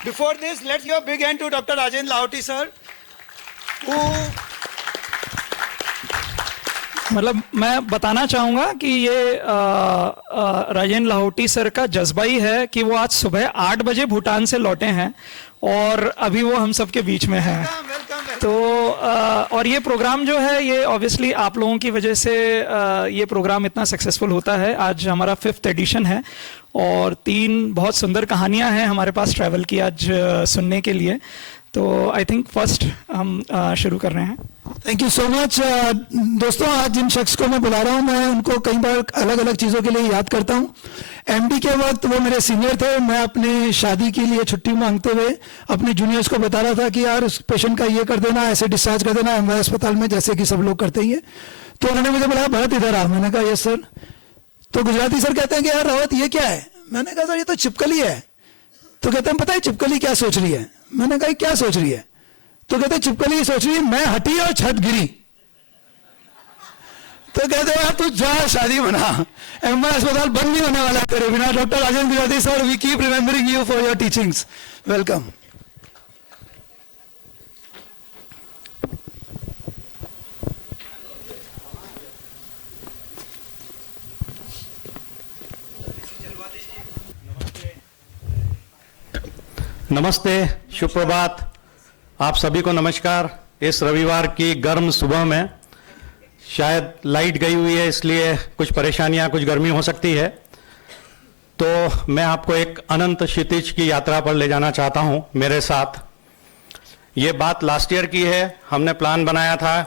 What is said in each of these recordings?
Before this, let's give a big hand to Dr. Rajendra Lahoti sir, who मतलब मैं बताना चाहूँगा कि ये राजेंद्र लाहौटी सर का जज्बा ही है कि वो आज सुबह 8 बजे भूटान से लौटे हैं और अभी वो हम सबके बीच में हैं। तो और ये प्रोग्राम जो है ये ऑब्वियसली आप लोगों की वजह से ये प्रोग्राम इतना सक्सेसफुल होता है। आज हमारा 5th एडिशन है और 3 बहुत सुंदर कहानियां हैं हमारे पास ट्रैवल की आज सुनने के लिए। तो आई थिंक फर्स्ट हम शुरू कर रहे हैं। Thank you so much. दोस्तों, आज जिन शख्स को मैं बुला रहा हूं, मैं उनको कई बार अलग अलग चीज़ों के लिए याद करता हूं। एमडी के वक्त वो मेरे सीनियर थे। मैं अपने शादी के लिए छुट्टी मांगते हुए अपने जूनियर्स को बता रहा था कि यार उस पेशेंट का ये कर देना, ऐसे डिस्चार्ज कर देना एमवाई अस्पताल में, जैसे कि सब लोग करते ही है। तो उन्होंने मुझे बुलाया, भरत इधर आ। मैंने कहा यस सर। तो गुजराती सर कहते हैं कि यार रावत ये क्या है? मैंने कहा सर ये तो छिपकली है। तो कहते हैं पता है छिपकली क्या सोच रही है? मैंने कहा क्या सोच रही है? तो कहते छिपकली सोच रही है मैं हटी और छत गिरी। तो कहते यार तू जा शादी बना, एमआई अस्पताल बंद नहीं होने वाला तेरे बिना। Doctor Rajendra Gujarati sir, we keep remembering you for your teachings. Welcome. नमस्ते, शुभ प्रभात। आप सभी को नमस्कार। इस रविवार की गर्म सुबह में शायद लाइट गई हुई है, इसलिए कुछ परेशानियां, कुछ गर्मी हो सकती है। तो मैं आपको एक अनंत क्षितिज की यात्रा पर ले जाना चाहता हूं मेरे साथ। ये बात लास्ट ईयर की है। हमने प्लान बनाया था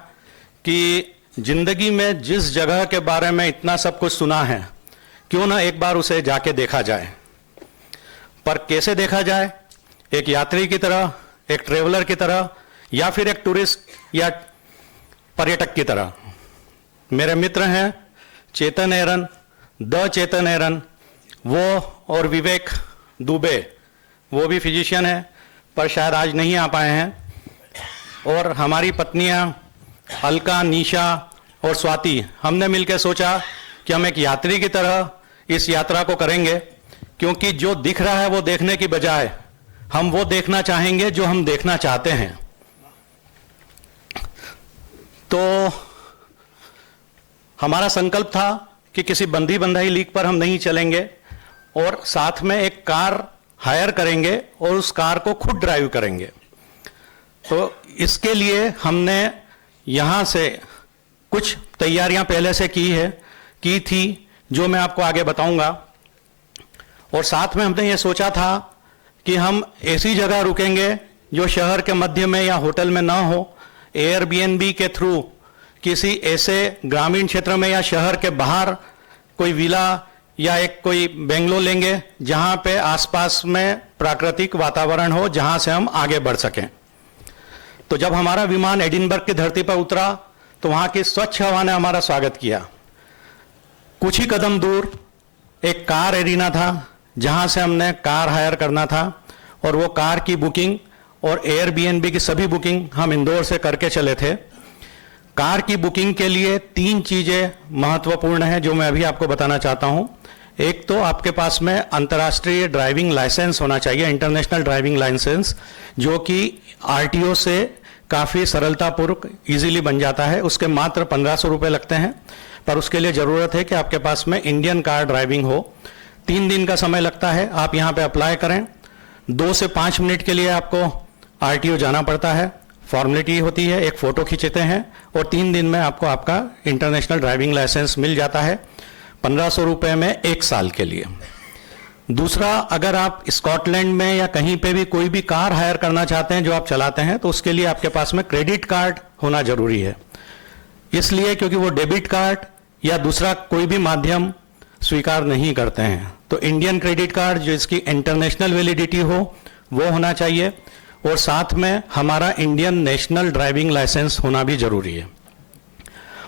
कि जिंदगी में जिस जगह के बारे में इतना सब कुछ सुना है, क्यों ना एक बार उसे जाके देखा जाए। पर कैसे देखा जाए? एक यात्री की तरह, एक ट्रेवलर की तरह, या फिर एक टूरिस्ट या पर्यटक की तरह। मेरे मित्र हैं चेतन एरन, द चेतन एरन, वो और विवेक दुबे, वो भी फिजिशियन है पर शायद आज नहीं आ पाए हैं। और हमारी पत्नियां अलका, निशा और स्वाति, हमने मिलकर सोचा कि हम एक यात्री की तरह इस यात्रा को करेंगे, क्योंकि जो दिख रहा है वो देखने की बजाय हम वो देखना चाहेंगे जो हम देखना चाहते हैं। तो हमारा संकल्प था कि किसी बंधी बंधाई लीक पर हम नहीं चलेंगे और साथ में एक कार हायर करेंगे और उस कार को खुद ड्राइव करेंगे। तो इसके लिए हमने यहां से कुछ तैयारियां पहले से की थी, जो मैं आपको आगे बताऊंगा। और साथ में हमने ये सोचा था कि हम ऐसी जगह रुकेंगे जो शहर के मध्य में या होटल में ना हो। एयरबीएनबी के थ्रू किसी ऐसे ग्रामीण क्षेत्र में या शहर के बाहर कोई विला या एक कोई बेंगलो लेंगे जहां पे आसपास में प्राकृतिक वातावरण हो, जहां से हम आगे बढ़ सकें। तो जब हमारा विमान एडिनबर्ग की धरती पर उतरा तो वहां की स्वच्छ हवा ने हमारा स्वागत किया। कुछ ही कदम दूर एक कार एरिना था जहां से हमने कार हायर करना था, और वो कार की बुकिंग और एयरबीएनबी की सभी बुकिंग हम इंदौर से करके चले थे। कार की बुकिंग के लिए 3 चीजें महत्वपूर्ण हैं जो मैं अभी आपको बताना चाहता हूं। एक तो आपके पास में अंतर्राष्ट्रीय ड्राइविंग लाइसेंस होना चाहिए, इंटरनेशनल ड्राइविंग लाइसेंस, जो कि आरटीओ से काफी सरलतापूर्वक इजीली बन जाता है। उसके मात्र 1500 रुपए लगते हैं, पर उसके लिए जरूरत है कि आपके पास में इंडियन कार ड्राइविंग हो। 3 दिन का समय लगता है। आप यहां पे अप्लाई करें। 2 से 5 मिनट के लिए आपको आरटीओ जाना पड़ता है, फॉर्मेलिटी होती है, एक फोटो खींचते हैं और 3 दिन में आपको आपका इंटरनेशनल ड्राइविंग लाइसेंस मिल जाता है 1500 रुपए में 1 साल के लिए। दूसरा, अगर आप स्कॉटलैंड में या कहीं पे भी कोई भी कार हायर करना चाहते हैं जो आप चलाते हैं, तो उसके लिए आपके पास में क्रेडिट कार्ड होना जरूरी है। इसलिए क्योंकि वो डेबिट कार्ड या दूसरा कोई भी माध्यम स्वीकार नहीं करते हैं। तो इंडियन क्रेडिट कार्ड जिसकी इंटरनेशनल वैलिडिटी हो वो होना चाहिए, और साथ में हमारा इंडियन नेशनल ड्राइविंग लाइसेंस होना भी जरूरी है।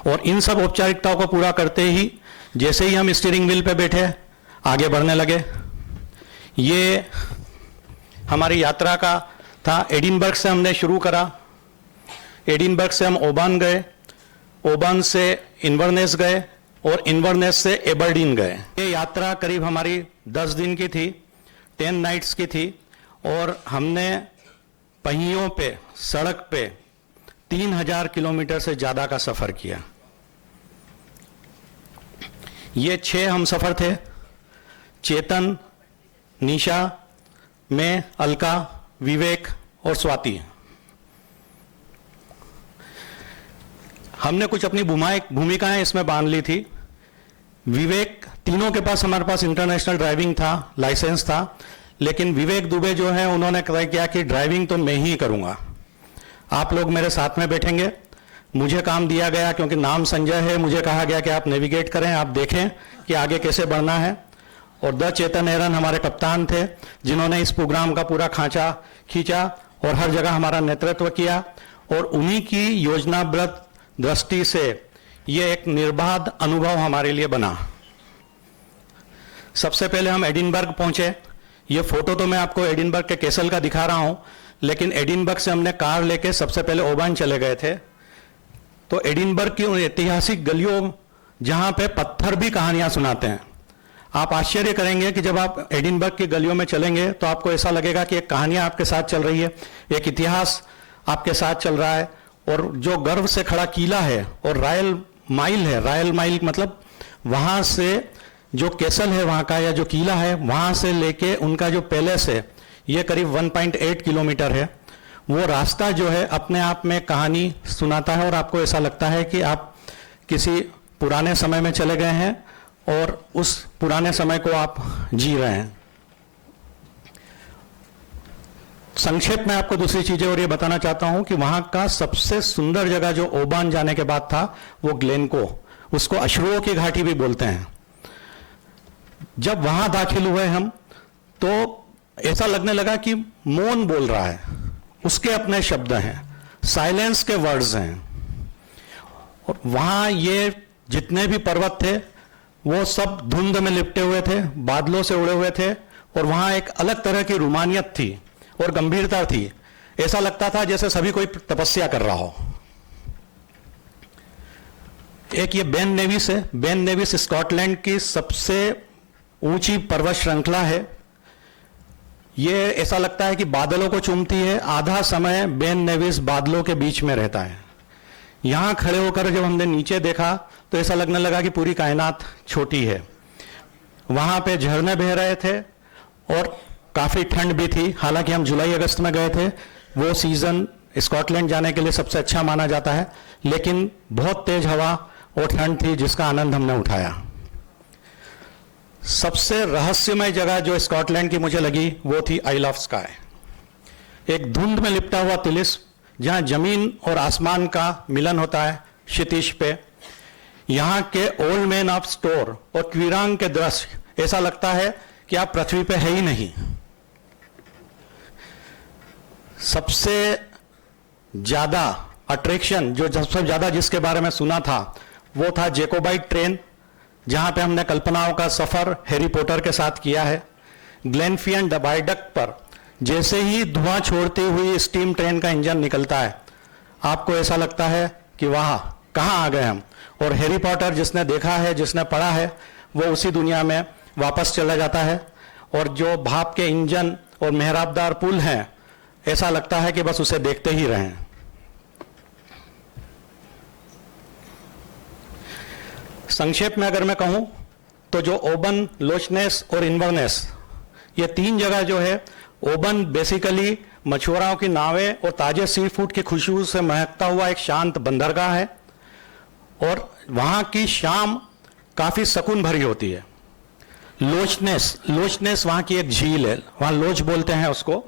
और इन सब औपचारिकताओं को पूरा करते ही जैसे ही हम स्टीयरिंग व्हील पे बैठे आगे बढ़ने लगे। ये हमारी यात्रा का था। एडिनबर्ग से हमने शुरू करा। एडिनबर्ग से हम ओबान गए, ओबान से इन्वर्नेस गए और इन्वर्नेस से एबरडीन गए। ये यात्रा करीब हमारी 10 दिन की थी, 10 नाइट्स की थी। और हमने पहियों पे सड़क पे 3000 किलोमीटर से ज्यादा का सफर किया। ये 6 हम सफर थे, चेतन, निशा, मैं, अलका, विवेक और स्वाति। हमने कुछ अपनी भूमिकाएं इसमें बांध ली थी। विवेक, तीनों के पास हमारे पास इंटरनेशनल ड्राइविंग था, लाइसेंस था, लेकिन विवेक दुबे जो है उन्होंने तय किया कि ड्राइविंग तो मैं ही करूंगा, आप लोग मेरे साथ में बैठेंगे। मुझे काम दिया गया, क्योंकि नाम संजय है, मुझे कहा गया कि आप नेविगेट करें, आप देखें कि आगे कैसे बढ़ना है। और द चेतन एरन हमारे कप्तान थे, जिन्होंने इस प्रोग्राम का पूरा खांचा खींचा और हर जगह हमारा नेतृत्व किया। और उन्हीं की योजनाबद्ध दृष्टि से ये एक निर्बाध अनुभव हमारे लिए बना। सबसे पहले हम एडिनबर्ग पहुंचे। ये फोटो तो मैं आपको एडिनबर्ग के कैसल का दिखा रहा हूं, लेकिन एडिनबर्ग से हमने कार लेके सबसे पहले ओबान चले गए थे। तो एडिनबर्ग की उन ऐतिहासिक गलियों जहां पे पत्थर भी कहानियां सुनाते हैं, आप आश्चर्य करेंगे कि जब आप एडिनबर्ग की गलियों में चलेंगे तो आपको ऐसा लगेगा कि एक कहानियां आपके साथ चल रही है, एक इतिहास आपके साथ चल रहा है। और जो गर्व से खड़ा किला है और रॉयल माइल है, रॉयल माइल मतलब वहां से जो कैसल है वहां का, या जो किला है, वहां से लेके उनका जो पैलेस है, ये करीब 1.8 किलोमीटर है। वो रास्ता जो है अपने आप में कहानी सुनाता है और आपको ऐसा लगता है कि आप किसी पुराने समय में चले गए हैं और उस पुराने समय को आप जी रहे हैं। संक्षेप में आपको दूसरी चीजें और ये बताना चाहता हूं कि वहां का सबसे सुंदर जगह जो ओबान जाने के बाद था वो ग्लेनको, उसको अश्रुओं की घाटी भी बोलते हैं। जब वहां दाखिल हुए हम तो ऐसा लगने लगा कि मौन बोल रहा है, उसके अपने शब्द हैं, साइलेंस के वर्ड्स हैं। और वहां ये जितने भी पर्वत थे वो सब धुंध में लिपटे हुए थे, बादलों से उड़े हुए थे, और वहां एक अलग तरह की रूमानियत थी और गंभीरता थी। ऐसा लगता था जैसे सभी कोई तपस्या कर रहा हो। एक ये बेन नेविस है। बेन नेविस स्कॉटलैंड की सबसे ऊंची पर्वत श्रृंखला है। ये ऐसा लगता है कि बादलों को चूमती है। आधा समय बेन नेविस बादलों के बीच में रहता है। यहां खड़े होकर जब हमने नीचे देखा तो ऐसा लगने लगा कि पूरी कायनात छोटी है। वहां पे झरने बह रहे थे और काफी ठंड भी थी। हालांकि हम जुलाई अगस्त में गए थे, वो सीजन स्कॉटलैंड जाने के लिए सबसे अच्छा माना जाता है, लेकिन बहुत तेज हवा और ठंड थी जिसका आनंद हमने उठाया। सबसे रहस्यमय जगह जो स्कॉटलैंड की मुझे लगी वो थी आइल ऑफ स्काई। एक धुंध में लिपटा हुआ तिलिस्म जहां जमीन और आसमान का मिलन होता है क्षितिज पे। यहां के ओल्ड मैन ऑफ स्टोर और क्वीरांग के दृश्य ऐसा लगता है कि आप पृथ्वी पे है ही नहीं। सबसे ज्यादा अट्रैक्शन जो सबसे ज्यादा जिसके बारे में सुना था वो था जेकोबाइट ट्रेन, जहां पे हमने कल्पनाओं का सफर हैरी पॉटर के साथ किया है। ग्लेनफियन वायडक्ट पर जैसे ही धुआं छोड़ती हुई स्टीम ट्रेन का इंजन निकलता है, आपको ऐसा लगता है कि वाह, कहां आ गए हम। और हैरी पॉटर जिसने देखा है, जिसने पढ़ा है, वो उसी दुनिया में वापस चला जाता है। और जो भाप के इंजन और मेहराबदार पुल हैं, ऐसा लगता है कि बस उसे देखते ही रहें। संक्षेप में अगर मैं कहूं तो जो ओबन, लोचनेस और इन्वर्नेस, ये 3 जगह जो है, ओबन बेसिकली मछुआरों की नावें और ताजे सी फूड की खुशबू से महकता हुआ एक शांत बंदरगाह है और वहां की शाम काफी सुकून भरी होती है। लोचनेस वहां की एक झील है, वहां लोच बोलते हैं उसको।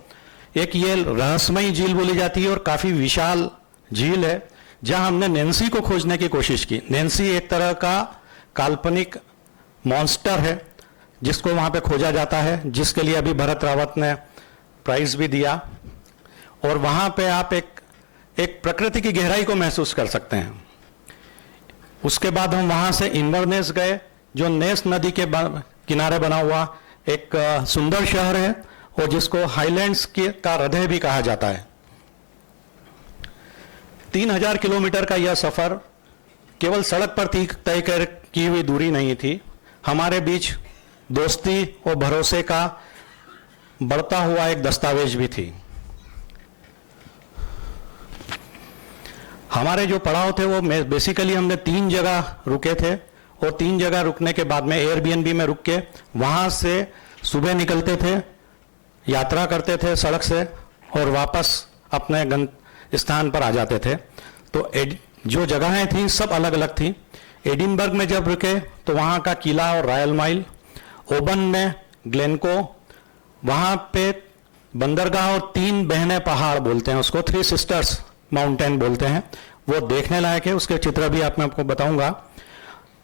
एक ये रहस्यमयी झील बोली जाती है और काफी विशाल झील है जहां हमने नैन्सी को खोजने की कोशिश की। नैन्सी एक तरह का काल्पनिक मॉन्स्टर है जिसको वहां पे खोजा जाता है, जिसके लिए अभी भरत रावत ने प्राइज भी दिया। और वहां पे आप एक प्रकृति की गहराई को महसूस कर सकते हैं। उसके बाद हम वहां से इन्वर्नेस गए, जो नेस नदी के किनारे बना हुआ एक सुंदर शहर है और जिसको हाईलैंड्स का हृदय भी कहा जाता है। 3000 किलोमीटर का यह सफर केवल सड़क पर तय की हुई दूरी नहीं थी। हमारे बीच दोस्ती और भरोसे का बढ़ता हुआ एक दस्तावेज भी थी। हमारे जो पड़ाव थे वो बेसिकली हमने 3 जगह रुके थे और 3 जगह रुकने के बाद में एयरबीएनबी में रुक के वहां से सुबह निकलते थे, यात्रा करते थे सड़क से और वापस अपने स्थान पर आ जाते थे। तो जो जगहें थी सब अलग अलग थी। एडिनबर्ग में जब रुके तो वहाँ का किला और रॉयल माइल, ओबन में ग्लेनको, वहाँ पे बंदरगाह और 3 बहने पहाड़ बोलते हैं उसको, 3 सिस्टर्स माउंटेन बोलते हैं, वो देखने लायक है। उसके चित्र भी मैं आपको बताऊंगा।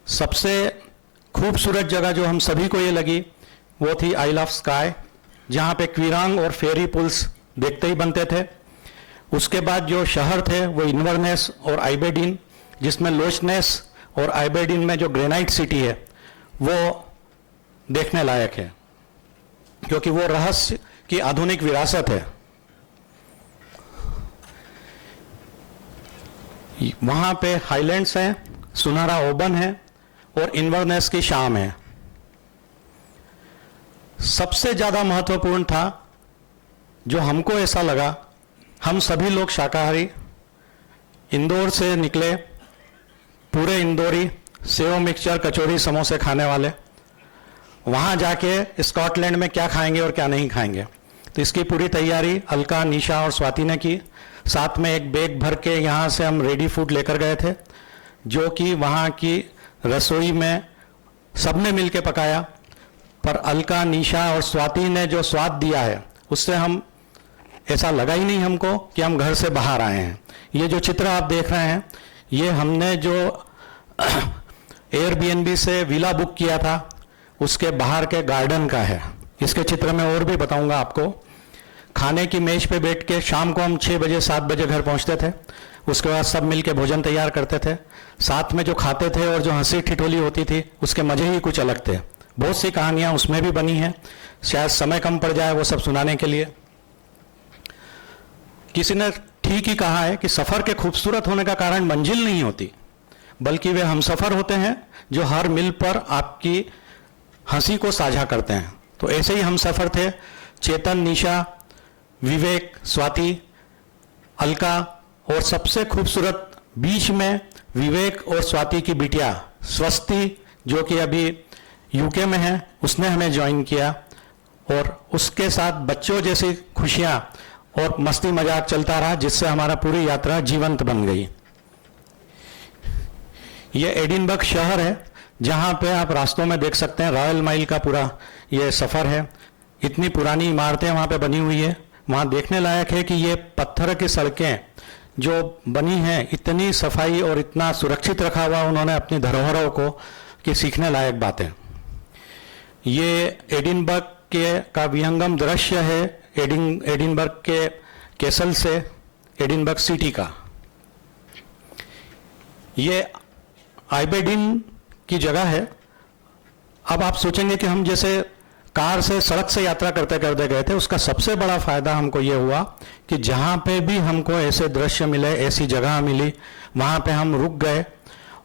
सबसे खूबसूरत जगह जो हम सभी को ये लगी वो थी आइल ऑफ स्काई, जहाँ पे क्विरांग और फेरी पुल्स देखते ही बनते थे। उसके बाद जो शहर थे वो इन्वर्नेस और आइबेडीन, जिसमें लोचनेस और आइबेडीन में जो ग्रेनाइट सिटी है वो देखने लायक है, क्योंकि वो रहस्य की आधुनिक विरासत है। वहां पे हाईलैंड्स हैं, सुनहरा ओबन है और इन्वर्नेस की शाम है। सबसे ज्यादा महत्वपूर्ण था जो हमको ऐसा लगा, हम सभी लोग शाकाहारी, इंदौर से निकले, पूरे इंदौरी सेव मिक्सचर कचौरी समोसे खाने वाले, वहां जाके स्कॉटलैंड में क्या खाएंगे और क्या नहीं खाएंगे। तो इसकी पूरी तैयारी अलका, निशा और स्वाति ने की। साथ में एक बैग भर के यहाँ से हम रेडी फूड लेकर गए थे, जो कि वहाँ की रसोई में सबने मिलके पकाया। पर अलका, निशा और स्वाति ने जो स्वाद दिया है उससे हम ऐसा लगा ही नहीं हमको कि हम घर से बाहर आए हैं। ये जो चित्र आप देख रहे हैं ये हमने जो एयरबीएनबी से विला बुक किया था उसके बाहर के गार्डन का है। इसके चित्र में और भी बताऊंगा आपको। खाने की मेज पे बैठ के शाम को हम 6 बजे 7 बजे घर पहुंचते थे। उसके बाद सब मिलके भोजन तैयार करते थे, साथ में जो खाते थे और जो हंसी ठिठोली होती थी उसके मजे ही कुछ अलग थे। बहुत सी कहानियां उसमें भी बनी हैं, शायद समय कम पड़ जाए वो सब सुनाने के लिए। किसी ने ठीक ही कहा है कि सफर के खूबसूरत होने का कारण मंजिल नहीं होती, बल्कि वे हमसफर होते हैं जो हर मिल पर आपकी हंसी को साझा करते हैं। तो ऐसे ही हमसफर थे चेतन, निशा, विवेक, स्वाति, अलका और सबसे खूबसूरत बीच में विवेक और स्वाति की बिटिया स्वस्ति, जो कि अभी यूके में है, उसने हमें ज्वाइन किया और उसके साथ बच्चों जैसी खुशियां और मस्ती मजाक चलता रहा, जिससे हमारा पूरी यात्रा जीवंत बन गई। ये एडिनबर्ग शहर है जहां पे आप रास्तों में देख सकते हैं रॉयल माइल का पूरा ये सफर है। इतनी पुरानी इमारतें वहां पे बनी हुई है। वहां देखने लायक है कि ये पत्थर की सड़कें जो बनी हैं, इतनी सफाई और इतना सुरक्षित रखा हुआ उन्होंने अपनी धरोहरों को, कि सीखने लायक बातें। ये एडिनबर्ग के का विहंगम दृश्य है एडिनबर्ग के कैसल से एडिनबर्ग सिटी का। ये आइबेडीन की जगह है। अब आप सोचेंगे कि हम जैसे कार से सड़क से यात्रा करते करते गए थे, उसका सबसे बड़ा फायदा हमको ये हुआ कि जहां पे भी हमको ऐसे दृश्य मिले, ऐसी जगह मिली, वहां पे हम रुक गए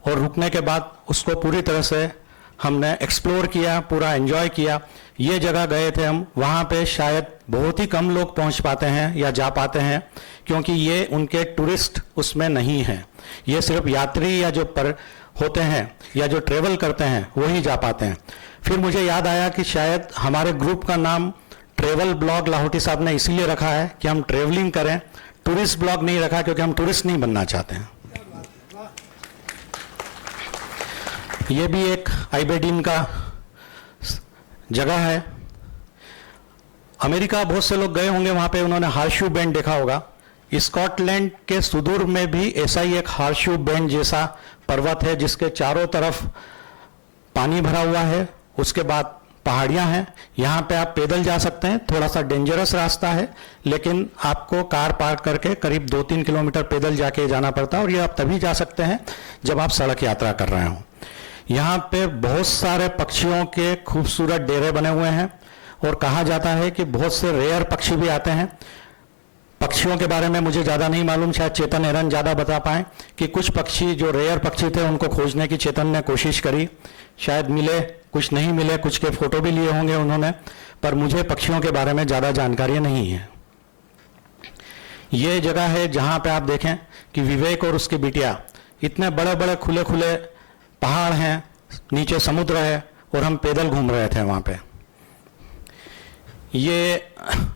और रुकने के बाद उसको पूरी तरह से हमने एक्सप्लोर किया, पूरा एंजॉय किया। ये जगह गए थे हम, वहां पे शायद बहुत ही कम लोग पहुंच पाते हैं या जा पाते हैं, क्योंकि ये उनके टूरिस्ट उसमें नहीं है। ये सिर्फ यात्री या जो पर होते हैं या जो ट्रेवल करते हैं वही जा पाते हैं। फिर मुझे याद आया कि शायद हमारे ग्रुप का नाम ट्रेवल ब्लॉग लाहौटी साहब ने इसीलिए रखा है कि हम ट्रेवलिंग करें, टूरिस्ट ब्लॉग नहीं रखा क्योंकि हम टूरिस्ट नहीं बनना चाहते हैं। ये भी एक आइबेडीन का जगह है। अमेरिका बहुत से लोग गए होंगे, वहां पे उन्होंने हार्शू बैंड देखा होगा। स्कॉटलैंड के सुदूर में भी ऐसा ही एक हार्शू बैंड जैसा पर्वत है जिसके चारों तरफ पानी भरा हुआ है। उसके बाद पहाड़ियां हैं। यहाँ पे आप पैदल जा सकते हैं, थोड़ा सा डेंजरस रास्ता है, लेकिन आपको कार पार्क करके करीब 2-3 किलोमीटर पैदल जाके जाना पड़ता है और ये आप तभी जा सकते हैं जब आप सड़क यात्रा कर रहे हो। यहाँ पे बहुत सारे पक्षियों के खूबसूरत डेरे बने हुए हैं और कहा जाता है कि बहुत से रेयर पक्षी भी आते हैं। पक्षियों के बारे में मुझे ज़्यादा नहीं मालूम, शायद चेतन एरन ज़्यादा बता पाए कि कुछ पक्षी जो रेयर पक्षी थे उनको खोजने की चेतन ने कोशिश करी, शायद मिले, कुछ नहीं मिले, कुछ के फोटो भी लिए होंगे उन्होंने, पर मुझे पक्षियों के बारे में ज़्यादा जानकारी नहीं है। ये जगह है जहाँ पे आप देखें कि विवेक और उसकी बिटिया, इतने बड़े बड़े खुले खुले पहाड़ हैं, नीचे समुद्र है और हम पैदल घूम रहे थे वहाँ पे। ये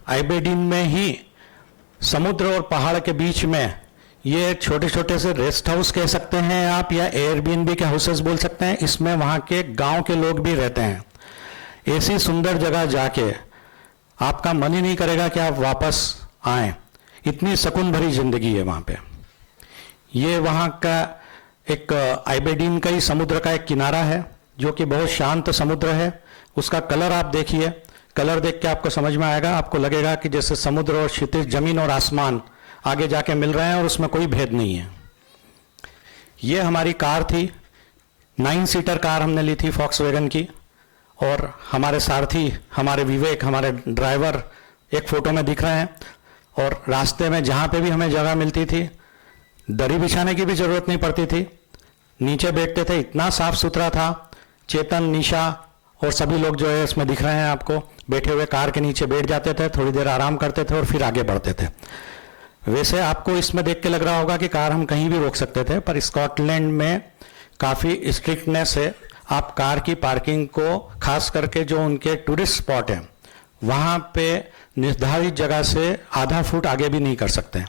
आइबेडीन में ही समुद्र और पहाड़ के बीच में ये छोटे छोटे से रेस्ट हाउस कह सकते हैं आप, या एयरबीएनबी के हाउसेस बोल सकते हैं। इसमें वहाँ के गांव के लोग भी रहते हैं। ऐसी सुंदर जगह जाके आपका मन ही नहीं करेगा कि आप वापस आएं। इतनी सुकून भरी जिंदगी है वहाँ पे। ये वहाँ का एक आइबेडीन का ही समुद्र का एक किनारा है जो कि बहुत शांत समुद्र है। उसका कलर आप देखिए, कलर देख के आपको समझ में आएगा, आपको लगेगा कि जैसे समुद्र और क्षितिज, जमीन और आसमान आगे जाके मिल रहे हैं और उसमें कोई भेद नहीं है। ये हमारी कार थी, 9 सीटर कार हमने ली थी फॉक्सवैगन की, और हमारे सारथी, हमारे विवेक, हमारे ड्राइवर एक फोटो में दिख रहे हैं। और रास्ते में जहाँ पे भी हमें जगह मिलती थी, दरी बिछाने की भी जरूरत नहीं पड़ती थी, नीचे बैठते थे, इतना साफ सुथरा था। चेतन, निशा और सभी लोग जो है इसमें दिख रहे हैं आपको, बैठे हुए कार के नीचे बैठ जाते थे, थोड़ी देर आराम करते थे और फिर आगे बढ़ते थे। वैसे आपको इसमें देख के लग रहा होगा कि कार हम कहीं भी रोक सकते थे, पर स्कॉटलैंड में काफ़ी स्ट्रिक्टनेस है। आप कार की पार्किंग को, खास करके जो उनके टूरिस्ट स्पॉट हैं, वहाँ पे निर्धारित जगह से आधा फुट आगे भी नहीं कर सकते।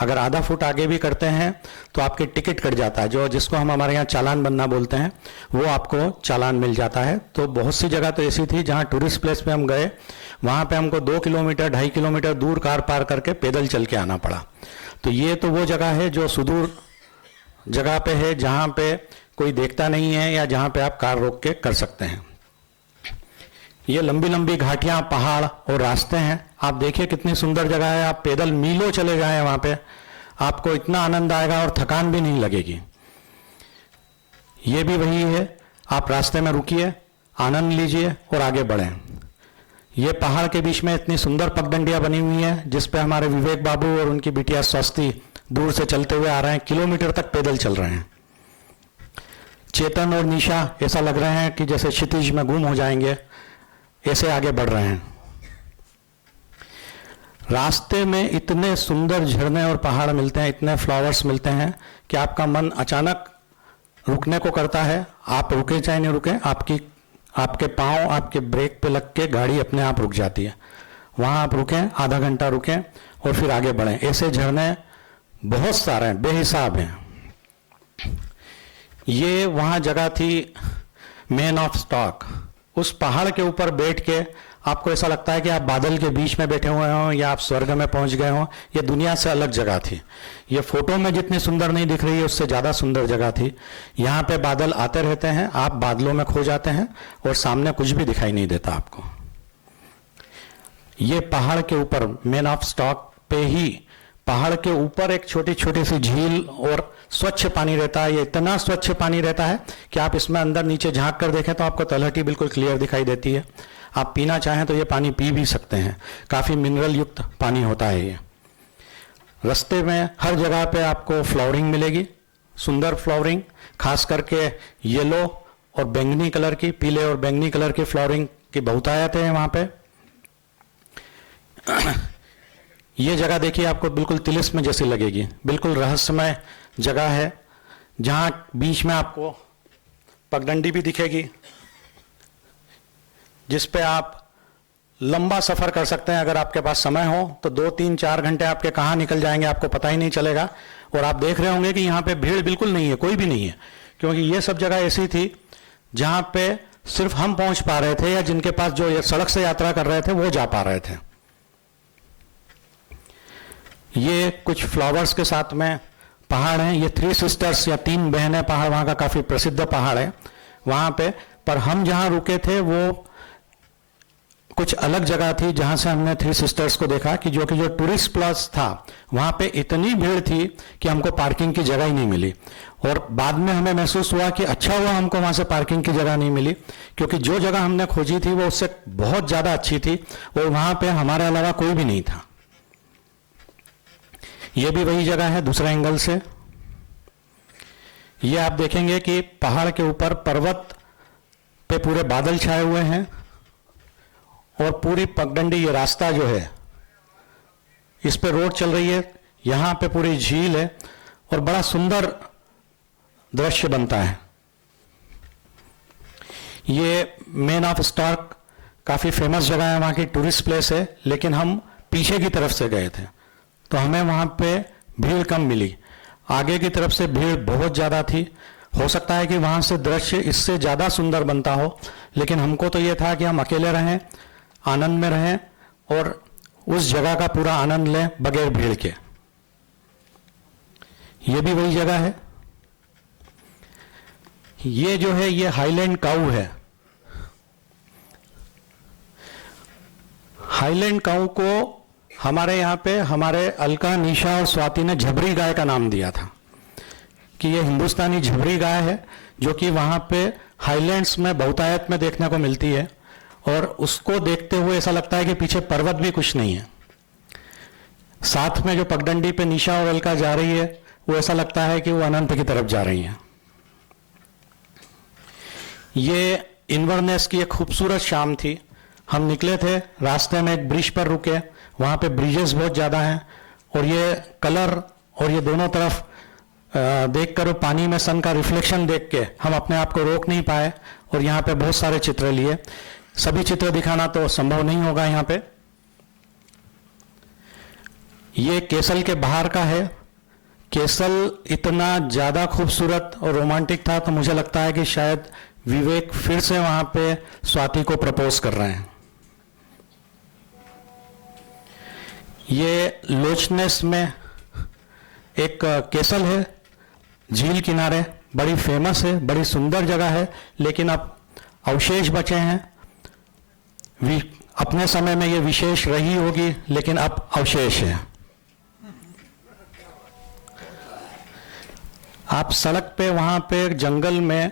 अगर आधा फुट आगे भी करते हैं तो आपकी टिकट कट जाता है, जो जिसको हम हमारे यहाँ चालान बनना बोलते हैं, वो आपको चालान मिल जाता है। तो बहुत सी जगह तो ऐसी थी जहाँ टूरिस्ट प्लेस पे हम गए, वहाँ पे हमको 2 किलोमीटर 2.5 किलोमीटर दूर कार पार करके पैदल चल के आना पड़ा। तो ये तो वो जगह है जो सुदूर जगह पे है, जहाँ पे कोई देखता नहीं है, या जहाँ पे आप कार रोक के कर सकते हैं। ये लंबी लंबी घाटियां, पहाड़ और रास्ते हैं। आप देखिए कितनी सुंदर जगह है। आप पैदल मीलों चले जाएं वहां पे, आपको इतना आनंद आएगा और थकान भी नहीं लगेगी। ये भी वही है, आप रास्ते में रुकिए, आनंद लीजिए और आगे बढ़ें। ये पहाड़ के बीच में इतनी सुंदर पगडंडियां बनी हुई है, जिसपे हमारे विवेक बाबू और उनकी बिटिया स्वस्ति दूर से चलते हुए आ रहे हैं, किलोमीटर तक पैदल चल रहे हैं। चेतन और निशा ऐसा लग रहे हैं कि जैसे क्षितिज में गुम हो जाएंगे, ऐसे आगे बढ़ रहे हैं। रास्ते में इतने सुंदर झरने और पहाड़ मिलते हैं, इतने फ्लावर्स मिलते हैं कि आपका मन अचानक रुकने को करता है। आप रुके चाहे नहीं रुके, आपके पांव आपके ब्रेक पे लग के गाड़ी अपने आप रुक जाती है। वहां आप रुकें, आधा घंटा रुकें और फिर आगे बढ़ें। ऐसे झरने बहुत सारे हैं, बेहिसाब हैं। ये वहां जगह थी मैन ऑफ स्टॉक। उस पहाड़ के ऊपर बैठ के आपको ऐसा लगता है कि आप बादल के बीच में बैठे हुए हों या आप स्वर्ग में पहुंच गए हों। ये दुनिया से अलग जगह थी। ये फोटो में जितनी सुंदर नहीं दिख रही है, उससे ज़्यादा सुंदर जगह थी। यहाँ पे बादल आते रहते हैं, आप बादलों में खो जाते हैं और सामने कुछ भी दिखाई नहीं देता आपको। ये पहाड़ के ऊपर मैन ऑफ स्टॉक पे ही पहाड़ के ऊपर एक छोटी छोटी सी झील और स्वच्छ पानी रहता है। ये इतना स्वच्छ पानी रहता है कि आप इसमें अंदर नीचे झांक कर देखें तो आपको तलहटी बिल्कुल क्लियर दिखाई देती है। आप पीना चाहें तो ये पानी पी भी सकते हैं। काफ़ी मिनरल युक्त पानी होता है ये। रास्ते में हर जगह पे आपको फ्लावरिंग मिलेगी, सुंदर फ्लावरिंग, खास करके येलो और बैंगनी कलर की, पीले और बैंगनी कलर की फ्लावरिंग की बहुतायत है वहाँ पे। ये जगह देखिए, आपको बिल्कुल तिलिस्म जैसी लगेगी। बिल्कुल रहस्यमय जगह है, जहाँ बीच में आपको पगडंडी भी दिखेगी, जिस पे आप लंबा सफर कर सकते हैं। अगर आपके पास समय हो तो 2, 3, 4 घंटे आपके कहाँ निकल जाएंगे आपको पता ही नहीं चलेगा। और आप देख रहे होंगे कि यहाँ पे भीड़ बिल्कुल नहीं है, कोई भी नहीं है, क्योंकि ये सब जगह ऐसी थी जहाँ पे सिर्फ हम पहुंच पा रहे थे, या जिनके पास जो सड़क से यात्रा कर रहे थे वो जा पा रहे थे। ये कुछ फ्लावर्स के साथ में पहाड़ हैं। ये 3 सिस्टर्स या 3 बहनें पहाड़, वहाँ का काफ़ी प्रसिद्ध पहाड़ है वहाँ पे। पर हम जहाँ रुके थे वो कुछ अलग जगह थी, जहाँ से हमने 3 सिस्टर्स को देखा कि जो टूरिस्ट प्लेस था, वहाँ पे इतनी भीड़ थी कि हमको पार्किंग की जगह ही नहीं मिली। और बाद में हमें महसूस हुआ कि अच्छा हुआ हमको वहाँ से पार्किंग की जगह नहीं मिली, क्योंकि जो जगह हमने खोजी थी वो उससे बहुत ज़्यादा अच्छी थी और वहाँ पे हमारे अलावा कोई भी नहीं था। ये भी वही जगह है दूसरे एंगल से। ये आप देखेंगे कि पहाड़ के ऊपर पर्वत पे पूरे बादल छाए हुए हैं और पूरी पगडंडी ये रास्ता जो है इस पे रोड चल रही है, यहाँ पे पूरी झील है और बड़ा सुंदर दृश्य बनता है। ये मेन ऑफ स्टार्क काफी फेमस जगह है, वहां की टूरिस्ट प्लेस है, लेकिन हम पीछे की तरफ से गए थे तो हमें वहां पे भीड़ कम मिली। आगे की तरफ से भीड़ बहुत ज्यादा थी। हो सकता है कि वहां से दृश्य इससे ज्यादा सुंदर बनता हो, लेकिन हमको तो ये था कि हम अकेले रहें, आनंद में रहें और उस जगह का पूरा आनंद लें बगैर भीड़ के। ये भी वही जगह है। ये जो है ये हाईलैंड काऊ है। हाईलैंड काऊ को हमारे यहाँ पे हमारे अलका, निशा और स्वाति ने झबरी गाय का नाम दिया था कि ये हिंदुस्तानी झबरी गाय है जो कि वहां पे हाईलैंड्स में बहुतायत में देखने को मिलती है और उसको देखते हुए ऐसा लगता है कि पीछे पर्वत भी कुछ नहीं है। साथ में जो पगडंडी पे निशा और अलका जा रही है वो ऐसा लगता है कि वो अनंत की तरफ जा रही है। ये इन्वर्नेस की एक खूबसूरत शाम थी। हम निकले थे, रास्ते में एक ब्रिज पर रुके, वहां पे ब्रिजेस बहुत ज्यादा हैं और ये कलर और ये दोनों तरफ देखकर पानी में सन का रिफ्लेक्शन देख के हम अपने आप को रोक नहीं पाए और यहाँ पे बहुत सारे चित्र लिए। सभी चित्र दिखाना तो संभव नहीं होगा यहाँ पे। ये केसल के बाहर का है। केसल इतना ज्यादा खूबसूरत और रोमांटिक था तो मुझे लगता है कि शायद विवेक फिर से वहां पे स्वाति को प्रपोज कर रहे हैं। ये लोचनेस में एक केसल है, झील किनारे, बड़ी फेमस है, बड़ी सुंदर जगह है, लेकिन अब अवशेष बचे हैं। अपने समय में ये विशेष रही होगी, लेकिन अब अवशेष है। आप सड़क पे वहां पे जंगल में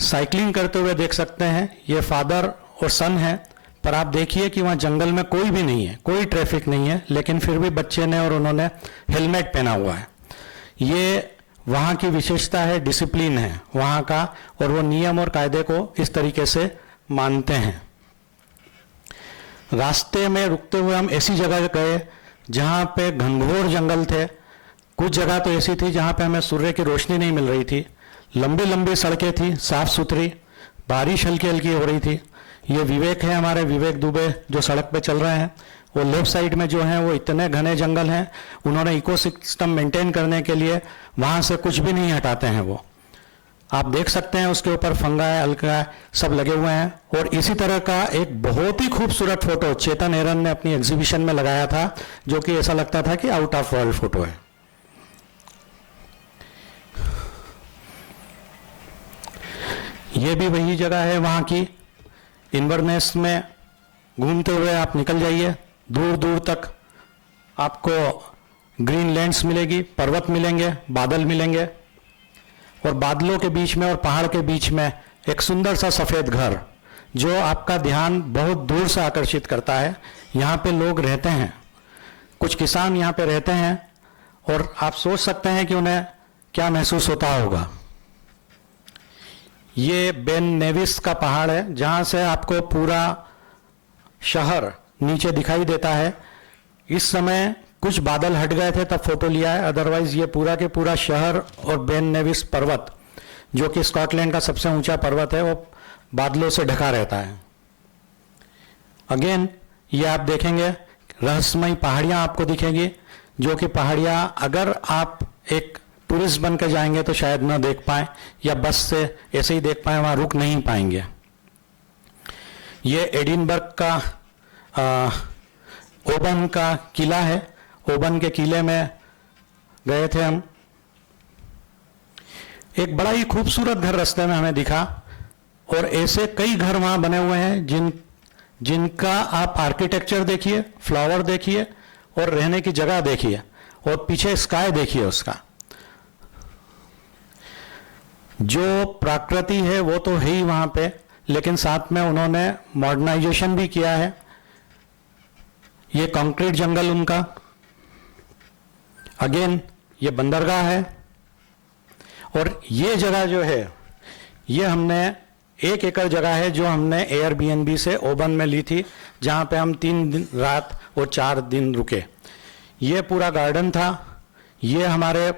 साइकिलिंग करते हुए देख सकते हैं। ये फादर और सन है, पर आप देखिए कि वहां जंगल में कोई भी नहीं है, कोई ट्रैफिक नहीं है, लेकिन फिर भी बच्चे ने और उन्होंने हेलमेट पहना हुआ है। ये वहां की विशेषता है, डिसिप्लिन है वहां का, और वो नियम और कायदे को इस तरीके से मानते हैं। रास्ते में रुकते हुए हम ऐसी जगह गए जहां पे घनघोर जंगल थे। कुछ जगह तो ऐसी थी जहां पे हमें सूर्य की रोशनी नहीं मिल रही थी। लंबी लंबी सड़कें थी, साफ सुथरी, बारिश हल्की हल्की हो रही थी। ये विवेक है हमारे, विवेक दुबे, जो सड़क पे चल रहे हैं। वो लेफ्ट साइड में जो है वो इतने घने जंगल हैं, उन्होंने इकोसिस्टम मेंटेन करने के लिए वहां से कुछ भी नहीं हटाते हैं। वो आप देख सकते हैं, उसके ऊपर फंगाई, अलका सब लगे हुए हैं। और इसी तरह का एक बहुत ही खूबसूरत फोटो चेतन एरन ने अपनी एग्जीबिशन में लगाया था, जो कि ऐसा लगता था कि आउट ऑफ वर्ल्ड फोटो है। ये भी वही जगह है वहां की। इन्वर्नेस में घूमते हुए आप निकल जाइए, दूर दूर तक आपको ग्रीन लैंड्स मिलेगी, पर्वत मिलेंगे, बादल मिलेंगे, और बादलों के बीच में और पहाड़ के बीच में एक सुंदर सा सफेद घर जो आपका ध्यान बहुत दूर से आकर्षित करता है। यहाँ पे लोग रहते हैं, कुछ किसान यहाँ पे रहते हैं, और आप सोच सकते हैं कि उन्हें क्या महसूस होता होगा। ये बेन नेविस का पहाड़ है जहां से आपको पूरा शहर नीचे दिखाई देता है। इस समय कुछ बादल हट गए थे तब फोटो लिया है, अदरवाइज ये पूरा के पूरा शहर और बेन नेविस पर्वत, जो कि स्कॉटलैंड का सबसे ऊंचा पर्वत है, वो बादलों से ढका रहता है। अगेन ये आप देखेंगे रहस्यमयी पहाड़ियां आपको दिखेंगी, जो कि पहाड़ियां अगर आप एक टूरिस्ट बन के जाएंगे तो शायद ना देख पाए, या बस से ऐसे ही देख पाए, वहां रुक नहीं पाएंगे। ये एडिनबर्ग का ओबन का किला है। ओबन के किले में गए थे हम। एक बड़ा ही खूबसूरत घर रास्ते में हमें दिखा, और ऐसे कई घर वहां बने हुए हैं जिनका आप आर्किटेक्चर देखिए, फ्लावर देखिए, और रहने की जगह देखिए, और पीछे स्काई देखिए उसका। जो प्रकृति है वो तो है ही वहां पे, लेकिन साथ में उन्होंने मॉडर्नाइजेशन भी किया है। ये कंक्रीट जंगल उनका। अगेन ये बंदरगाह है, और ये जगह जो है ये हमने 1 एकड़ जगह है जो हमने एयरबीएनबी से ओबन में ली थी, जहाँ पे हम 3 दिन रात और 4 दिन रुके। ये पूरा गार्डन था। ये हमारे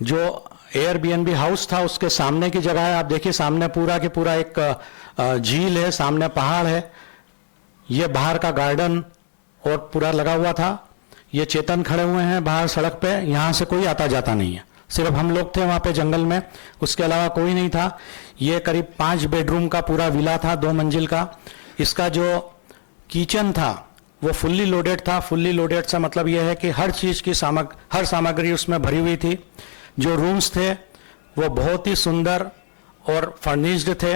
जो एयरबीएनबी हाउस था उसके सामने की जगह है। आप देखिए सामने पूरा के पूरा एक झील है, सामने पहाड़ है। ये बाहर का गार्डन और पूरा लगा हुआ था। ये चेतन खड़े हुए हैं बाहर सड़क पे, यहाँ से कोई आता जाता नहीं है, सिर्फ हम लोग थे वहाँ पे जंगल में, उसके अलावा कोई नहीं था। ये करीब 5 बेडरूम का पूरा विला था, 2 मंजिल का। इसका जो किचन था वो फुल्ली लोडेड था। फुल्ली लोडेड से मतलब ये है कि हर चीज की हर सामग्री उसमें भरी हुई थी। जो रूम्स थे वो बहुत ही सुंदर और फर्निश्ड थे।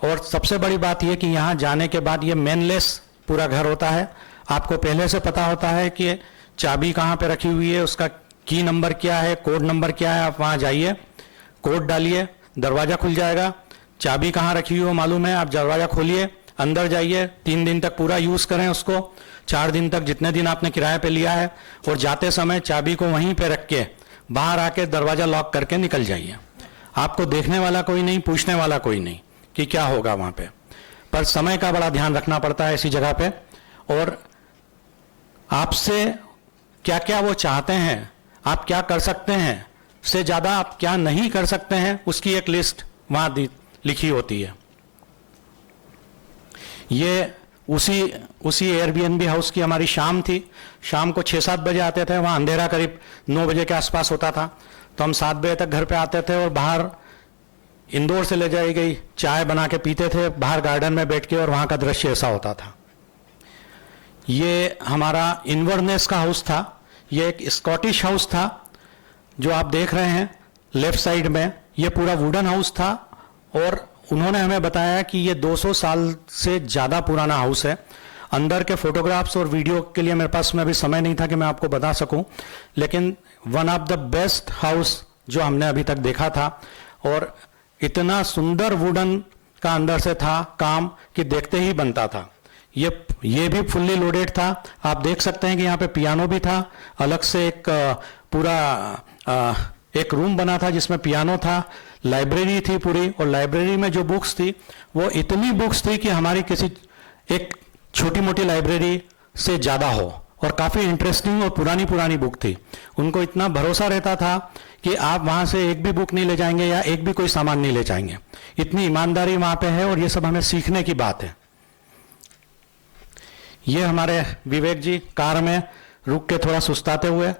और सबसे बड़ी बात यह कि यहाँ जाने के बाद ये मेनलेस पूरा घर होता है। आपको पहले से पता होता है कि चाबी कहाँ पे रखी हुई है, उसका की नंबर क्या है, कोड नंबर क्या है। आप वहाँ जाइए, कोड डालिए, दरवाजा खुल जाएगा। चाबी कहाँ रखी हुई हो मालूम है, आप दरवाजा खोलिए, अंदर जाइए, 3 दिन तक पूरा यूज करें उसको, 4 दिन तक जितने दिन आपने किराए पे लिया है, और जाते समय चाबी को वहीं पे रख के बाहर आके दरवाजा लॉक करके निकल जाइए। आपको देखने वाला कोई नहीं, पूछने वाला कोई नहीं कि क्या होगा वहां पे। पर समय का बड़ा ध्यान रखना पड़ता है ऐसी जगह पे, और आपसे क्या क्या वो चाहते हैं, आप क्या कर सकते हैं, से ज्यादा आप क्या नहीं कर सकते हैं, उसकी एक लिस्ट वहां लिखी होती है। ये उसी एयरबीएनबी हाउस की हमारी शाम थी। शाम को 6-7 बजे आते थे, वहां अंधेरा करीब 9 बजे के आसपास होता था। तो हम 7 बजे तक घर पे आते थे और बाहर इंदौर से ले जाई गई चाय बना के पीते थे बाहर गार्डन में बैठ के, और वहां का दृश्य ऐसा होता था। ये हमारा इन्वर्नेस का हाउस था। ये एक स्कॉटिश हाउस था जो आप देख रहे हैं लेफ्ट साइड में। ये पूरा वुडन हाउस था, और उन्होंने हमें बताया कि ये 200 साल से ज्यादा पुराना हाउस है। अंदर के फोटोग्राफ्स और वीडियो के लिए मेरे पास में अभी समय नहीं था कि मैं आपको बता सकूं, लेकिन one of the best house जो हमने अभी तक देखा था। और इतना सुंदर वुडन का अंदर से था काम कि देखते ही बनता था। ये भी फुल्ली लोडेड था। आप देख सकते हैं कि यहाँ पे पियानो भी था, अलग से एक पूरा एक रूम बना था जिसमें पियानो था। लाइब्रेरी थी पूरी, और लाइब्रेरी में जो बुक्स थी वो इतनी बुक्स थी कि हमारी किसी एक छोटी मोटी लाइब्रेरी से ज्यादा हो, और काफी इंटरेस्टिंग और पुरानी बुक थी। उनको इतना भरोसा रहता था कि आप वहां से एक भी बुक नहीं ले जाएंगे या एक भी कोई सामान नहीं ले जाएंगे। इतनी ईमानदारी वहां पे है, और ये सब हमें सीखने की बात है। ये हमारे विवेक जी कार में रुक के थोड़ा सुस्ताते हुए।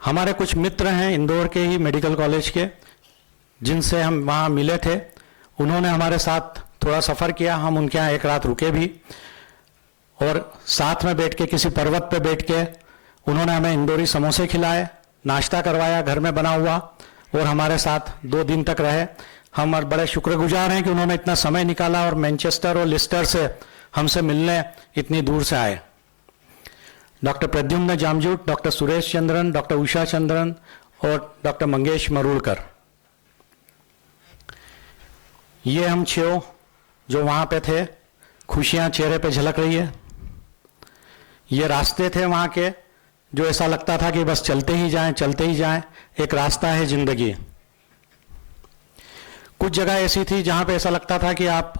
हमारे कुछ मित्र हैं इंदौर के ही मेडिकल कॉलेज के, जिनसे हम वहाँ मिले थे। उन्होंने हमारे साथ थोड़ा सफ़र किया, हम उनके यहाँ एक रात रुके भी, और साथ में बैठ के किसी पर्वत पे बैठ के उन्होंने हमें इंदौरी समोसे खिलाए, नाश्ता करवाया घर में बना हुआ, और हमारे साथ 2 दिन तक रहे। हम बड़े शुक्रगुजार हैं कि उन्होंने इतना समय निकाला और मैनचेस्टर और लिस्टर से हमसे मिलने इतनी दूर से आए। Doctor Pradyumna Jamjoot, doctor Suresh Chandran, doctor Usha Chandran और डॉक्टर मंगेश मरूड़कर, ये हम 6 जो वहां पे थे। खुशियां चेहरे पे झलक रही है। ये रास्ते थे वहां के जो ऐसा लगता था कि बस चलते ही जाएं। एक रास्ता है जिंदगी। कुछ जगह ऐसी थी जहां पे ऐसा लगता था कि आप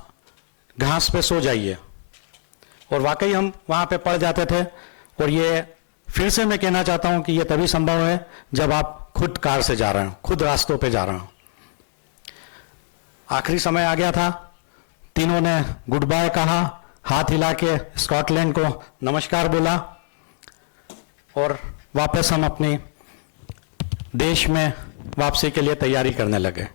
घास पे सो जाइए, और वाकई हम वहां पे पड़ जाते थे। और ये फिर से मैं कहना चाहता हूं कि ये तभी संभव है जब आप खुद कार से जा रहे हो, खुद रास्तों पे जा रहे हो। आखिरी समय आ गया था, तीनों ने गुड बाय कहा, हाथ हिला के स्कॉटलैंड को नमस्कार बोला, और वापस हम अपनी देश में वापसी के लिए तैयारी करने लगे।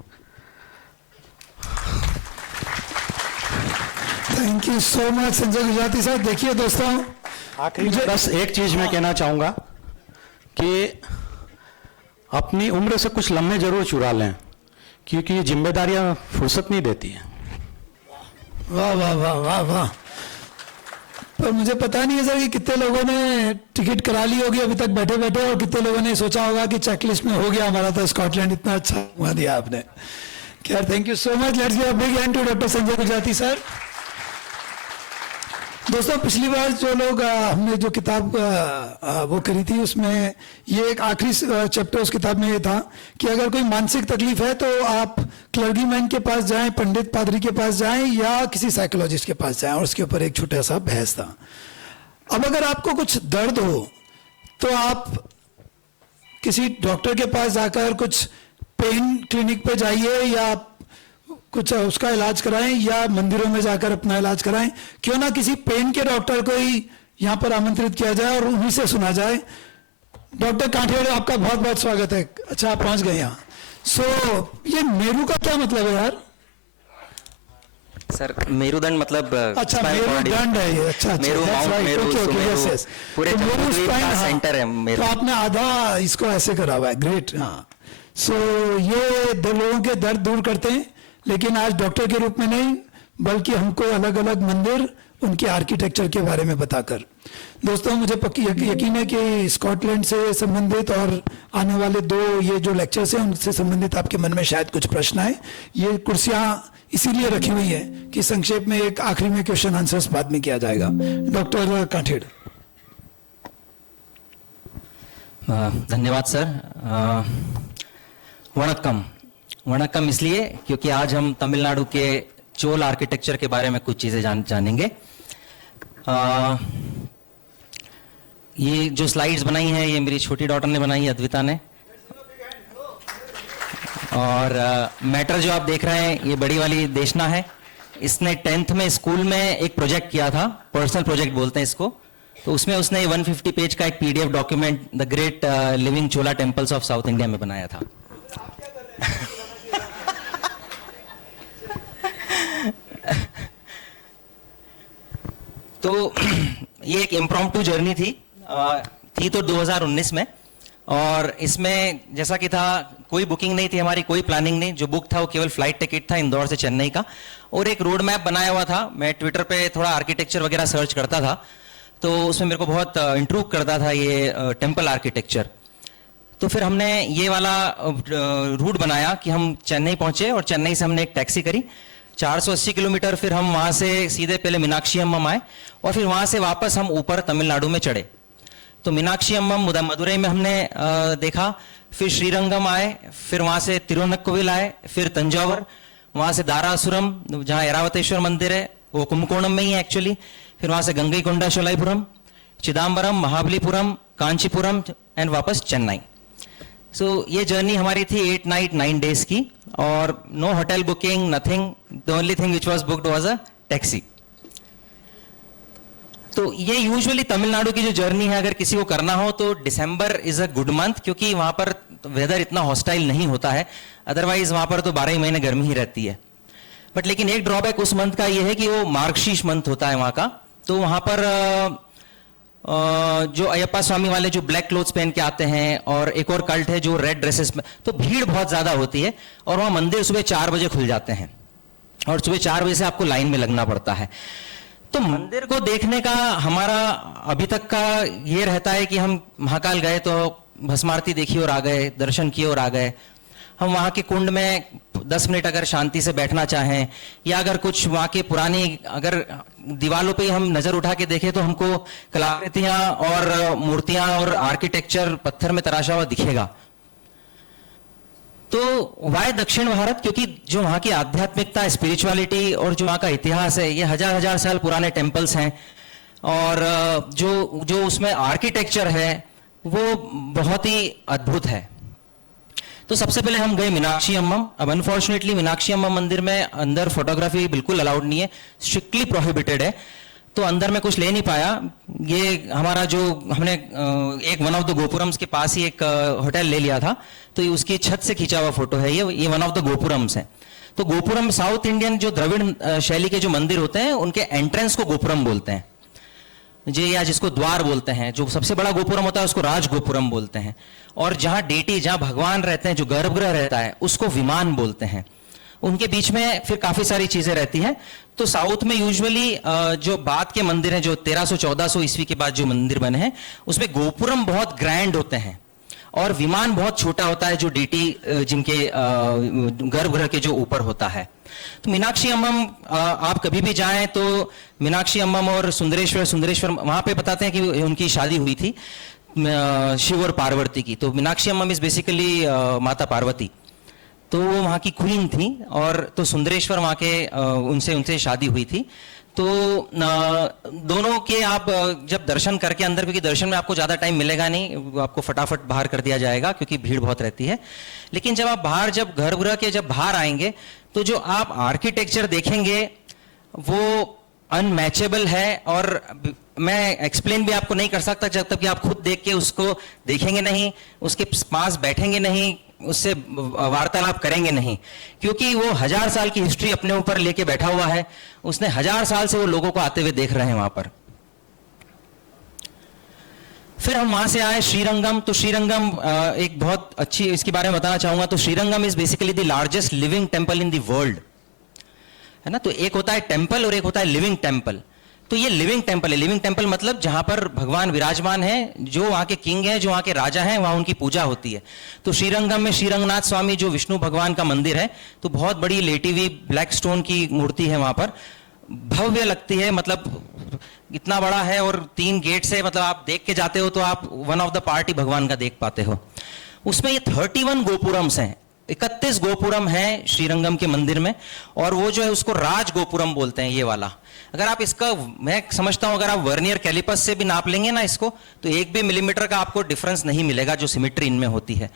Thank you so much Sanjay Gujarati साहब। देखिए दोस्तों, आखिरी में बस एक चीज मैं कहना चाहूंगा कि अपनी उम्र से कुछ लम्हे जरूर चुरा लें, क्योंकि ये जिम्मेदारियां फुर्सत नहीं देती हैं। वाह वाह वाह वाह वाह। पर मुझे पता नहीं है सर कि कितने लोगों ने टिकट करा ली होगी अभी तक बैठे बैठे, और कितने लोगों ने सोचा होगा कि चेकलिस्ट में हो गया हमारा, तो स्कॉटलैंड इतना अच्छा घुमा दिया आपने। खैर, thank you so much. Let's give a big hand to doctor Sanjay Gujarati sir. दोस्तों पिछली बार जो लोग हमने जो किताब वो करी थी उसमें ये एक आखिरी चैप्टर उस किताब में ये था कि अगर कोई मानसिक तकलीफ है तो आप क्लर्गीमैन के पास जाएं, पंडित पादरी के पास जाएं या किसी साइकोलॉजिस्ट के पास जाएं, और उसके ऊपर एक छोटा सा बहस था। अब अगर आपको कुछ दर्द हो तो आप किसी डॉक्टर के पास जाकर कुछ पेन क्लिनिक पे जाइए या कुछ उसका इलाज कराएं या मंदिरों में जाकर अपना इलाज कराएं। क्यों ना किसी पेन के डॉक्टर को ही यहाँ पर आमंत्रित किया जाए और उन्हीं से सुना जाए। डॉक्टर काठियाड़, आपका बहुत बहुत स्वागत है। अच्छा, आप पहुंच गए यहाँ। ये मेरू का क्या मतलब है यार? सर मेरुदंड मतलब अच्छा, spine cord। मेरुदंड है ये। अच्छा, Meru that's mount right, Meru okay, okay, Sumeru, yes, yes। पूरे तो जम्मू मेरू द्वीप spine, का हाँ। सेंटर है मेरू। तो आपने आधा इसको ऐसे करा हुआ है, ग्रेट। हाँ, ये दो लोगों के दर्द दूर करते हैं, लेकिन आज डॉक्टर के रूप में नहीं बल्कि हमको अलग अलग मंदिर उनके आर्किटेक्चर के बारे में बताकर। दोस्तों, मुझे पक्की यकीन है कि स्कॉटलैंड से संबंधित और आने वाले 2 ये जो लेक्चर्स हैं उनसे संबंधित आपके मन में शायद कुछ प्रश्न आए। ये कुर्सियां इसीलिए रखी हुई है कि संक्षेप में एक आखिरी में क्वेश्चन आंसर्स बाद में किया जाएगा। डॉक्टर काठेड़। धन्यवाद सर। वणक्कम। वणक्कम इसलिए क्योंकि आज हम तमिलनाडु के चोल आर्किटेक्चर के बारे में कुछ चीजें जानेंगे। ये जो स्लाइड्स बनाई हैं ये मेरी छोटी डॉटर ने बनाई है, अद्विता ने। और मैटर जो आप देख रहे हैं ये बड़ी वाली देशना है। इसने 10th में स्कूल में एक प्रोजेक्ट किया था, पर्सनल प्रोजेक्ट बोलते हैं इसको। तो उसमें उसने 150 पेज का एक PDF document the great living Chola temples of south India में बनाया था। तो ये एक इम्प्रॉम्प्टू जर्नी थी तो 2019 में। और इसमें जैसा कि था, कोई बुकिंग नहीं थी हमारी, कोई प्लानिंग नहीं। जो बुक था वो केवल फ्लाइट टिकट था इंदौर से चेन्नई का, और एक रोड मैप बनाया हुआ था। मैं ट्विटर पे थोड़ा आर्किटेक्चर वगैरह सर्च करता था तो उसमें मेरे को बहुत इंट्रूव करता था ये टेम्पल आर्किटेक्चर। तो फिर हमने ये वाला रूट बनाया कि हम चेन्नई पहुंचे और चेन्नई से हमने एक टैक्सी करी 480 किलोमीटर। फिर हम वहां से सीधे पहले मीनाक्षी अम्मम आए और फिर वहां से वापस हम ऊपर तमिलनाडु में चढ़े। तो मीनाक्षी अम्मम मदुरई में हमने देखा, फिर श्रीरंगम आए, फिर वहां से तिरुनक्कोविल आए, फिर तंजावर, वहां से दारासुरम जहां ऐरावतेश्वर मंदिर है वो कुंभकोणम में ही है एक्चुअली, फिर वहां से गंगईकोंडा शोलाईपुरम, चिदम्बरम, महाबलीपुरम, कांचीपुरम एंड वापस चेन्नई। ये जर्नी हमारी थी 8 नाइट 9 डेज की, और no hotel booking, nothing. The only thing which was booked was a taxi. तो ये यूजुअली तमिलनाडु की जो जर्नी है, अगर किसी को करना हो तो दिसंबर इज अ गुड मंथ, क्योंकि वहां पर वेदर इतना हॉस्टाइल नहीं होता है। अदरवाइज वहां पर तो 12 ही महीने गर्मी ही रहती है। बट लेकिन एक ड्रॉबैक उस मंथ का ये है कि वो मार्गशीर्ष मंथ होता है वहां का। तो वहां पर जो अयप्पा स्वामी वाले जो ब्लैक क्लोथ्स पहन के आते हैं, और एक और कल्ट है जो रेड ड्रेसेस में, तो भीड़ बहुत ज्यादा होती है। और वहां मंदिर सुबह 4 बजे खुल जाते हैं और सुबह 4 बजे से आपको लाइन में लगना पड़ता है। तो मंदिर को देखने का हमारा अभी तक का ये रहता है कि हम महाकाल गए तो भस्मारती देखी और आ गए, दर्शन किए और आ गए। हम वहाँ के कुंड में 10 मिनट अगर शांति से बैठना चाहें, या अगर कुछ वहाँ के पुरानी अगर दीवालों पे हम नजर उठा के देखें तो हमको कलाकृतियां और मूर्तियां और आर्किटेक्चर पत्थर में तराशा हुआ दिखेगा। तो वाय दक्षिण भारत, क्योंकि जो वहाँ की आध्यात्मिकता, स्पिरिचुअलिटी और जो वहाँ का इतिहास है, ये हजार साल पुराने टेम्पल्स हैं, और जो उसमें आर्किटेक्चर है वो बहुत ही अद्भुत है। तो सबसे पहले हम गए मीनाक्षी अम्मम। अब अनफॉर्चुनेटली मीनाक्षी अम्मम मंदिर में अंदर फोटोग्राफी बिल्कुल अलाउड नहीं है, स्ट्रिक्टली प्रोहिबिटेड है। तो अंदर में कुछ ले नहीं पाया। ये हमारा जो हमने एक वन ऑफ द गोपुरम्स के पास ही एक होटल ले लिया था, तो ये उसकी छत से खींचा हुआ फोटो है। ये वन ऑफ द गोपुरम्स है। तो गोपुरम साउथ इंडियन जो द्रविड़ शैली के जो मंदिर होते हैं उनके एंट्रेंस को गोपुरम बोलते हैं जी, या जिसको द्वार बोलते हैं। जो सबसे बड़ा गोपुरम होता है उसको राज गोपुरम बोलते हैं। और जहां डेटी, जहां भगवान रहते हैं, जो गर्भगृह रहता है, उसको विमान बोलते हैं। उनके बीच में फिर काफी सारी चीजें रहती हैं। तो साउथ में यूजुअली जो बाद के मंदिर हैं, जो 1300-1400 ईस्वी के बाद जो मंदिर बने हैं, उसमें गोपुरम बहुत ग्रैंड होते हैं और विमान बहुत छोटा होता है जो डीटी जिनके गर्भगृह के जो ऊपर होता है। तो मीनाक्षी अम्मम आप कभी भी जाएं तो मीनाक्षी अम्मम और सुंदरेश्वर वहां पे बताते हैं कि उनकी शादी हुई थी शिव और पार्वती की। तो मीनाक्षी अम्मम इज बेसिकली माता पार्वती, तो वो वहाँ की क्वीन थी, और तो सुंदरेश्वर वहाँ के उनसे शादी हुई थी। तो दोनों के आप जब दर्शन करके अंदर, क्योंकि दर्शन में आपको ज़्यादा टाइम मिलेगा नहीं, आपको फटाफट बाहर कर दिया जाएगा क्योंकि भीड़ बहुत रहती है। लेकिन जब आप बाहर, जब गर्भगृह के जब बाहर आएंगे तो जो आप आर्किटेक्चर देखेंगे वो अनमैचेबल है, और मैं एक्सप्लेन भी आपको नहीं कर सकता जब तक कि आप खुद देख के उसको देखेंगे नहीं, उसके पास बैठेंगे नहीं, उससे वार्तालाप करेंगे नहीं, क्योंकि वो 1000 साल की हिस्ट्री अपने ऊपर लेके बैठा हुआ है। उसने 1000 साल से वो लोगों को आते हुए देख रहे हैं वहां पर। फिर हम वहां से आए श्रीरंगम। तो श्रीरंगम एक बहुत अच्छी, इसके बारे में बताना चाहूंगा। तो Srirangam is basically the largest living temple in the world, है ना। तो एक होता है टेम्पल और एक होता है लिविंग टेम्पल। तो ये लिविंग टेम्पल है। लिविंग टेम्पल मतलब जहां पर भगवान विराजमान है, जो वहां के किंग हैं, जो वहां के राजा हैं, वहां उनकी पूजा होती है। तो श्रीरंगम में श्रीरंगनाथ स्वामी जो विष्णु भगवान का मंदिर है, तो बहुत बड़ी लेटी हुई ब्लैक स्टोन की मूर्ति है वहां पर, भव्य लगती है, मतलब इतना बड़ा है, और 3 गेट से, मतलब आप देख के जाते हो तो आप वन ऑफ द पार्ट ही भगवान का देख पाते हो। उसमें ये 31 गोपुरम्स हैं, 31 गोपुरम है श्रीरंगम के मंदिर में, और वो जो है उसको राज गोपुरम बोलते हैं, ये वाला। अगर आप इसका, मैं समझता हूं अगर आप वर्नियर कैलिपर्स से भी नाप लेंगे ना इसको, तो 1 भी मिलीमीटर का आपको डिफरेंस नहीं मिलेगा जो सिमेट्री इनमें होती है।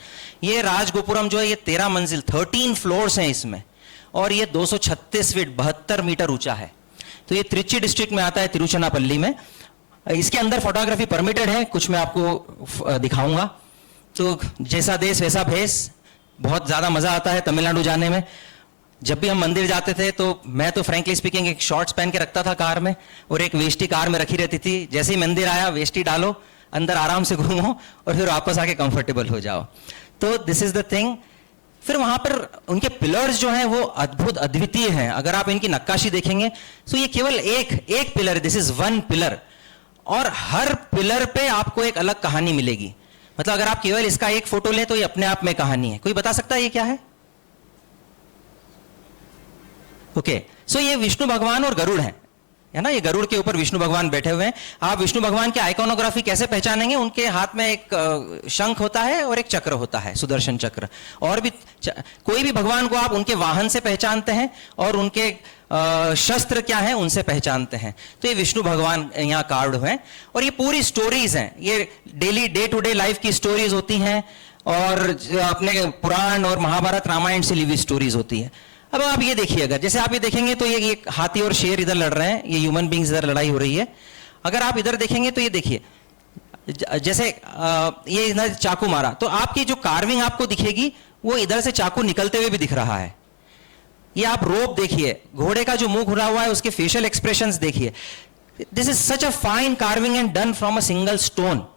ये राज गोपुरम जो है ये 13 मंजिल, 13 फ्लोर्स हैं इसमें, और ये 236 फीट 72 मीटर ऊंचा है। तो ये त्रिची डिस्ट्रिक्ट में आता है, तिरुचनापल्ली में। इसके अंदर फोटोग्राफी परमिटेड है, कुछ मैं आपको दिखाऊंगा। तो जैसा देश वैसा भेष, बहुत ज्यादा मजा आता है तमिलनाडु जाने में। जब भी हम मंदिर जाते थे तो मैं तो फ्रैंकली स्पीकिंग एक शॉर्ट्स पहन के रखता था कार में, और एक वेष्टी कार में रखी रहती थी। जैसे ही मंदिर आया, वेष्टी डालो, अंदर आराम से घूमो, और फिर वापस आके कंफर्टेबल हो जाओ। तो दिस इज द थिंग। फिर वहां पर उनके पिलर्स जो हैं वो अद्भुत, अद्वितीय हैं। अगर आप इनकी नक्काशी देखेंगे तो ये केवल एक पिलर, दिस इज 1 पिलर, और हर पिलर पे आपको एक अलग कहानी मिलेगी। मतलब अगर आप केवल इसका एक फोटो लें तो ये अपने आप में कहानी है। कोई बता सकता है ये क्या है? ओके, सो ये विष्णु भगवान और गरुड़ है ना। ये गरुड़ के ऊपर विष्णु भगवान बैठे हुए हैं। आप विष्णु भगवान की आइकोनोग्राफी कैसे पहचानेंगे? उनके हाथ में एक शंख होता है और एक चक्र होता है, सुदर्शन चक्र। और भी कोई भी भगवान को आप उनके वाहन से पहचानते हैं, और उनके शस्त्र क्या है उनसे पहचानते हैं। तो ये विष्णु भगवान यहाँ कार्ड हुए हैं, और ये पूरी स्टोरीज हैं, ये daily day to day life की स्टोरीज होती हैं, और अपने पुराण और महाभारत रामायण से ली हुई स्टोरीज होती है। अब आप ये देखिए, अगर जैसे आप ये देखेंगे तो ये हाथी और शेर इधर लड़ रहे हैं, ये ह्यूमन बींग्स इधर लड़ाई हो रही है। अगर आप इधर देखेंगे तो ये देखिए, जैसे ये इधर चाकू मारा, तो आपकी जो कार्विंग आपको दिखेगी वो इधर से चाकू निकलते हुए भी दिख रहा है। ये आप रोप देखिए, घोड़े का जो मुंह खुला हुआ है उसके फेशियल एक्सप्रेशंस देखिए। This is such a fine carving and done from a single stone.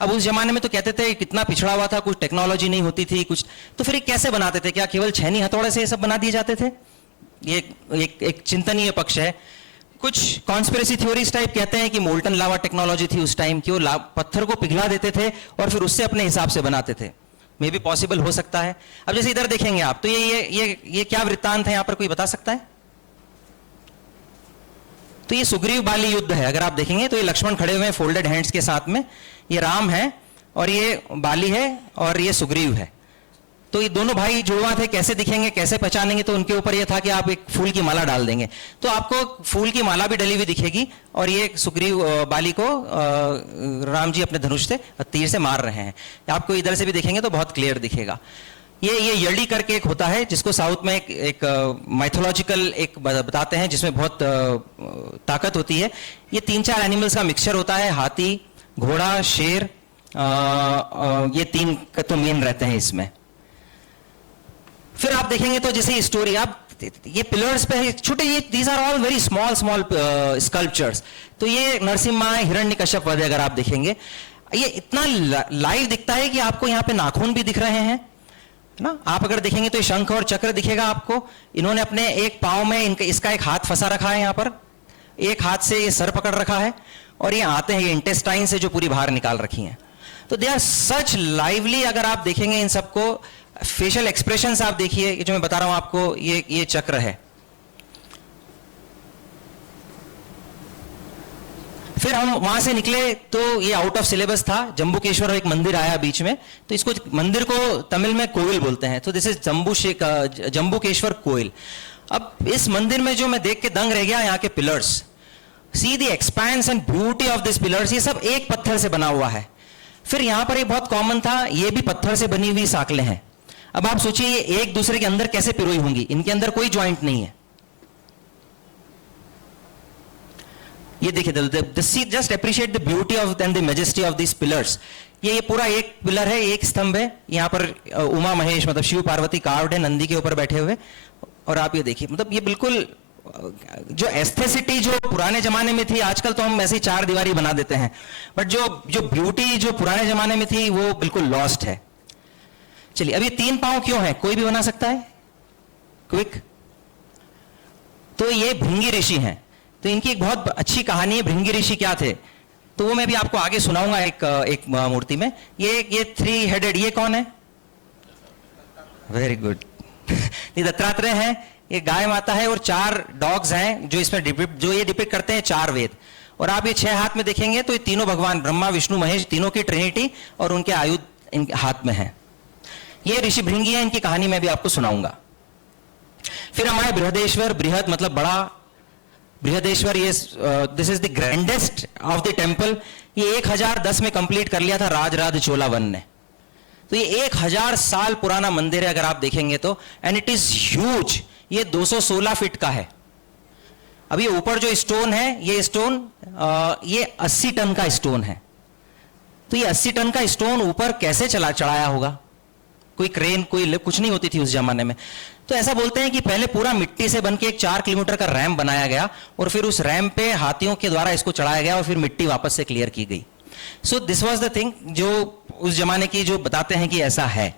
अब उस जमाने में तो कहते थे कितना पिछड़ा हुआ था, कुछ टेक्नोलॉजी नहीं होती थी कुछ, तो फिर कैसे बनाते थे? क्या केवल छेनी हथौड़े से ये सब बना दिए जाते थे? ये एक चिंतनीय पक्ष है। कुछ कॉन्स्पिरेसी थ्योरीज टाइप कहते हैं कि मोल्टन लावा टेक्नोलॉजी थी उस टाइम की, वो पत्थर को पिघला देते थे और फिर उससे अपने हिसाब से बनाते थे। मे बी पॉसिबल हो सकता है। अब जैसे इधर देखेंगे आप, तो ये क्या वृत्तांत है यहाँ पर, कोई बता सकता है? तो ये सुग्रीव बाली युद्ध है। अगर आप देखेंगे तो ये लक्ष्मण खड़े हुए हैं फोल्डेड हैंड्स के साथ में, ये राम है और ये बाली है और ये सुग्रीव है। तो ये दोनों भाई जुड़वा थे, कैसे दिखेंगे, कैसे पहचानेंगे? तो उनके ऊपर ये था कि आप एक फूल की माला डाल देंगे तो आपको फूल की माला भी डली हुई दिखेगी, और ये सुग्रीव बाली को राम जी अपने धनुष से तीर से मार रहे हैं। आपको इधर से भी देखेंगे तो बहुत क्लियर दिखेगा। ये यड़ी करके एक होता है जिसको साउथ में एक माइथोलॉजिकल एक बताते हैं, जिसमें बहुत ताकत होती है। ये 3-4 एनिमल्स का मिक्सचर होता है, हाथी, घोड़ा, शेर, ये 3 तो मेन रहते हैं इसमें। फिर आप देखेंगे तो जैसे स्टोरी, आप ये पिलर्स पे छोटे, ये these are all very small sculptures. तो ये नरसिम्हा, हिरण्यकश्यप वध, अगर आप देखेंगे ये इतना लाइव दिखता है कि आपको यहाँ पे नाखून भी दिख रहे हैं ना। आप अगर देखेंगे तो ये शंख और चक्र दिखेगा आपको। इन्होंने अपने एक पांव में इसका एक हाथ फंसा रखा है, यहाँ पर एक हाथ से ये सर पकड़ रखा है, और ये आते हैं ये इंटेस्टाइन से जो पूरी बाहर निकाल रखी हैं। तो दे आर सच लाइवली, अगर आप देखेंगे इन सबको, फेशियल एक्सप्रेशंस आप देखिए, ये जो मैं बता रहा हूं आपको, ये चक्र है। फिर हम वहां से निकले तो ये आउट ऑफ सिलेबस था, जम्बूकेश्वर एक मंदिर आया बीच में, तो इसको मंदिर को तमिल में कोइल बोलते हैं, तो दिस इज जम्बूकेश्वर कोइल। अब इस मंदिर में जो मैं देख के दंग रह गया, यहाँ के pillars, see the expense and beauty of this pillars, ये सब एक पत्थर से बना हुआ है। फिर यहां पर एक बहुत कॉमन था, ये भी पत्थर से बनी हुई साकलें हैं। अब आप सोचिए ये एक दूसरे के अंदर कैसे पिरोई होंगी, इनके अंदर कोई ज्वाइंट नहीं है। ये देखिए, just appreciate the beauty of and the majesty of this pillars. ये पूरा एक पिलर है, एक स्तंभ है, यहाँ पर उमा महेश मतलब शिव पार्वती कार्व्ड है नंदी के ऊपर बैठे हुए। और आप ये देखिए, मतलब ये बिल्कुल जो एस्थेसिटी जो पुराने जमाने में थी, आजकल तो हम ऐसे ही चार दीवारी बना देते हैं, बट जो ब्यूटी जो पुराने जमाने में थी वो बिल्कुल लॉस्ट है। चलिए, अब ये 3 पांव क्यों है, कोई भी बना सकता है क्विक? तो ये भृंगी ऋषि हैं, तो इनकी एक बहुत अच्छी कहानी है, भृंगी ऋषि क्या थे, तो वो मैं भी आपको आगे सुनाऊंगा एक मूर्ति में। ये 3 हेडेड, ये कौन है? वेरी गुड ये दत्तात्रेय हैं, ये गाय माता है, और 4 डॉग्स हैं जो इसमें डिपिक्ट करते हैं 4 वेद। और आप ये 6 हाथ में देखेंगे तो ये तीनों भगवान ब्रह्मा विष्णु महेश, तीनों की ट्रिनिटी, और उनके आयुध इनके हाथ में है। ये ऋषि भृंगी है, इनकी कहानी मैं भी आपको सुनाऊंगा। फिर हमारे बृहदेश्वर, बृहद मतलब बड़ा, बृहदेश्वर, ये this is the grandest of the temple. ये 1010 में कंप्लीट कर लिया था राजराज चोला वन ने। तो ये 1000 साल पुराना मंदिर है अगर आप देखेंगे तो, एंड इट इज ह्यूज। ये 216 फीट का है। अब ये ऊपर जो स्टोन है, ये स्टोन ये 80 टन का स्टोन है। तो ये 80 टन का स्टोन ऊपर कैसे चढ़ाया होगा? कोई क्रेन, कोई कुछ नहीं होती थी उस जमाने में। तो ऐसा बोलते हैं कि पहले पूरा मिट्टी से बनके एक 4 किलोमीटर का रैम्प बनाया गया, और फिर उस रैम्प पे हाथियों के द्वारा इसको चढ़ाया गया, और फिर मिट्टी वापस से क्लियर की गई। So this was the thing जो उस जमाने की जो बताते हैं कि ऐसा है।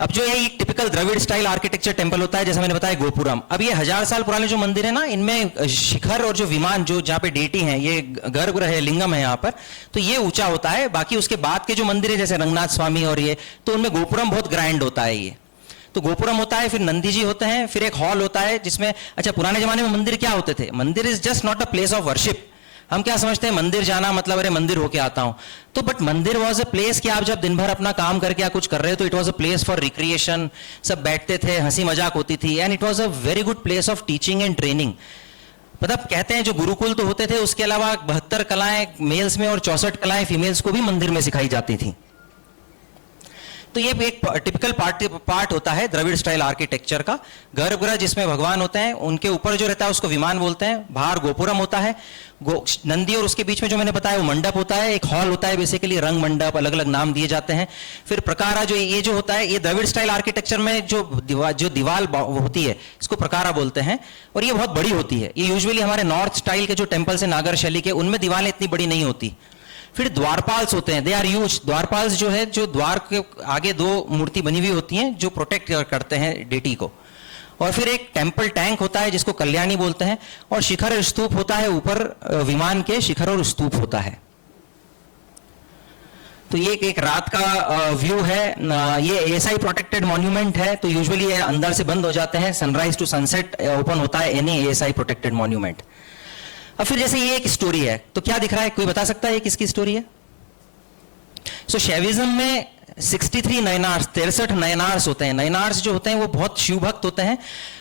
अब जो है एक typical Dravida style architecture temple होता है, जैसा मैंने बताया गोपुरम। अब ये 1000 साल पुराने जो मंदिर है ना, इनमें शिखर और जो विमान जो जहां पे डेटी हैं, ये गर्भ है, लिंगम है यहाँ पर, तो ये ऊंचा होता है। बाकी उसके बाद के जो मंदिर है जैसे रंगनाथ स्वामी और ये, तो उनमें गोपुरम बहुत ग्रैंड होता है। ये तो गोपुरम होता है, फिर नंदी जी होते हैं, फिर एक हॉल होता है जिसमें, अच्छा पुराने जमाने में मंदिर क्या होते थे? मंदिर is just not a place of worship. हम क्या समझते हैं मंदिर जाना मतलब अरे मंदिर होके आता हूं, तो बट मंदिर वाज अ प्लेस कि आप जब दिन भर अपना काम करके या कुछ कर रहे हो तो it was a place for recreation. सब बैठते थे, हंसी मजाक होती थी, and it was a very good place of teaching and training. मतलब कहते हैं जो गुरुकुल तो होते थे, उसके अलावा 72 कलाएं मेल्स में और 64 कलाएं फीमेल्स को भी मंदिर में सिखाई जाती थी। तो ये एक टिपिकल पार्ट होता है द्रविड़ स्टाइल आर्किटेक्चर का। गर्भगृह जिसमें भगवान होते हैं, उनके ऊपर जो रहता है उसको विमान बोलते हैं, बाहर गोपुरम होता है, नंदी और उसके बीच में जो मैंने बताया वो मंडप होता है, एक हॉल होता है, बेसिकली रंग मंडप, अलग अलग नाम दिए जाते हैं। फिर प्रकारा जो ये जो होता है, ये द्रविड़ स्टाइल आर्किटेक्चर में जो दीवाल होती है इसको प्रकारा बोलते हैं, और ये बहुत बड़ी होती है। ये यूजुअली हमारे नॉर्थ स्टाइल के जो टेम्पल्स है नागर शैली के, उनमें दीवारें इतनी बड़ी नहीं होती। फिर द्वारपाल्स होते हैं, दे आर ह्यूज। द्वारपाल्स जो है, जो द्वार के आगे 2 मूर्ति बनी हुई होती हैं जो प्रोटेक्ट करते हैं डेटी को। और फिर एक टेंपल टैंक होता है जिसको कल्याणी बोलते हैं, और शिखर और स्तूप होता है, ऊपर विमान के शिखर और स्तूप होता है। तो ये एक रात का व्यू है। ये एएसआई प्रोटेक्टेड मॉन्यूमेंट है, तो यूजुअली ये अंदर से बंद हो जाते हैं, सनराइज टू सनसेट ओपन होता है एनी एएसआई प्रोटेक्टेड मॉन्यूमेंट। अब फिर जैसे ये एक स्टोरी है, तो क्या दिख रहा है, कोई बता सकता है ये किसकी स्टोरी है? सो शैविज्म में 63 नयनार्स, 63 नयनार्स होते हैं। नयनार्स जो होते हैं वो बहुत शिव भक्त होते हैं,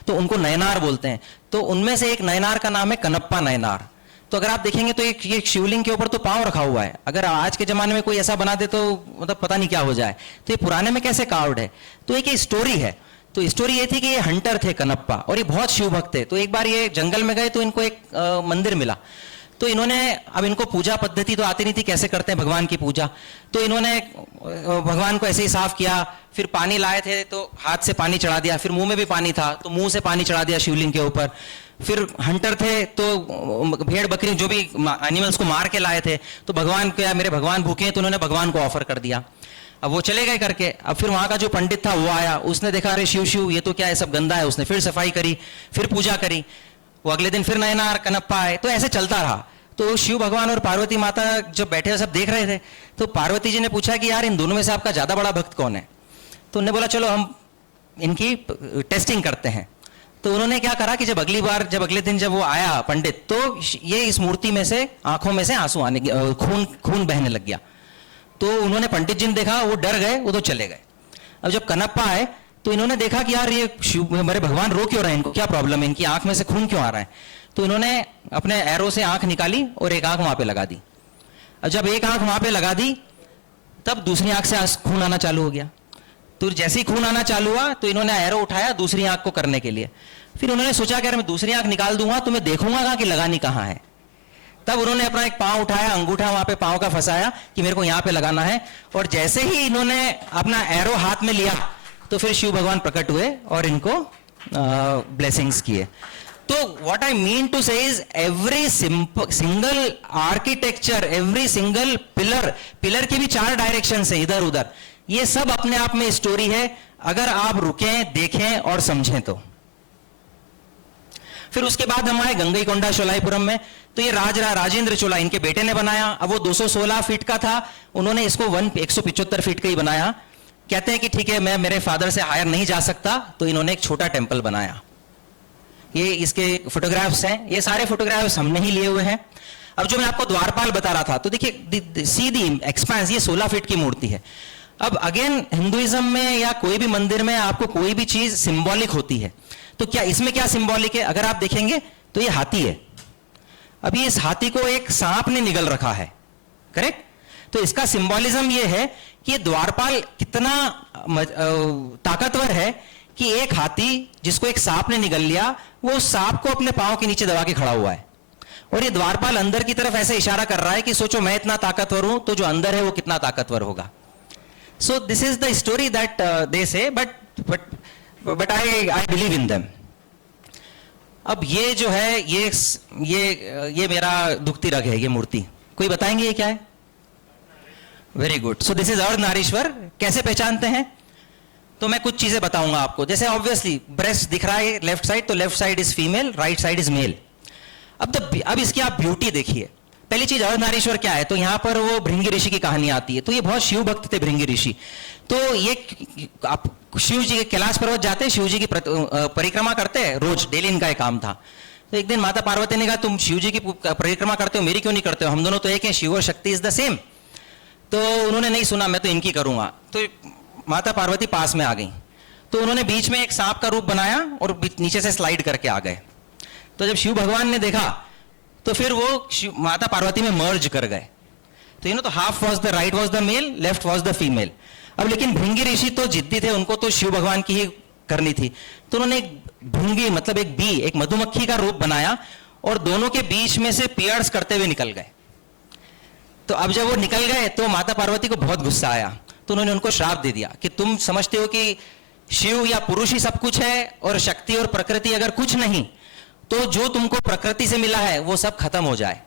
तो उनको नयनार बोलते हैं। तो उनमें से एक नयनार का नाम है कनप्पा नयनार। तो अगर आप देखेंगे तो एक शिवलिंग के ऊपर तो पांव रखा हुआ है। अगर आज के जमाने में कोई ऐसा बना दे तो मतलब पता नहीं क्या हो जाए। तो ये पुराने में कैसे कार्व्ड है? तो एक स्टोरी है। तो स्टोरी ये थी कि ये हंटर थे कनप्पा, और ये बहुत शिव भक्त थे। तो एक बार ये जंगल में गए तो इनको एक मंदिर मिला। तो इन्होंने, अब इनको पूजा पद्धति तो आती नहीं थी कैसे करते हैं भगवान की पूजा, तो इन्होंने भगवान को ऐसे ही साफ किया, फिर पानी लाए थे तो हाथ से पानी चढ़ा दिया, फिर मुंह में भी पानी था तो मुंह से पानी चढ़ा दिया शिवलिंग के ऊपर। फिर हंटर थे तो भेड़ बकरी जो भी एनिमल्स को मार के लाए थे, तो भगवान को, मेरे भगवान भूखे हैं, तो उन्होंने भगवान को ऑफर कर दिया। अब वो चले गए करके। अब फिर वहां का जो पंडित था वो आया, उसने देखा अरे शिव शिव ये तो क्या है, सब गंदा है। उसने फिर सफाई करी, फिर पूजा करी। वो अगले दिन फिर नयनार कनप्पा आए, तो ऐसे चलता रहा। तो शिव भगवान और पार्वती माता जब बैठे सब देख रहे थे, तो पार्वती जी ने पूछा कि यार इन दोनों में से आपका ज्यादा बड़ा भक्त कौन है? तो उन्होंने बोला चलो हम इनकी टेस्टिंग करते हैं। तो उन्होंने क्या करा कि जब अगले दिन जब वो आया पंडित, तो ये इस मूर्ति में से आंखों में से आंसू आने, खून बहने लग गया। तो उन्होंने पंडित जी ने देखा, वो डर गए, वो तो चले गए। अब जब कनप्पा आए तो इन्होंने देखा कि यार ये हमारे भगवान रो क्यों रहे हैं, इनको क्या प्रॉब्लम है, इनकी आंख में से खून क्यों आ रहा है? तो इन्होंने अपने एरो से आंख निकाली और एक आंख वहां पे लगा दी। अब जब एक आंख वहां पे लगा दी, तब दूसरी आंख से खून आना चालू हो गया। तो जैसे ही खून आना चालू हुआ तो इन्होंने एरो उठाया दूसरी आंख को करने के लिए। फिर उन्होंने सोचा कि अगर मैं दूसरी आंख निकाल दूंगा तो मैं देखूंगा कहां कि लगानी कहां है। तब उन्होंने अपना एक पांव उठाया, अंगूठा वहां पे पांव का फंसाया कि मेरे को यहां पे लगाना है, और जैसे ही इन्होंने अपना एरो हाथ में लिया तो फिर शिव भगवान प्रकट हुए और इनको ब्लेसिंग्स किए। तो व्हाट आई मीन टू से is every single architecture, every single pillar के भी 4 डायरेक्शन है इधर उधर, ये सब अपने आप में स्टोरी है अगर आप रुकें, देखें और समझें तो। फिर उसके बाद हम आए गंगईकोंडा शोलापुरम में। तो ये राजेंद्र चोला इनके बेटे ने बनाया। अब वो 216 फीट का था, उन्होंने इसको 175 फीट का ही बनाया। कहते हैं कि ठीक है मैं मेरे फादर से हायर नहीं जा सकता, तो इन्होंने एक छोटा टेंपल बनाया। ये इसके फोटोग्राफ्स हैं, ये सारे फोटोग्राफ्स हमने ही लिए हुए हैं। अब जो मैं आपको द्वारपाल बता रहा था, तो देखिए सीधी एक्सपांस, ये 16 फीट की मूर्ति है। अब अगेन हिंदुइज्म में या कोई भी मंदिर में आपको कोई भी चीज सिंबॉलिक होती है, तो क्या इसमें क्या सिंबॉलिक है? अगर आप देखेंगे तो ये हाथी है। अभी इस हाथी को एक सांप ने निगल रखा है, करेक्ट? तो इसका सिंबॉलिज्म ये है कि द्वारपाल कितना ताकतवर है कि एक हाथी जिसको एक सांप ने निगल लिया, वो सांप को अपने पांव के नीचे दबा के खड़ा हुआ है, और ये द्वारपाल अंदर की तरफ ऐसे इशारा कर रहा है कि सोचो मैं इतना ताकतवर हूं तो जो अंदर है वो कितना ताकतवर होगा। So this is the story that they say, but I believe in them. अब ये जो है ये मेरा दुखती रग है, ये मूर्ति। कोई बताएंगे ये क्या है? Very good. So this is Ardhanarishvara. कैसे पहचानते हैं? तो मैं कुछ चीजें बताऊंगा आपको। जैसे ऑब्वियसली ब्रेस्ट दिख रहा है लेफ्ट साइड, तो left side is female, right side is mail. अब इसकी आप ब्यूटी देखिए। पहली चीज अर्धनारीश्वर क्या है, तो यहां पर वो भृंगी ऋषि की कहानी आती है। तो ये बहुत शिव भक्त थे भृंगी ऋषि। तो ये आप शिव जी के कैलाश पर्वत जाते, शिव जी की परिक्रमा करते हैं रोज, डेली इनका एक काम था। तो एक दिन माता पार्वती ने कहा तुम शिव जी की परिक्रमा करते हो, मेरी क्यों नहीं करते हो? हम दोनों तो एक हैं, शिव और शक्ति इज द सेम। तो उन्होंने नहीं सुना, मैं तो इनकी करूंगा। तो माता पार्वती पास में आ गई, तो उन्होंने बीच में एक सांप का रूप बनाया और नीचे से स्लाइड करके आ गए। तो जब शिव भगवान ने देखा तो फिर वो माता पार्वती में मर्ज कर गए। तो तो half was the right was the male, left was the female. अब लेकिन भृंगी ऋषि तो जिद्दी थे, उनको तो शिव भगवान की ही करनी थी। तो उन्होंने एक भृंगी मतलब एक बी, एक मधुमक्खी का रूप बनाया और दोनों के बीच में से पियर्स करते हुए निकल गए। तो अब जब वो निकल गए तो माता पार्वती को बहुत गुस्सा आया, तो उन्होंने उनको श्राप दे दिया कि तुम समझते हो कि शिव या पुरुष ही सब कुछ है और शक्ति और प्रकृति अगर कुछ नहीं, तो जो तुमको प्रकृति से मिला है वो सब खत्म हो जाए।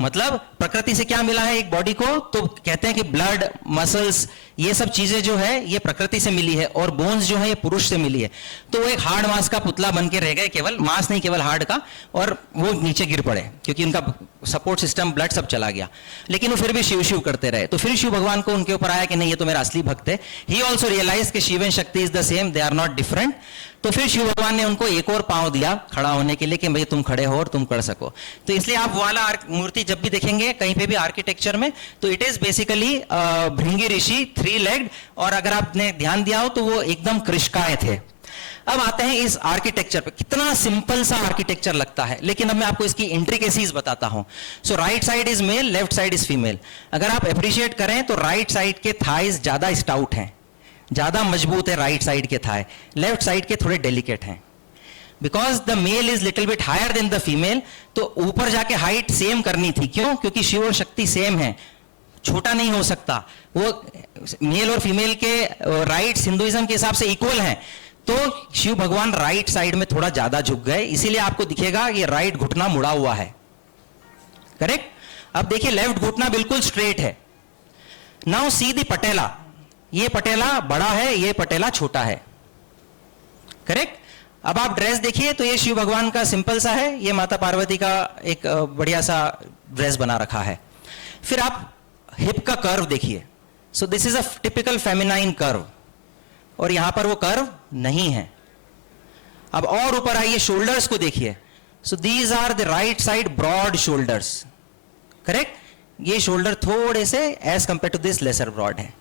मतलब प्रकृति से क्या मिला है एक बॉडी को, तो कहते हैं कि ब्लड, मसल्स, ये सब चीजें जो है ये प्रकृति से मिली है, और बोन्स जो है ये पुरुष से मिली है। तो वो एक हार्ड मांस का पुतला बन के रह गए, केवल मांस नहीं, केवल हार्ड का, और वो नीचे गिर पड़े क्योंकि उनका सपोर्ट सिस्टम, ब्लड सब चला गया। लेकिन वो फिर भी शिव शिव करते रहे। तो फिर शिव भगवान को उनके ऊपर आया कि नहीं ये तो मेरा असली भक्त है। ही ऑल्सो रियलाइज कि Shiva and Shakti is the same, they are not different. तो फिर शिव भगवान ने उनको एक और पांव दिया खड़ा होने के लिए कि भाई तुम खड़े हो और तुम कर सको। तो इसलिए आप वाला मूर्ति जब भी देखेंगे कहीं पे भी आर्किटेक्चर में, तो it is basically Bhringi Rishi 3 legged, और अगर आपने ध्यान दिया हो तो वो एकदम कृष्काय थे। अब आते हैं इस आर्किटेक्चर पे। कितना सिंपल सा आर्किटेक्चर लगता है, लेकिन अब मैं आपको इसकी इंट्रिकेसीज बताता हूं। So right side is male, left side is female. अगर आप अप्रिशिएट करें तो राइट साइड के थाइज ज्यादा स्टाउट हैं, ज्यादा मजबूत है राइट साइड के थाई, लेफ्ट साइड के थोड़े डेलिकेट हैं। Because the male is little bit higher than the female. तो ऊपर जाके हाइट सेम करनी थी। क्यों? क्योंकि शिव और शक्ति सेम है, छोटा नहीं हो सकता। वो मेल और फीमेल के राइट्स हिंदुइज्म के हिसाब से इक्वल हैं। तो शिव भगवान राइट साइड में थोड़ा ज्यादा झुक गए, इसीलिए आपको दिखेगा ये राइट घुटना मुड़ा हुआ है, करेक्ट? अब देखिए लेफ्ट घुटना बिल्कुल स्ट्रेट है। नाउ सी दी पटेला, ये पटेला बड़ा है, ये पटेला छोटा है, करेक्ट? अब आप ड्रेस देखिए तो ये शिव भगवान का सिंपल सा है, ये माता पार्वती का एक बढ़िया सा ड्रेस बना रखा है। फिर आप हिप का कर्व देखिए, सो this is a typical feminine curve, और यहां पर वो कर्व नहीं है। अब और ऊपर आइए, शोल्डर्स को देखिए, so these are the right side broad shoulders, correct. ये शोल्डर थोड़े से as compare to this lesser broad है।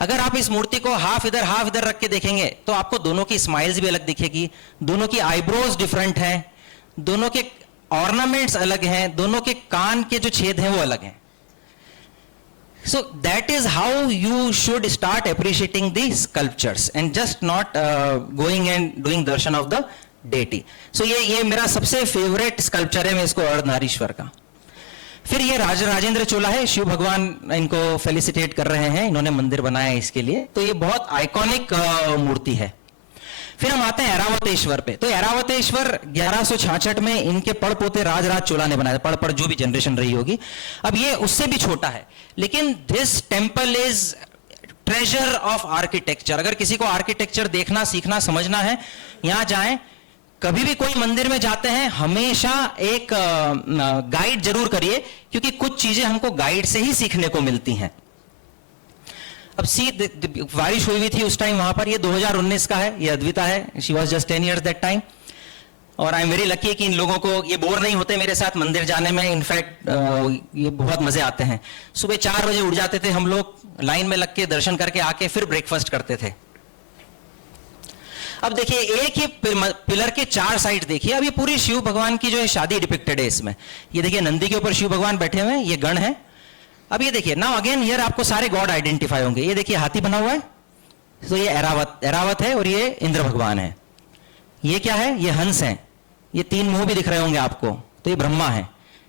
अगर आप इस मूर्ति को हाफ इधर रख के देखेंगे तो आपको दोनों की स्माइल्स भी अलग दिखेगी, दोनों की आईब्रोज डिफरेंट हैं, दोनों के ऑर्नामेंट्स अलग हैं, दोनों के कान के जो छेद हैं वो अलग हैं। So that is how you should start appreciating the sculptures and just not going and doing darshan of the deity. So ये मेरा सबसे फेवरेट स्कल्पचर है, मैं इसको अर्धनारीश्वर का। फिर ये राजेंद्र चोला है, शिव भगवान इनको फेलिसिटेट कर रहे हैं, इन्होंने मंदिर बनाया है इसके लिए, तो ये बहुत आइकॉनिक मूर्ति है। फिर हम आते हैं ऐरावतेश्वर पे। तो ऐरावतेश्वर 1166 में इनके पड़पोते राजराज चोला ने बनाया, पड़ जो भी जनरेशन रही होगी। अब ये उससे भी छोटा है, लेकिन this temple is treasure of architecture. अगर किसी को आर्किटेक्चर देखना, सीखना, समझना है, यहां जाएं। कभी भी कोई मंदिर में जाते हैं हमेशा एक गाइड जरूर करिए, क्योंकि कुछ चीजें हमको गाइड से ही सीखने को मिलती हैं। अब बारिश हुई थी उस टाइम वहां पर, ये 2019 का है, ये अद्विता है, she was just 10 years that time. और आई एम वेरी लकी कि इन लोगों को ये बोर नहीं होते मेरे साथ मंदिर जाने में, इनफैक्ट ये बहुत मजे आते हैं। सुबह 4 बजे उठ जाते थे हम लोग, लाइन में लग के दर्शन करके आके फिर ब्रेकफास्ट करते थे। अब देखिए, एक ही पिलर के 4 साइड देखिए। अब ये पूरी शिव भगवान की जो है शादी डिपिक्टेड है इसमें। ये देखिए, नंदी के ऊपर शिव भगवान बैठे हुए हैं, ये गण है। अब ये देखिए, नाउ अगेन हियर आपको सारे गॉड आइडेंटिफाई होंगे। ये देखिए हाथी बना हुआ है, तो ये ऐरावत है, और ये इंद्र भगवान है। ये क्या है? ये हंस है। ये 3 मुंह भी दिख रहे होंगे आपको, तो ये ब्रह्मा है।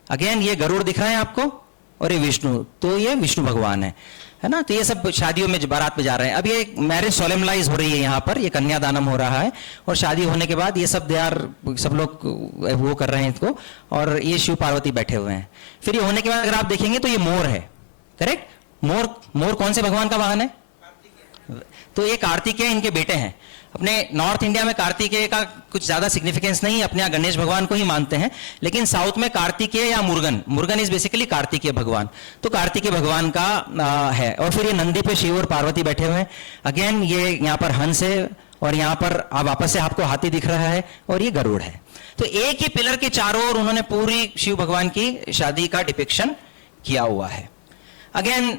अगेन ये गरुड़ दिख रहा है आपको, और ये विष्णु, तो ये विष्णु भगवान है ना। तो ये सब शादियों में बारात में जा रहे हैं। अब ये मैरिज सोलेमलाइज हो रही है यहाँ पर, ये कन्यादानम हो रहा है, और शादी होने के बाद ये सब सब लोग वो कर रहे हैं इसको, और ये शिव पार्वती बैठे हुए हैं। फिर ये होने के बाद अगर आप देखेंगे तो ये मोर है, करेक्ट। मोर कौन से भगवान का वाहन है? तो ये कार्तिकेय इनके बेटे हैं। अपने नॉर्थ इंडिया में कार्तिकेय का कुछ ज्यादा सिग्निफिकेंस नहीं है, अपने यहाँ गणेश भगवान को ही मानते हैं, लेकिन साउथ में कार्तिकेय या मुर्गन इज बेसिकली कार्तिकेय भगवान, तो कार्तिकेय भगवान का है। और फिर ये नंदी पे शिव और पार्वती बैठे हुए हैं। अगेन ये यहाँ पर हंस है, और यहाँ पर वापस से आपको हाथी दिख रहा है, और ये गरुड़ है। तो एक ही पिलर के चारों ओर उन्होंने पूरी शिव भगवान की शादी का डिपिक्शन किया हुआ है। Again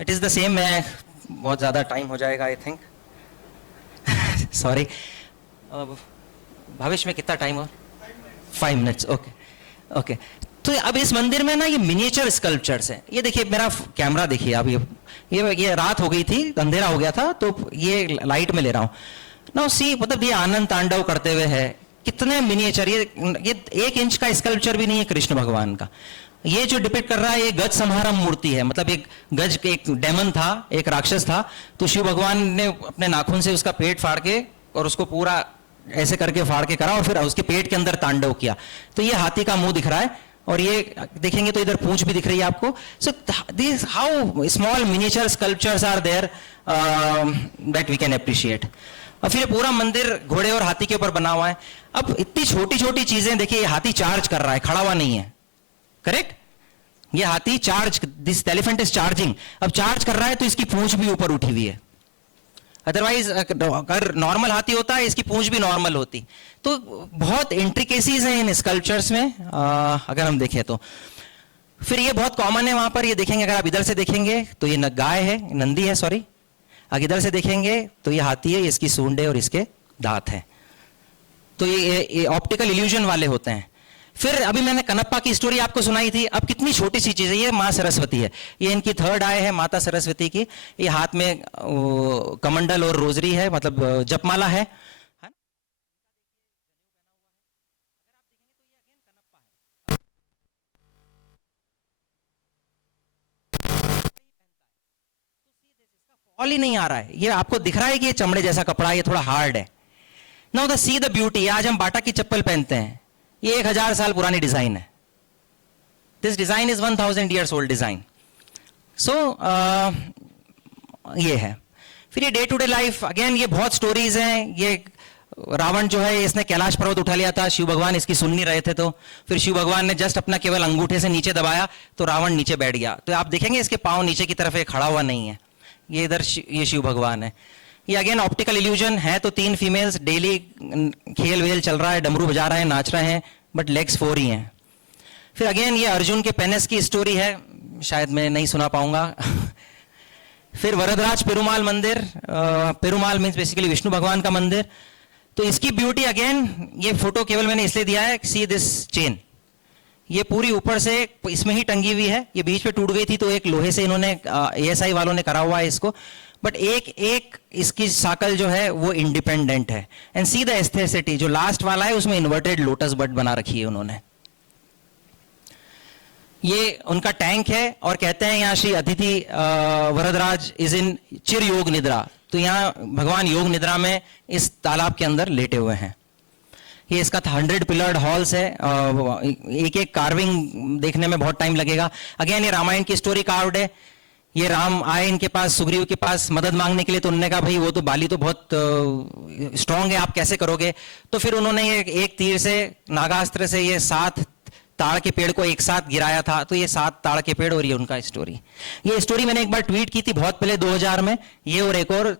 it is the same. मैं बहुत ज्यादा टाइम हो जाएगा आई थिंक, सॉरी। भविष्य में कितना टाइम हो? 5 minutes, ओके। तो अब इस मंदिर में ना ये मिनिएचर स्कल्पचर्स हैं। ये देखिए, मेरा कैमरा देखिए आप, ये रात हो गई थी, अंधेरा हो गया था, तो ये लाइट में ले रहा हूं ना। सी मतलब ये आनंद तांडव करते हुए है, कितने मिनिएचर। ये 1 इंच का स्कल्पचर भी नहीं है कृष्ण भगवान का। ये जो डिपिक्ट कर रहा है ये गज संहारम मूर्ति है, मतलब एक गज के एक डेमन था, एक राक्षस था, तो शिव भगवान ने अपने नाखून से उसका पेट फाड़ के और उसको पूरा ऐसे करके फाड़ के करा, और फिर उसके पेट के अंदर तांडव किया। तो ये हाथी का मुंह दिख रहा है, और ये देखेंगे तो इधर पूंछ भी दिख रही है आपको। So this how small miniature sculptures are there that we can appreciate. और फिर पूरा मंदिर घोड़े और हाथी के ऊपर बना हुआ है। अब इतनी छोटी छोटी चीजें देखिए, हाथी चार्ज कर रहा है, खड़ा हुआ नहीं है, करेक्ट। ये हाथी दिस एलिफेंट इज चार्जिंग। अब चार्ज कर रहा है तो इसकी पूंछ भी ऊपर उठी हुई है, अदरवाइज अगर नॉर्मल हाथी होता है इसकी पूंछ भी नॉर्मल होती। तो बहुत इंट्रिकेसीज हैं इन स्कल्पचर्स में अगर हम देखें तो। फिर ये बहुत कॉमन है वहां पर, ये देखेंगे अगर आप इधर से देखेंगे तो ये गाय है, नंदी है सॉरी। अगर इधर से देखेंगे तो ये हाथी है, इसकी सूंड है और इसके दांत है। तो ये ऑप्टिकल इल्यूजन वाले होते हैं। फिर अभी मैंने कनप्पा की स्टोरी आपको सुनाई थी। अब कितनी छोटी सी चीज है, ये माँ सरस्वती है, ये इनकी 3rd आई है माता सरस्वती की। ये हाथ में कमंडल और रोजरी है, मतलब जपमाला है। फॉल ही नहीं आ रहा है, ये आपको दिख रहा है कि ये चमड़े जैसा कपड़ा, ये थोड़ा हार्ड है। Now the see the beauty. आज हम बाटा की चप्पल पहनते हैं, ये 1000 साल पुरानी डिजाइन है। This design is 1000 years old design. So ये है। फिर ये day to day life, again ये बहुत स्टोरीज हैं। ये रावण जो है इसने कैलाश पर्वत उठा लिया था, शिव भगवान इसकी सुन नहीं रहे थे, तो फिर शिव भगवान ने जस्ट अपना केवल अंगूठे से नीचे दबाया तो रावण नीचे बैठ गया। तो आप देखेंगे इसके पांव नीचे की तरफ खड़ा हुआ नहीं है, ये इधर ये शिव भगवान है। ये अगेन ऑप्टिकल इल्यूजन है। तो 3 फीमेल्स डेली खेल वेल चल रहा है, डमरू बजा रहे हैं, नाच रहे हैं, बट लेग्स 4 ही हैं। फिर अगेन ये अर्जुन के पेनिस की स्टोरी है, शायद मैं नहीं सुना पाऊंगा। फिर वरदराज पेरुमाल मंदिर, पेरुमाल मीन्स बेसिकली विष्णु भगवान का मंदिर। तो इसकी ब्यूटी अगेन, ये फोटो केवल मैंने इसलिए दिया है, सी दिस चेन, ये पूरी ऊपर से इसमें ही टंगी हुई है, ये बीच पे टूट गई थी तो एक लोहे से इन्होंने ASI वालों ने करा हुआ है इसको, बट एक इसकी साकल जो है वो इंडिपेंडेंट है। एंड सी द एस्थेसिटी, जो लास्ट वाला है उसमें इन्वर्टेड लोटस बर्ड बना रखी है उन्होंने। ये उनका टैंक है और कहते हैं यहाँ श्री अतिथि वरदराज इज इन चिर योग निद्रा। तो यहाँ भगवान योग निद्रा में इस तालाब के अंदर लेटे हुए हैं। ये इसका 100 पिलर्ड हॉल्स है, एक एक कार्विंग देखने में बहुत टाइम लगेगा। अगेन ये रामायण की स्टोरी कार्व्ड है। ये राम आए इनके पास, सुग्रीव के पास मदद मांगने के लिए, तो उन्होंने कहा भाई वो तो बाली तो बहुत स्ट्रांग है, आप कैसे करोगे? तो फिर उन्होंने एक तीर से, नागास्त्र से ये 7 ताड़ के पेड़ को एक साथ गिराया था। तो ये 7 ताड़ के पेड़ और ये उनका स्टोरी। ये स्टोरी मैंने एक बार ट्वीट की थी बहुत पहले 2000 में, ये और एक और,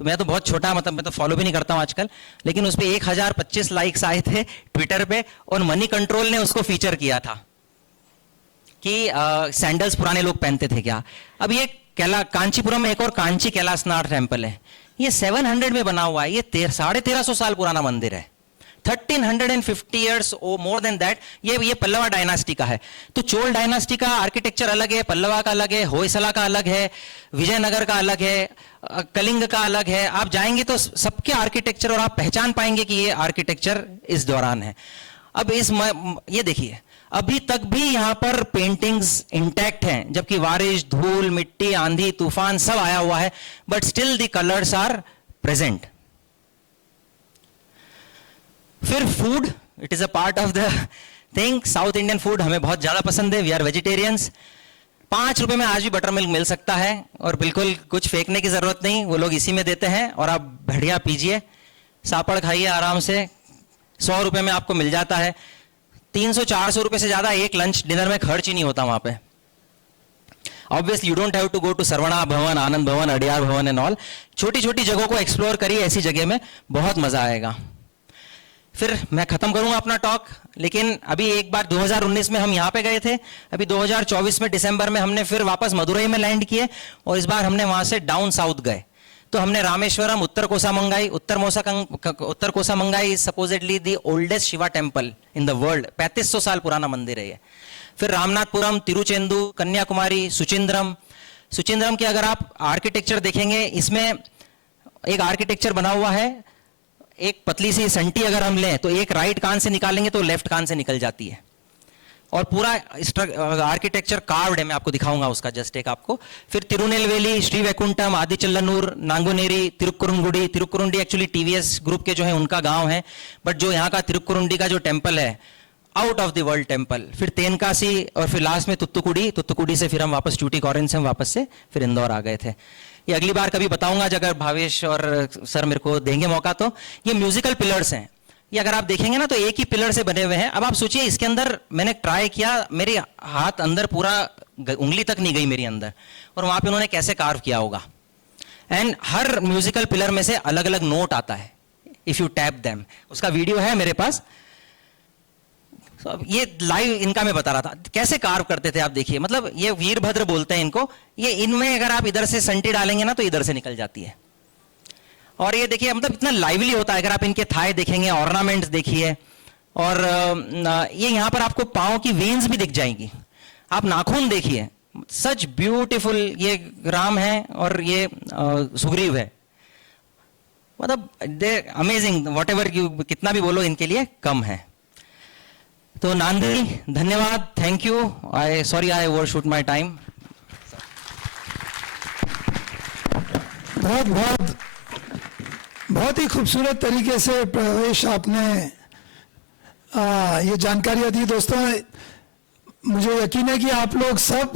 मैं तो बहुत छोटा, मतलब मैं तो फॉलो भी नहीं करता हूं आजकल, लेकिन उस पर 1025 लाइक्स आए थे ट्विटर पे, और मनी कंट्रोल ने उसको फीचर किया था कि सैंडल्स पुराने लोग पहनते थे क्या। अब ये कांचीपुरम में एक और कांची कैलाशनाथ टेम्पल है, ये 700 में बना हुआ है। ये 1350 साल पुराना मंदिर है, 1350 years or more than that। ये पल्लवा डायनास्टी का है। तो चोल डायनास्टी का आर्किटेक्चर अलग है, पल्लवा का अलग है, होयसला का अलग है, विजयनगर का अलग है, कलिंग का अलग है। आप जाएंगे तो सबके आर्किटेक्चर, और आप पहचान पाएंगे कि ये आर्किटेक्चर इस दौरान है। अब ये देखिए, अभी तक भी यहां पर पेंटिंग्स इंटैक्ट हैं, जबकि बारिश, धूल, मिट्टी, आंधी, तूफान सब आया हुआ है, but still the colours are present. फिर food, it is a part of the thing. South Indian food हमें बहुत ज्यादा पसंद है, वी आर वेजिटेरियंस। 5 रुपए में आज भी बटर मिल्क मिल सकता है, और बिल्कुल कुछ फेंकने की जरूरत नहीं, वो लोग इसी में देते हैं, और आप बढ़िया पीजिए, सापड़ खाइए आराम से। 100 रुपए में आपको मिल जाता है। 300-400 रुपए से ज्यादा एक लंच डिनर में खर्च ही नहीं होता वहां पे। Obviously you don't have to go to Saravana Bhavan, Anand भवन, अडियार भवन एंड ऑल। छोटी छोटी जगहों को एक्सप्लोर करिए, ऐसी जगह में बहुत मजा आएगा। फिर मैं खत्म करूंगा अपना टॉक, लेकिन अभी एक बार 2019 में हम यहाँ पे गए थे, अभी 2024 में दिसंबर में हमने फिर वापस मदुरई में लैंड किए, और इस बार हमने वहां से डाउन साउथ गए। तो हमने Rameswaram, Uttara Kosamangai, Uttara Kosamangai is supposedly the oldest Shiva temple in the world, 3500 साल पुराना मंदिर है ये। फिर रामनाथपुरम, तिरुचेंदू, कन्याकुमारी, सुचिंद्रम की अगर आप आर्किटेक्चर देखेंगे, इसमें एक आर्किटेक्चर बना हुआ है, एक पतली सी संटी अगर हम लें तो एक राइट कान से निकालेंगे तो लेफ्ट कान से निकल जाती है, और पूरा आर्किटेक्चर कार्व्ड है। मैं आपको दिखाऊंगा उसका जस्ट एक आपको। फिर Tirunelveli, Sri Vaikuntam, Adichanallur, Nanguneri, Thirukkurungudi actually TVS group के जो है उनका गांव है, बट जो यहाँ का तिरुक्कुरुंडी का जो टेम्पल है, out of the world temple. फिर तेनकासी, और फिर लास्ट में तुत्तुकुड़ी से फिर हम वापस ट्यूटिकोरिन से हम वापस से फिर इंदौर आ गए थे। ये अगली बार कभी बताऊंगा अगर भावेश और सर मेरे को देंगे मौका तो। ये म्यूजिकल पिलर्स हैं, ये अगर आप देखेंगे ना तो एक ही पिलर से बने हुए हैं। अब आप सोचिए, इसके अंदर मैंने ट्राई किया, मेरे हाथ अंदर पूरा उंगली तक नहीं गई मेरी अंदर, और वहां पे उन्होंने कैसे कार्व किया होगा। एंड हर म्यूजिकल पिलर में से अलग अलग नोट आता है, इफ यू टैप देम। उसका वीडियो है मेरे पास। So, ये लाइव इनका मैं बता रहा था कैसे कार्व करते थे। आप देखिए, मतलब ये वीरभद्र बोलते हैं इनको। ये इनमें अगर आप इधर से संटी डालेंगे ना तो इधर से निकल जाती है, और ये देखिए मतलब इतना लाइवली होता है। अगर आप इनके थाई देखेंगे, ऑर्नामेंट्स देखिए, और ये यहाँ पर आपको पाँव की वेन्स भी दिख जाएंगी। आप नाखून देखिए, सच ब्यूटीफुल। ये राम है और ये सुग्रीव है, मतलब दे अमेजिंग। वॉट एवर कितना भी बोलो इनके लिए कम है। तो नांदी, धन्यवाद, thank you. Sorry I overshoot my time. बहुत ही खूबसूरत तरीके से प्रवेश आपने ये जानकारियां दी। दोस्तों, मुझे यकीन है कि आप लोग सब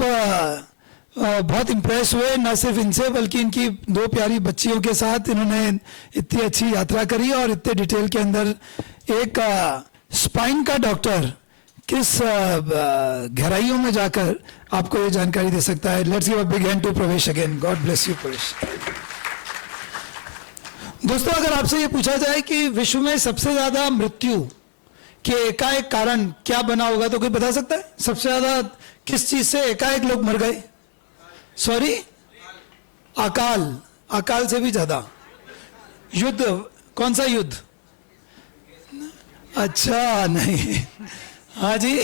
बहुत इम्प्रेस हुए, न सिर्फ इनसे बल्कि इनकी 2 प्यारी बच्चियों के साथ इन्होंने इतनी अच्छी यात्रा करी और इतने डिटेल के अंदर एक स्पाइन का डॉक्टर किस गहराइयों में जाकर आपको ये जानकारी दे सकता है. Let's give a big hand to Pravesh again. God bless you Pravesh. दोस्तों, अगर आपसे ये पूछा जाए कि विश्व में सबसे ज्यादा मृत्यु के एकाएक कारण क्या बना होगा, तो कोई बता सकता है? सबसे ज्यादा किस चीज से एकाएक लोग मर गए? सॉरी, अकाल से भी ज्यादा. युद्ध, कौन सा युद्ध? अच्छा नहीं. हाँ जी,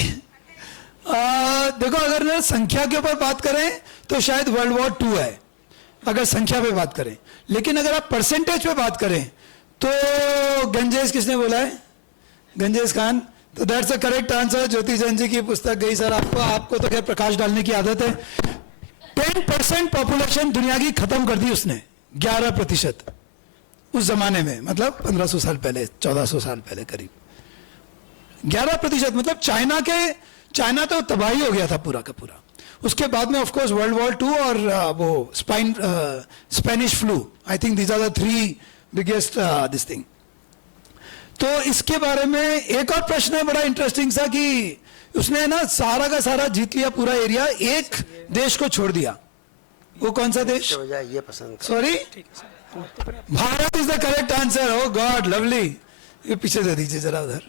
देखो, अगर ना संख्या के ऊपर बात करें तो शायद वर्ल्ड वॉर 2 है, अगर संख्या पे बात करें. लेकिन अगर आप परसेंटेज पे बात करें तो गंजेश, किसने बोला है? गंजेश खान. तो दैट्स अ करेक्ट आंसर. ज्योति जैन जी की पुस्तक गई सर आपको तो खैर प्रकाश डालने की आदत है. 10% पॉपुलेशन दुनिया की खत्म कर दी उसने. 11% उस जमाने में, मतलब 1500 साल पहले, 1400 साल पहले करीब 11%. मतलब चाइना तो तबाही हो गया था पूरा का पूरा. उसके बाद में ऑफ कोर्स वर्ल्ड वॉर 2 और वो Spanish flu. I think these are the 3 biggest this thing. तो इसके बारे में एक और प्रश्न है बड़ा इंटरेस्टिंग सा, कि उसने ना सारा का सारा जीत लिया पूरा एरिया, एक देश को छोड़ दिया. वो कौन सा देश? ये पसंद. Sorry, Bharat is the correct answer. Oh God, lovely. ये पीछे दे दीजिए जरा उधर.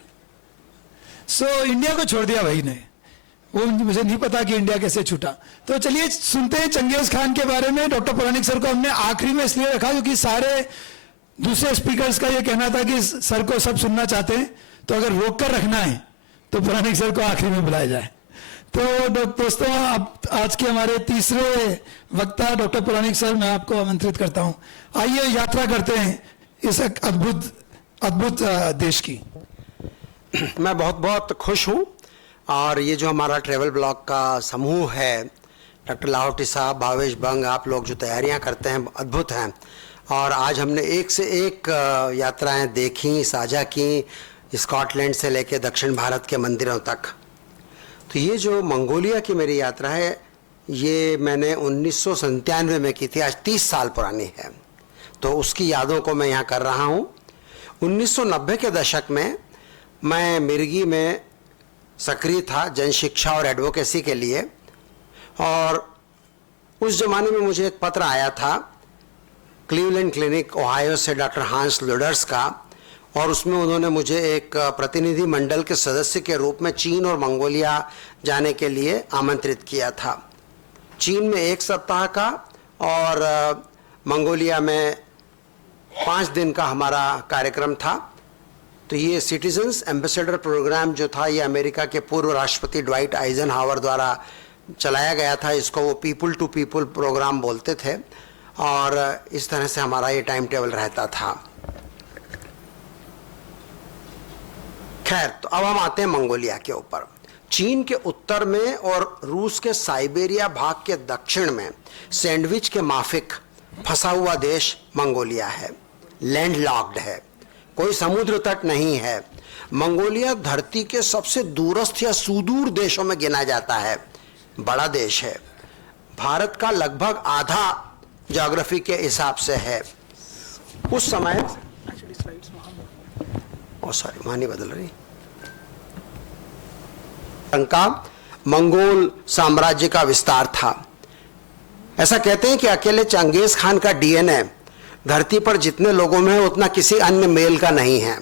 सो इंडिया को छोड़ दिया भाई ने. वो मुझे नहीं पता कि इंडिया कैसे छूटा. तो चलिए सुनते हैं चंगेज खान के बारे में. डॉक्टर पुराणिक सर को हमने आखिरी में इसलिए रखा क्योंकि सारे दूसरे स्पीकर्स का ये कहना था कि सर को सब सुनना चाहते हैं, तो अगर रोक कर रखना है तो पुराणिक सर को आखिरी में बुलाया जाए. तो दोस्तों, अब आज के हमारे तीसरे वक्ता डॉक्टर पुराणिक सर, मैं आपको आमंत्रित करता हूं. आइए यात्रा करते हैं इस अद्भुत देश की. मैं बहुत बहुत खुश हूँ. और ये जो हमारा ट्रेवल ब्लॉग का समूह है, डॉक्टर लाहौटी साहब, भावेश बंग, आप लोग जो तैयारियां करते हैं अद्भुत हैं. और आज हमने एक से एक यात्राएं देखी, साझा की, स्कॉटलैंड से लेकर दक्षिण भारत के मंदिरों तक. तो ये जो मंगोलिया की मेरी यात्रा है, ये मैंने 1997 में की थी. आज 30 साल पुरानी है. तो उसकी यादों को मैं यहाँ कर रहा हूँ. 1990 के दशक में मैं मिर्गी में सक्रिय था जन शिक्षा और एडवोकेसी के लिए. और उस जमाने में मुझे एक पत्र आया था क्लीवलैंड क्लिनिक ओहायो से डॉक्टर हांस लुडर्स का, और उसमें उन्होंने मुझे एक प्रतिनिधि मंडल के सदस्य के रूप में चीन और मंगोलिया जाने के लिए आमंत्रित किया था. चीन में 1 सप्ताह का और मंगोलिया में 5 दिन का हमारा कार्यक्रम था. तो ये सिटीजन्स एम्बेसडर प्रोग्राम जो था, ये अमेरिका के पूर्व राष्ट्रपति ड्वाइट आइजनहावर द्वारा चलाया गया था. इसको वो पीपल टू पीपल प्रोग्राम बोलते थे. और इस तरह से हमारा ये टाइम टेबल रहता था. खैर, तो अब हम आते हैं मंगोलिया के ऊपर. चीन के उत्तर में और रूस के साइबेरिया भाग के दक्षिण में सैंडविच के माफिक फंसा हुआ देश मंगोलिया है. लैंडलॉक्ड है, कोई समुद्र तट नहीं है. मंगोलिया धरती के सबसे दूरस्थ या सुदूर देशों में गिना जाता है. बड़ा देश है, भारत का लगभग आधा ज्योग्राफी के हिसाब से है. उस समय वहां नहीं बदल रही. का मंगोल साम्राज्य का विस्तार था. ऐसा कहते हैं कि अकेले चंगेज खान का डीएनए धरती पर जितने लोगों में है उतना किसी अन्य मेल का नहीं है.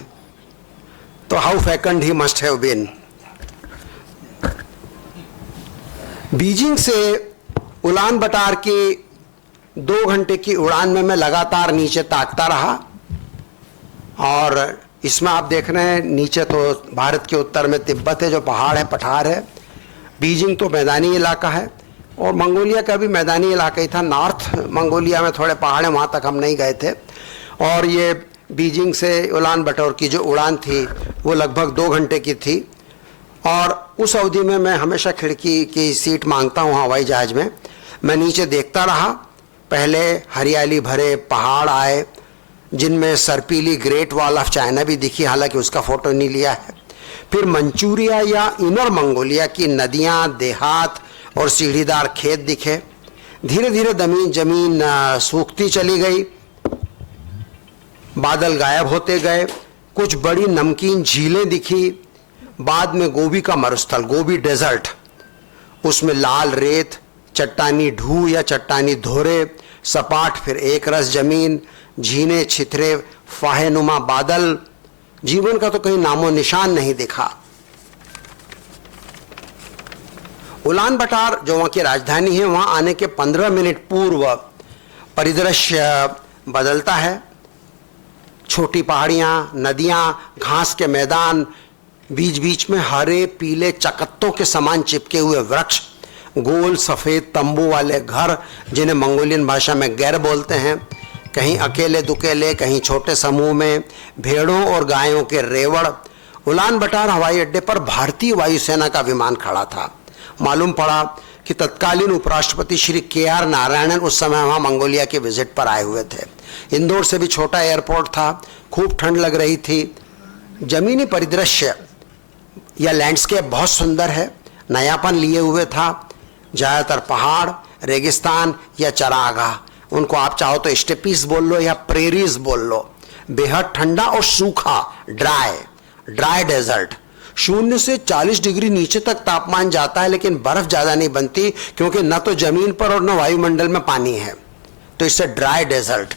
तो how fecund he must have been. Beijing से उलान बटार की 2 घंटे की उड़ान में मैं लगातार नीचे ताकता रहा. और इसमें आप देख रहे हैं नीचे तो भारत के उत्तर में तिब्बत है जो पहाड़ है, पठार है. बीजिंग तो मैदानी इलाका है और मंगोलिया का भी मैदानी इलाका ही था. नॉर्थ मंगोलिया में थोड़े पहाड़ हैं, वहाँ तक हम नहीं गए थे. और ये बीजिंग से उलान बटोर की जो उड़ान थी वो लगभग 2 घंटे की थी. और उस अवधि में मैं हमेशा खिड़की की सीट मांगता हूँ हवाई जहाज में. मैं नीचे देखता रहा. पहले हरियाली भरे पहाड़ आए जिनमें सर्पीली ग्रेट वॉल ऑफ चाइना भी दिखी, हालांकि उसका फोटो नहीं लिया है. फिर मंचूरिया या इनर मंगोलिया की नदियाँ, देहात और सीढ़ीदार खेत दिखे. धीरे धीरे जमीन सूखती चली गई, बादल गायब होते गए, कुछ बड़ी नमकीन झीलें दिखी, बाद में गोबी का मरुस्थल, गोबी डेजर्ट, उसमें लाल रेत, चट्टानी ढू या चट्टानी धोरे, सपाट फिर एक रस जमीन, झीने छितरे फाहेनुमा बादल, जीवन का तो कहीं नामो निशान नहीं दिखा। उलान बटार जो वहां की राजधानी है, वहां आने के 15 मिनट पूर्व परिदृश्य बदलता है। छोटी पहाड़ियां, नदियां, घास के मैदान, बीच बीच में हरे पीले चकत्तों के समान चिपके हुए वृक्ष, गोल सफेद तंबू वाले घर जिन्हें मंगोलियन भाषा में गैर बोलते हैं, कहीं अकेले दुकेले, कहीं छोटे समूह में, भेड़ों और गायों के रेवड़। उलान बटार हवाई अड्डे पर भारतीय वायुसेना का विमान खड़ा था। मालूम पड़ा कि तत्कालीन उपराष्ट्रपति श्री KR नारायणन उस समय वहां मंगोलिया के विजिट पर आए हुए थे। इंदौर से भी छोटा एयरपोर्ट था, खूब ठंड लग रही थी। जमीनी परिदृश्य या लैंडस्केप बहुत सुंदर है, नयापन लिए हुए था। ज़्यादातर पहाड़, रेगिस्तान या चरागाह, उनको आप चाहो तो स्टेपीज बोल लो या प्रेरीज बोल लो। बेहद ठंडा और सूखा, ड्राई डेजर्ट। 0 से 40 डिग्री नीचे तक तापमान जाता है, लेकिन बर्फ ज्यादा नहीं बनती, क्योंकि न तो जमीन पर और न वायुमंडल में पानी है, तो इससे ड्राई डेजर्ट।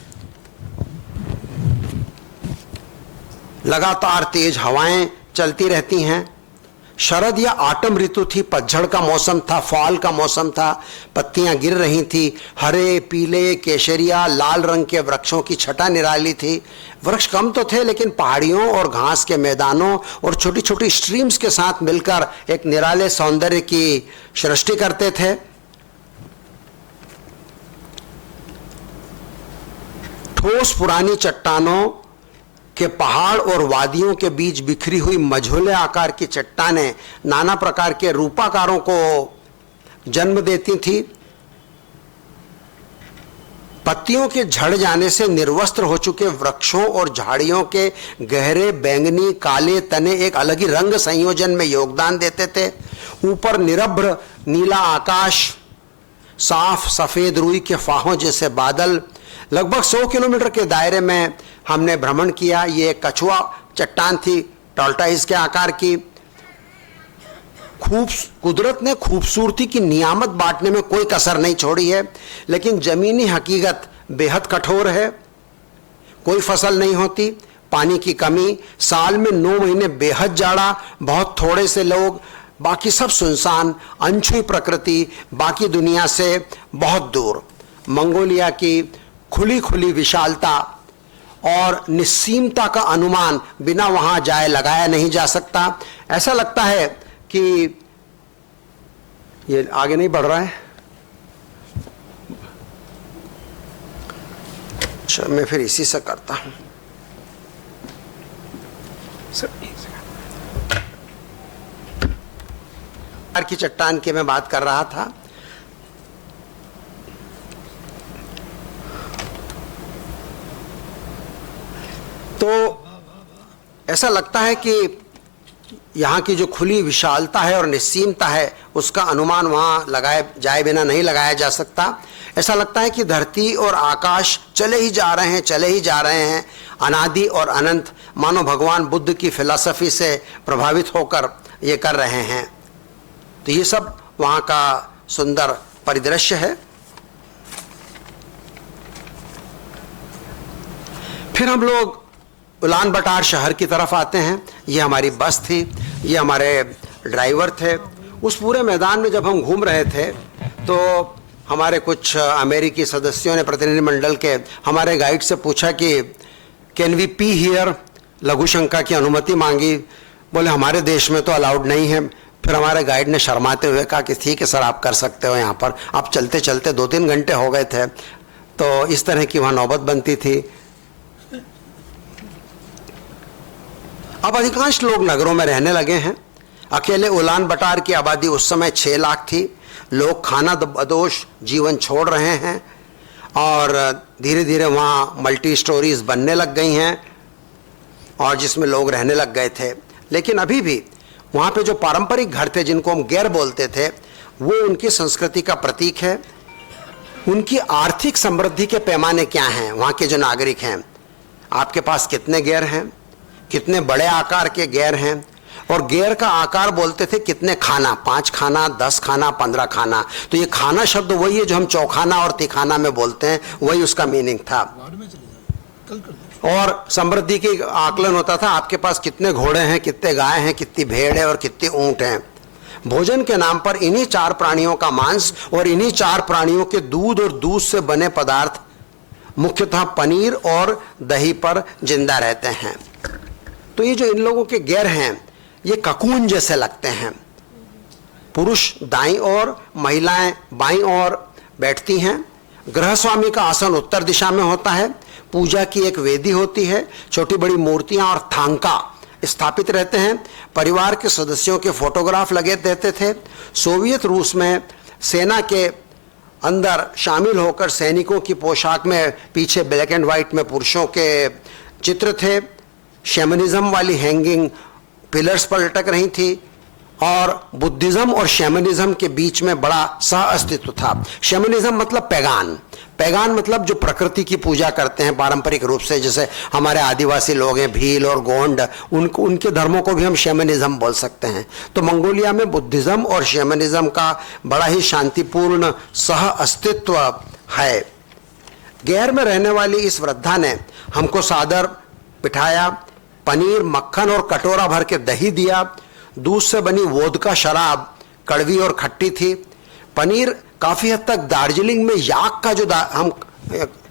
लगातार तेज हवाएं चलती रहती हैं। शरद या आटम ऋतु थी, पतझड़ का मौसम था, फॉल का मौसम था, पत्तियां गिर रही थी। हरे पीले केशरिया लाल रंग के वृक्षों की छटा निराली थी। वृक्ष कम तो थे, लेकिन पहाड़ियों और घास के मैदानों और छोटी छोटी स्ट्रीम्स के साथ मिलकर एक निराले सौंदर्य की सृष्टि करते थे। ठोस पुरानी चट्टानों के पहाड़ और वादियों के बीच बिखरी हुई मझोले आकार की चट्टानें नाना प्रकार के रूपाकारों को जन्म देती थी। पत्तियों के झड़ जाने से निर्वस्त्र हो चुके वृक्षों और झाड़ियों के गहरे बैंगनी काले तने एक अलग ही रंग संयोजन में योगदान देते थे। ऊपर निरभ्र नीला आकाश, साफ सफेद रुई के फाहों जैसे बादल। लगभग 100 किलोमीटर के दायरे में हमने भ्रमण किया। ये एक कछुआ चट्टान थी, टॉर्टोइज के आकार की। कुदरत ने खूबसूरती की नियामत बांटने में कोई कसर नहीं छोड़ी है, लेकिन जमीनी हकीकत बेहद कठोर है। कोई फसल नहीं होती, पानी की कमी, साल में 9 महीने बेहद जाड़ा, बहुत थोड़े से लोग, बाकी सब सुनसान, अनछुई प्रकृति, बाकी दुनिया से बहुत दूर। मंगोलिया की खुली खुली विशालता और निस्सीमता का अनुमान बिना वहां जाए लगाया नहीं जा सकता। ऐसा लगता है कि ये आगे नहीं बढ़ रहा है। अच्छा, मैं फिर इसी से करता हूं। की चट्टान की मैं बात कर रहा था। तो ऐसा लगता है कि यहाँ की जो खुली विशालता है और निस्सीमता है, उसका अनुमान वहाँ लगाए जाए बिना नहीं लगाया जा सकता। ऐसा लगता है कि धरती और आकाश चले ही जा रहे हैं, चले ही जा रहे हैं, अनादि और अनंत, मानो भगवान बुद्ध की फिलॉसफी से प्रभावित होकर ये कर रहे हैं। तो ये सब वहाँ का सुंदर परिदृश्य है। फिर हम लोग उलान बटार शहर की तरफ आते हैं। ये हमारी बस थी, ये हमारे ड्राइवर थे। उस पूरे मैदान में जब हम घूम रहे थे तो हमारे कुछ अमेरिकी सदस्यों ने, प्रतिनिधिमंडल के, हमारे गाइड से पूछा कि कैन वी पी हियर, लघु शंका की अनुमति मांगी। बोले हमारे देश में तो अलाउड नहीं है। फिर हमारे गाइड ने शर्माते हुए कहा कि ठीक है सर, आप कर सकते हो यहाँ पर। आप चलते चलते 2-3 घंटे हो गए थे, तो इस तरह की वहाँ नौबत बनती थी। अब अधिकांश लोग नगरों में रहने लगे हैं। अकेले उलान बटार की आबादी उस समय 6 लाख थी। लोग खाना बदोश जीवन छोड़ रहे हैं और धीरे धीरे वहाँ मल्टी स्टोरीज बनने लग गई हैं और जिसमें लोग रहने लग गए थे। लेकिन अभी भी वहाँ पे जो पारंपरिक घर थे, जिनको हम गैर बोलते थे, वो उनकी संस्कृति का प्रतीक है। उनकी आर्थिक समृद्धि के पैमाने क्या हैं, वहां के जो नागरिक हैं, आपके पास कितने गैर हैं, कितने बड़े आकार के गैर हैं, और गैर का आकार बोलते थे कितने खाना, 5 खाना, 10 खाना, 15 खाना। तो ये खाना शब्द वही है जो हम चौखाना और तिखाना में बोलते हैं, वही उसका मीनिंग था। और समृद्धि की आकलन होता था, आपके पास कितने घोड़े हैं, कितने गाय हैं, कितनी भेड़ है और कितने ऊंट हैं। भोजन के नाम पर इन्हीं 4 प्राणियों का मांस और इन्हीं 4 प्राणियों के दूध और दूध से बने पदार्थ, मुख्यतः पनीर और दही पर जिंदा रहते हैं। तो ये जो इन लोगों के गैर हैं, ये ककून जैसे लगते हैं। पुरुष दाईं ओर, महिलाएं बाईं ओर बैठती हैं। गृहस्वामी का आसन उत्तर दिशा में होता है। पूजा की एक वेदी होती है, छोटी बड़ी मूर्तियां और थांका स्थापित रहते हैं। परिवार के सदस्यों के फोटोग्राफ लगे रहते थे। सोवियत रूस में सेना के अंदर शामिल होकर सैनिकों की पोशाक में पीछे ब्लैक एंड व्हाइट में पुरुषों के चित्र थे। शैमनिज्म वाली हैंगिंग पिलर्स पर लटक रही थी और बुद्धिज्म और शैमनिज्म के बीच में बड़ा सह अस्तित्व था। शैमनिज्म मतलब पैगान, पैगान मतलब जो प्रकृति की पूजा करते हैं पारंपरिक रूप से, जैसे हमारे आदिवासी लोग हैं भील और गोंड, उनके धर्मों को भी हम शैमनिज्म बोल सकते हैं। तो मंगोलिया में बुद्धिज्म और शैमनिज्म का बड़ा ही शांतिपूर्ण सह अस्तित्व है। गैर में रहने वाली इस वृद्धा ने हमको सादर बिठाया, पनीर, मक्खन और कटोरा भर के दही दिया। दूध से बनी वोदका शराब कड़वी और खट्टी थी। पनीर काफी हद तक दार्जिलिंग में याक का जो हम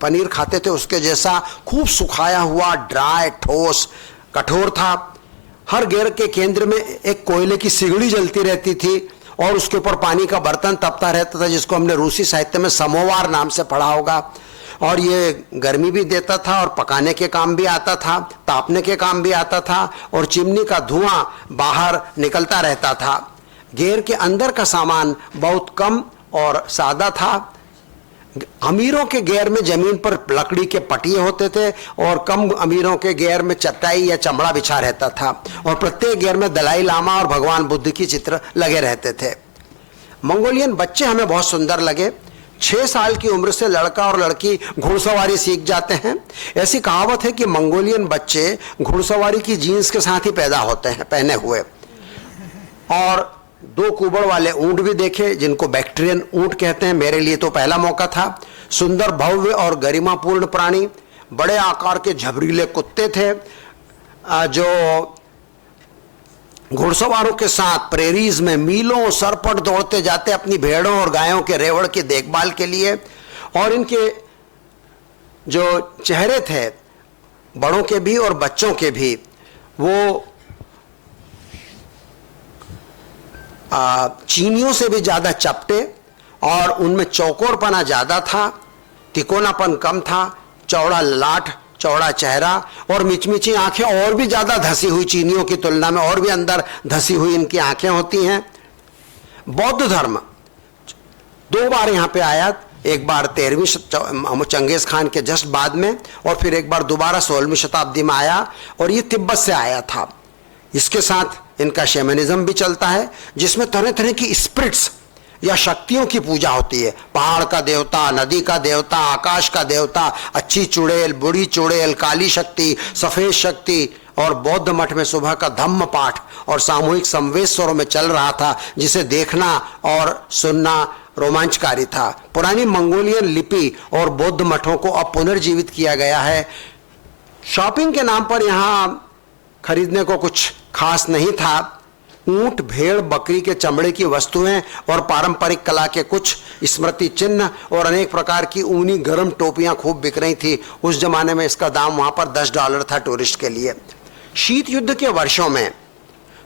पनीर खाते थे उसके जैसा खूब सुखाया हुआ, ड्राई, ठोस, कठोर था। हर गैर के केंद्र में एक कोयले की सिगड़ी जलती रहती थी और उसके ऊपर पानी का बर्तन तपता रहता था, जिसको हमने रूसी साहित्य में समोवार नाम से पढ़ा होगा। और ये गर्मी भी देता था और पकाने के काम भी आता था, तापने के काम भी आता था, और चिमनी का धुआं बाहर निकलता रहता था। गैर के अंदर का सामान बहुत कम और सादा था। अमीरों के गैर में जमीन पर लकड़ी के पटिए होते थे और कम अमीरों के गैर में चटाई या चमड़ा बिछा रहता था, और प्रत्येक गैर में दलाई लामा और भगवान बुद्ध की चित्र लगे रहते थे। मंगोलियन बच्चे हमें बहुत सुंदर लगे। 6 साल की उम्र से लड़का और लड़की घुड़सवारी सीख जाते हैं। ऐसी कहावत है कि मंगोलियन बच्चे घुड़सवारी की जीन्स के साथ ही पैदा होते हैं पहने हुए। और 2 कुबड़ वाले ऊंट भी देखे, जिनको बैक्टीरियन ऊंट कहते हैं। मेरे लिए तो पहला मौका था। सुंदर, भव्य और गरिमापूर्ण प्राणी। बड़े आकार के झबरीले कुत्ते थे जो घुड़सवारों के साथ प्रेरीज में मीलों सरपट दौड़ते जाते अपनी भेड़ों और गायों के रेवड़ की देखभाल के लिए। और इनके जो चेहरे थे, बड़ों के भी और बच्चों के भी, वो चीनियों से भी ज्यादा चपटे, और उनमें चौकोरपना ज्यादा था, तिकोनापन कम था। चौड़ा लाठ, चौड़ा चेहरा और मिचमिची आंखें, और भी ज्यादा धसी हुई चीनियों की तुलना में और भी अंदर धसी हुई इनकी आंखें होती हैं। बौद्ध धर्म 2 बार यहां पे आया, एक बार 13वीं चंगेज खान के जस्ट बाद में, और फिर एक बार दोबारा 16वीं शताब्दी में आया, और ये तिब्बत से आया था। इसके साथ इनका शैमनिज्म भी चलता है, जिसमें तरह तरह की स्पिरिट्स या शक्तियों की पूजा होती है। पहाड़ का देवता, नदी का देवता, आकाश का देवता, अच्छी चुड़ैल, बुढ़ी चुड़ैल, काली शक्ति, सफेद शक्ति। और बौद्ध मठ में सुबह का धम्म पाठ और सामूहिक संवेश्वरों में चल रहा था, जिसे देखना और सुनना रोमांचकारी था। पुरानी मंगोलियन लिपि और बौद्ध मठों को अब पुनर्जीवित किया गया है। शॉपिंग के नाम पर यहां खरीदने को कुछ खास नहीं था। ऊंट, भेड़, बकरी के चमड़े की वस्तुएं और पारंपरिक कला के कुछ स्मृति चिन्ह और अनेक प्रकार की ऊनी गर्म टोपियां खूब बिक रही थी। उस जमाने में इसका दाम वहां पर $10 था टूरिस्ट के लिए। शीत युद्ध के वर्षों में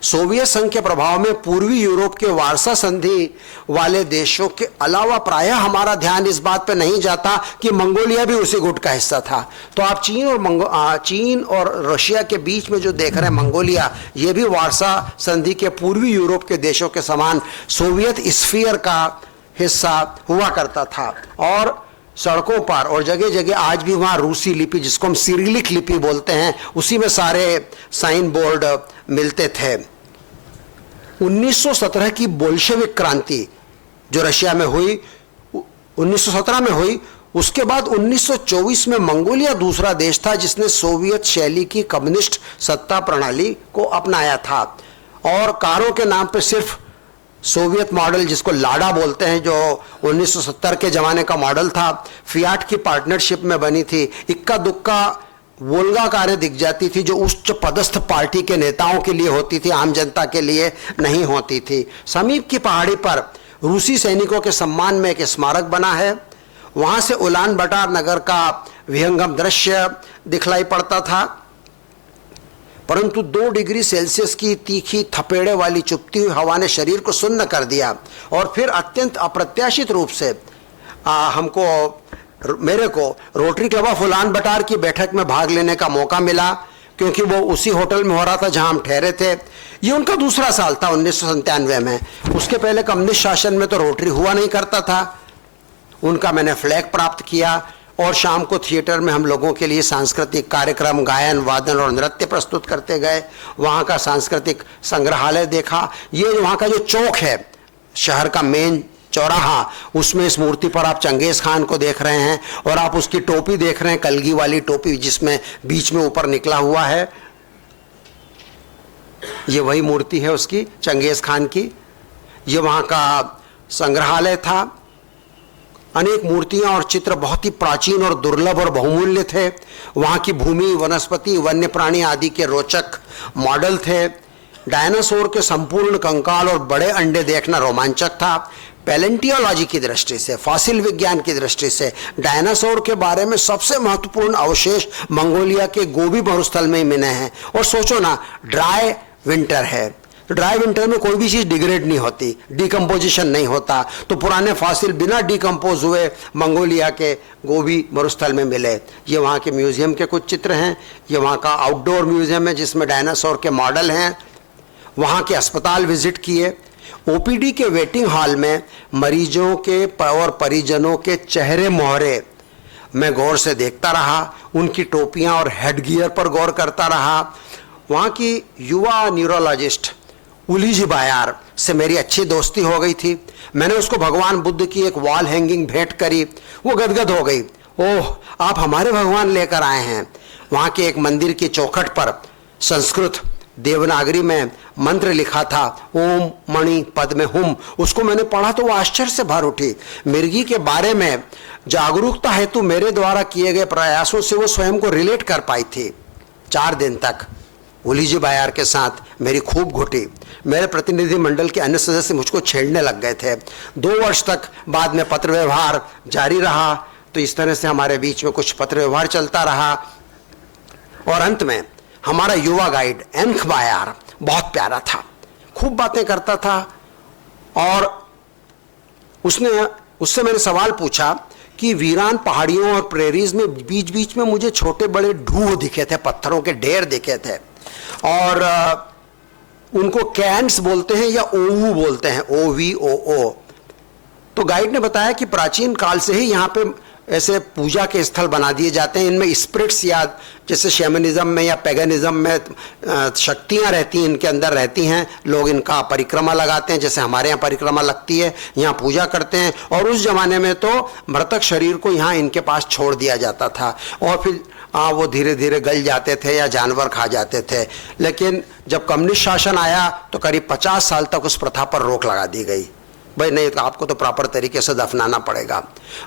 सोवियत संघ के प्रभाव में पूर्वी यूरोप के वार्सा संधि वाले देशों के अलावा प्रायः हमारा ध्यान इस बात पर नहीं जाता कि मंगोलिया भी उसी गुट का हिस्सा था। तो आप चीन और रशिया के बीच में जो देख रहे हैं मंगोलिया, ये भी वार्सा संधि के पूर्वी यूरोप के देशों के समान सोवियत स्फीयर का हिस्सा हुआ करता था। और सड़कों पर और जगह जगह आज भी वहाँ रूसी लिपि, जिसको हम सिरिलिक लिपि बोलते हैं, उसी में सारे साइन बोर्ड मिलते थे। 1917 की बोल्शेविक क्रांति जो रशिया में हुई, 1917 में हुई। उसके बाद 1924 में मंगोलिया दूसरा देश था जिसने सोवियत शैली की कम्युनिस्ट सत्ता प्रणाली को अपनाया था, और कारों के नाम पे सिर्फ सोवियत मॉडल, जिसको लाडा बोलते हैं, जो 1970 के जमाने का मॉडल था, फियाट की पार्टनरशिप में बनी थी। इक्का दुक्का वोल्गा कारें दिख जाती थी जो उच्च पदस्थ पार्टी के नेताओं के लिए होती थी, आम जनता के लिए नहीं होती थी। समीप की पहाड़ी पर रूसी सैनिकों के सम्मान में एक स्मारक बना है। वहां से उलान बटार नगर का विहंगम दृश्य दिखलाई पड़ता था, परंतु 2 डिग्री सेल्सियस की तीखी थपेड़े वाली चुभती हुई हवा ने शरीर को सुन्न कर दिया। और फिर अत्यंत अप्रत्याशित रूप से मेरे को रोटरी क्लब ऑफ उलान बटार की बैठक में भाग लेने का मौका मिला, क्योंकि वो उसी होटल में हो रहा था जहां हम ठहरे थे। ये उनका दूसरा साल था 1997 में। उसके पहले कम्युनिस्ट शासन में तो रोटरी हुआ नहीं करता था। उनका मैंने फ्लैग प्राप्त किया और शाम को थिएटर में हम लोगों के लिए सांस्कृतिक कार्यक्रम, गायन, वादन और नृत्य प्रस्तुत करते गए। वहाँ का सांस्कृतिक संग्रहालय देखा। ये वहाँ का जो चौक है, शहर का मेन चौराहा, उसमें इस मूर्ति पर आप चंगेज खान को देख रहे हैं और आप उसकी टोपी देख रहे हैं, कलगी वाली टोपी जिसमें बीच में ऊपर निकला हुआ है। ये वही मूर्ति है उसकी, चंगेज खान की। ये वहाँ का संग्रहालय था। अनेक मूर्तियां और चित्र बहुत ही प्राचीन और दुर्लभ और बहुमूल्य थे। वहाँ की भूमि, वनस्पति, वन्य प्राणी आदि के रोचक मॉडल थे। डायनासोर के संपूर्ण कंकाल और बड़े अंडे देखना रोमांचक था। पैलेंटियोलॉजी की दृष्टि से, फॉसिल विज्ञान की दृष्टि से डायनासोर के बारे में सबसे महत्वपूर्ण अवशेष मंगोलिया के गोबी मरुस्थल में ही मिले हैं। और सोचो ना, ड्राई विंटर है, ड्राई विंटर में कोई भी चीज डिग्रेड नहीं होती, डिकम्पोजिशन नहीं होता, तो पुराने फॉसिल बिना डिकम्पोज हुए मंगोलिया के गोबी मरुस्थल में मिले। ये वहाँ के म्यूजियम के कुछ चित्र हैं। ये वहाँ का आउटडोर म्यूजियम है जिसमें डायनासोर के मॉडल हैं। वहाँ के अस्पताल विजिट किए। ओपीडी के वेटिंग हॉल में मरीजों के और परिजनों के चेहरे मोहरे मैं गौर से देखता रहा। उनकी टोपियां और हेडगियर पर गौर करता रहा। वहाँ की युवा न्यूरोलॉजिस्ट उलीजी बायार से मेरी अच्छी दोस्ती हो गई थी। मैंने उसको भगवान बुद्ध की एक वॉल हैंगिंग भेंट करी। वो गदगद हो गई। ओह, आप हमारे भगवान लेकर आए हैं। वहाँ के एक मंदिर की चौखट पर संस्कृत देवनागरी में मंत्र लिखा था, ओम मणि पद्मे हुम। उसको मैंने पढ़ा तो वो आश्चर्य से भर उठी। मिर्गी के बारे में जागरूकता हेतु मेरे द्वारा किए गए प्रयासों से वो स्वयं को रिलेट कर पाई थी। 4 दिन तक उलीजी बायार के साथ मेरी खूब घुटी। मेरे प्रतिनिधि मंडल के अन्य सदस्य मुझको छेड़ने लग गए थे। 2 वर्ष तक बाद में पत्र व्यवहार जारी रहा। तो इस तरह से हमारे बीच में कुछ पत्र व्यवहार चलता रहा। और अंत में हमारा युवा गाइड एनख बायार बहुत प्यारा था, खूब बातें करता था। और उससे मैंने सवाल पूछा कि वीरान पहाड़ियों और प्रेरीज में बीच बीच में मुझे छोटे बड़े ढूह दिखे थे, पत्थरों के ढेर दिखे थे, और उनको कैंट्स बोलते हैं या ओवू बोलते हैं, OVOO। तो गाइड ने बताया कि प्राचीन काल से ही यहाँ पे ऐसे पूजा के स्थल बना दिए जाते हैं। इनमें स्पिरिट्स या जैसे शैमनिज्म में या पैगनिज्म में शक्तियाँ रहती हैं, इनके अंदर रहती हैं। लोग इनका परिक्रमा लगाते हैं, जैसे हमारे यहाँ परिक्रमा लगती है, यहाँ पूजा करते हैं। और उस जमाने में तो मृतक शरीर को यहाँ इनके पास छोड़ दिया जाता था और फिर वो धीरे धीरे गल जाते थे या जानवर खा जाते थे। लेकिन जब कम्युनिस्ट शासन आया तो करीब 50 साल तक उस प्रथा पर रोक लगा दी गई। भाई नहीं, तो आपको तो प्रॉपर तरीके से दफनाना पड़ेगा।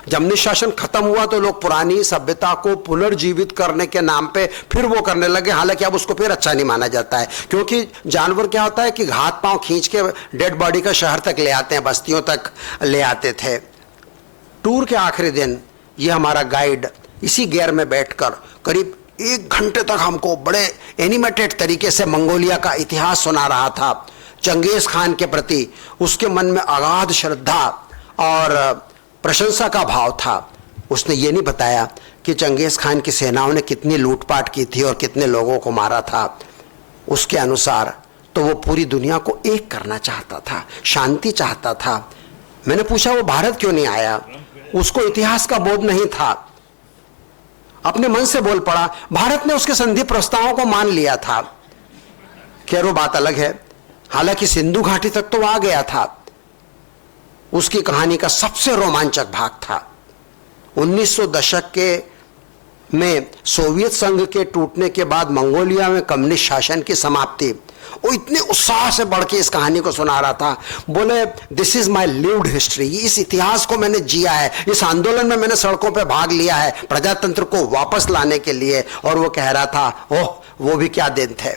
जब निशासन खत्म हुआ तो लोग पुरानी सभ्यता को पुनर्जीवित करने के नाम पे फिर वो करने लगे। हालांकि अब उसको फिर अच्छा नहीं माना जाता है, क्योंकि जानवर क्या होता है कि हाथ पांव खींच के डेड बॉडी का शहर तक ले आते हैं, बस्तियों तक ले आते थे। टूर के आखिरी दिन ये हमारा गाइड इसी गियर में बैठकर करीब 1 घंटे तक हमको बड़े एनिमेटेड तरीके से मंगोलिया का इतिहास सुना रहा था। चंगेज खान के प्रति उसके मन में अगाध श्रद्धा और प्रशंसा का भाव था। उसने ये नहीं बताया कि चंगेज खान की सेनाओं ने कितनी लूटपाट की थी और कितने लोगों को मारा था। उसके अनुसार तो वो पूरी दुनिया को एक करना चाहता था, शांति चाहता था। मैंने पूछा वो भारत क्यों नहीं आया? उसको इतिहास का बोध नहीं था। अपने मन से बोल पड़ा, भारत ने उसके संधि प्रस्तावों को मान लिया था। खैर वो बात अलग है। हालांकि सिंधु घाटी तक तो वो आ गया था, उसकी कहानी का सबसे रोमांचक भाग था। 1900 दशक के में सोवियत संघ के टूटने के बाद मंगोलिया में कम्युनिस्ट शासन की समाप्ति, वो इतने उत्साह से बढ़ के इस कहानी को सुना रहा था। बोले this is my lived history, इस इतिहास को मैंने जिया है, इस आंदोलन में मैंने सड़कों पे भाग लिया है प्रजातंत्र को वापस लाने के लिए। और वो कह रहा था ओह वो भी क्या दिन थे।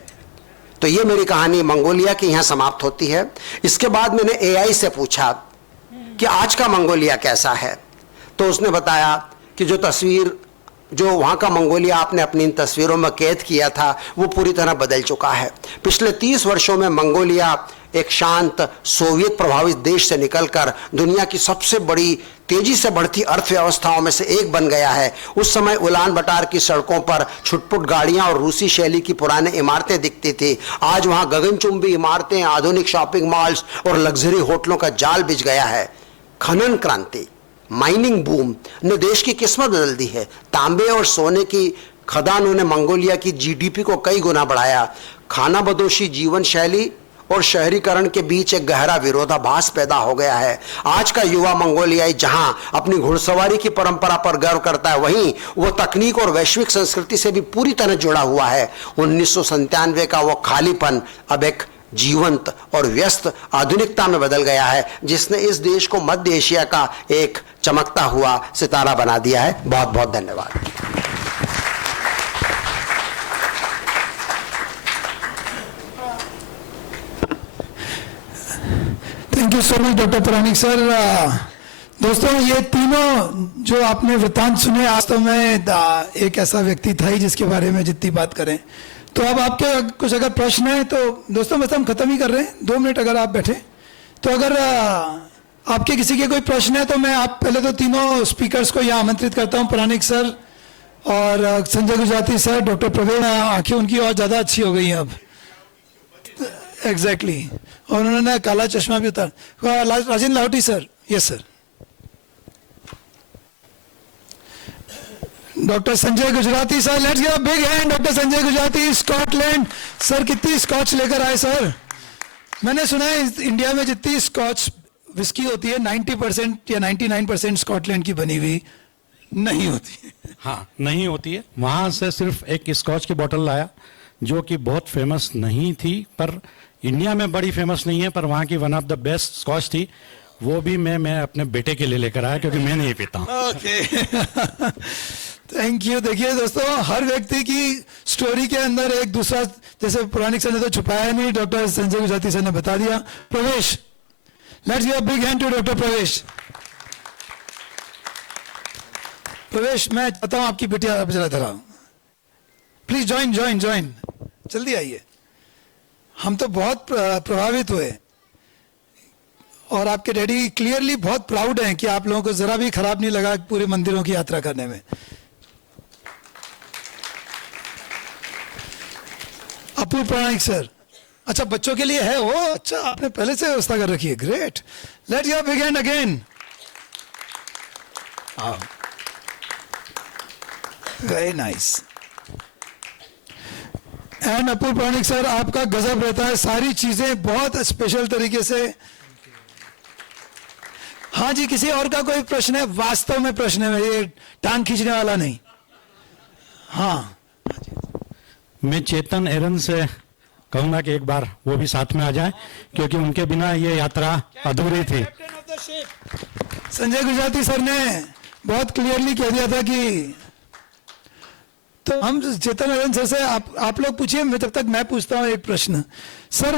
तो ये मेरी कहानी मंगोलिया की यहां समाप्त होती है। इसके बाद मैंने एआई से पूछा कि आज का मंगोलिया कैसा है, तो उसने बताया कि जो तस्वीर जो वहां का मंगोलिया आपने अपनी इन तस्वीरों में कैद किया था वो पूरी तरह बदल चुका है। पिछले 30 वर्षों में मंगोलिया एक शांत सोवियत प्रभावित देश से निकलकर दुनिया की सबसे बड़ी तेजी से बढ़ती अर्थव्यवस्थाओं में से एक बन गया है। उस समय उलान बटार की सड़कों पर छुटपुट गाड़ियां और रूसी शैली की पुरानी इमारतें दिखती थी। आज वहां गगनचुंबी इमारतें, आधुनिक शॉपिंग मॉल्स और लग्जरी होटलों का जाल बिछ गया है। खनन क्रांति, माइनिंग बूम ने देश की किस्मत बदल दी है। तांबे और सोने की खदानों ने मंगोलिया की जीडीपी को कई गुना बढ़ाया। खाना बदोशी जीवन शैली और शहरीकरण के बीच एक गहरा विरोधाभास पैदा हो गया है। आज का युवा मंगोलियाई जहां अपनी घुड़सवारी की परंपरा पर गर्व करता है, वहीं वो तकनीक और वैश्विक संस्कृति से भी पूरी तरह जुड़ा हुआ है। 1997 का वो खालीपन अब एक जीवंत और व्यस्त आधुनिकता में बदल गया है, जिसने इस देश को मध्य एशिया का एक चमकता हुआ सितारा बना दिया है। बहुत बहुत धन्यवाद। Thank you so much doctor Puranik sir. दोस्तों ये तीनों जो आपने वृत्तांत सुने, आज तो मैं एक ऐसा व्यक्ति था ही जिसके बारे में जितनी बात करें। तो अब आपके कुछ अगर प्रश्न है तो दोस्तों बस हम खत्म ही कर रहे हैं, 2 मिनट अगर आप बैठे तो अगर आपके किसी के कोई प्रश्न है तो मैं आप पहले तो तीनों स्पीकर्स को यहाँ आमंत्रित करता हूँ, पुराणिक सर और संजय गुजराती सर, डॉक्टर प्रवीण। आंखें उनकी और ज़्यादा अच्छी हो गई हैं अब, एग्जैक्टली और उन्होंने काला चश्मा भी उतार। Rajendra Lahoti sir, yes sir. Doctor Sanjay Gujarati sir, let's give a big hand. Doctor Sanjay Gujarati, Scotland. Sir कितनी स्कॉच लेकर आए सर? मैंने सुना है इंडिया में जितनी स्कॉच विस्की होती है 90% या 99% स्कॉटलैंड की बनी हुई नहीं होती। हाँ, नहीं होती है। वहां से सिर्फ एक स्कॉच की बोतल लाया जो कि बहुत फेमस नहीं थी, पर इंडिया में बड़ी फेमस नहीं है, पर वहां की one of the best scotch थी। वो भी मैं अपने बेटे के लिए लेकर आया क्योंकि मैं नहीं पीता हूँ। Okay thank you. देखिए दोस्तों, हर व्यक्ति की स्टोरी के अंदर एक दूसरा, जैसे पुराणिक सर ने तो छुपाया नहीं, डॉक्टर संजय गुजराती सर ने बता दिया। Pravesh, let's give a big hand to doctor Pravesh. Pravesh, मैं चाहता हूं आपकी बेटियां आप जरा इधर आओ प्लीज। ज्वाइन जल्दी आइए। हम तो बहुत प्रभावित हुए और आपके डैडी क्लियरली बहुत प्राउड हैं कि आप लोगों को जरा भी खराब नहीं लगा पूरे मंदिरों की यात्रा करने में। अपूर्व पुराणिक सर, अच्छा बच्चों के लिए है वो, अच्छा आपने पहले से व्यवस्था कर रखी है, great. Let's give a big hand again. Very nice. And Apoorva Puranik sir, आपका गजब रहता है, सारी चीजें बहुत स्पेशल तरीके से। हाँ जी, किसी और का कोई प्रश्न है? वास्तव में प्रश्न है, ये टांग खींचने वाला नहीं। हाँ, मैं चेतन एरन से कहूंगा कि एक बार वो भी साथ में आ जाए, क्योंकि उनके बिना ये यात्रा अधूरी थी। संजय गुजराती सर ने बहुत क्लियरली कह दिया था कि, तो हम चेतन एरन सर से आप लोग पूछिए, मैं तब तक मैं पूछता हूँ एक प्रश्न। सर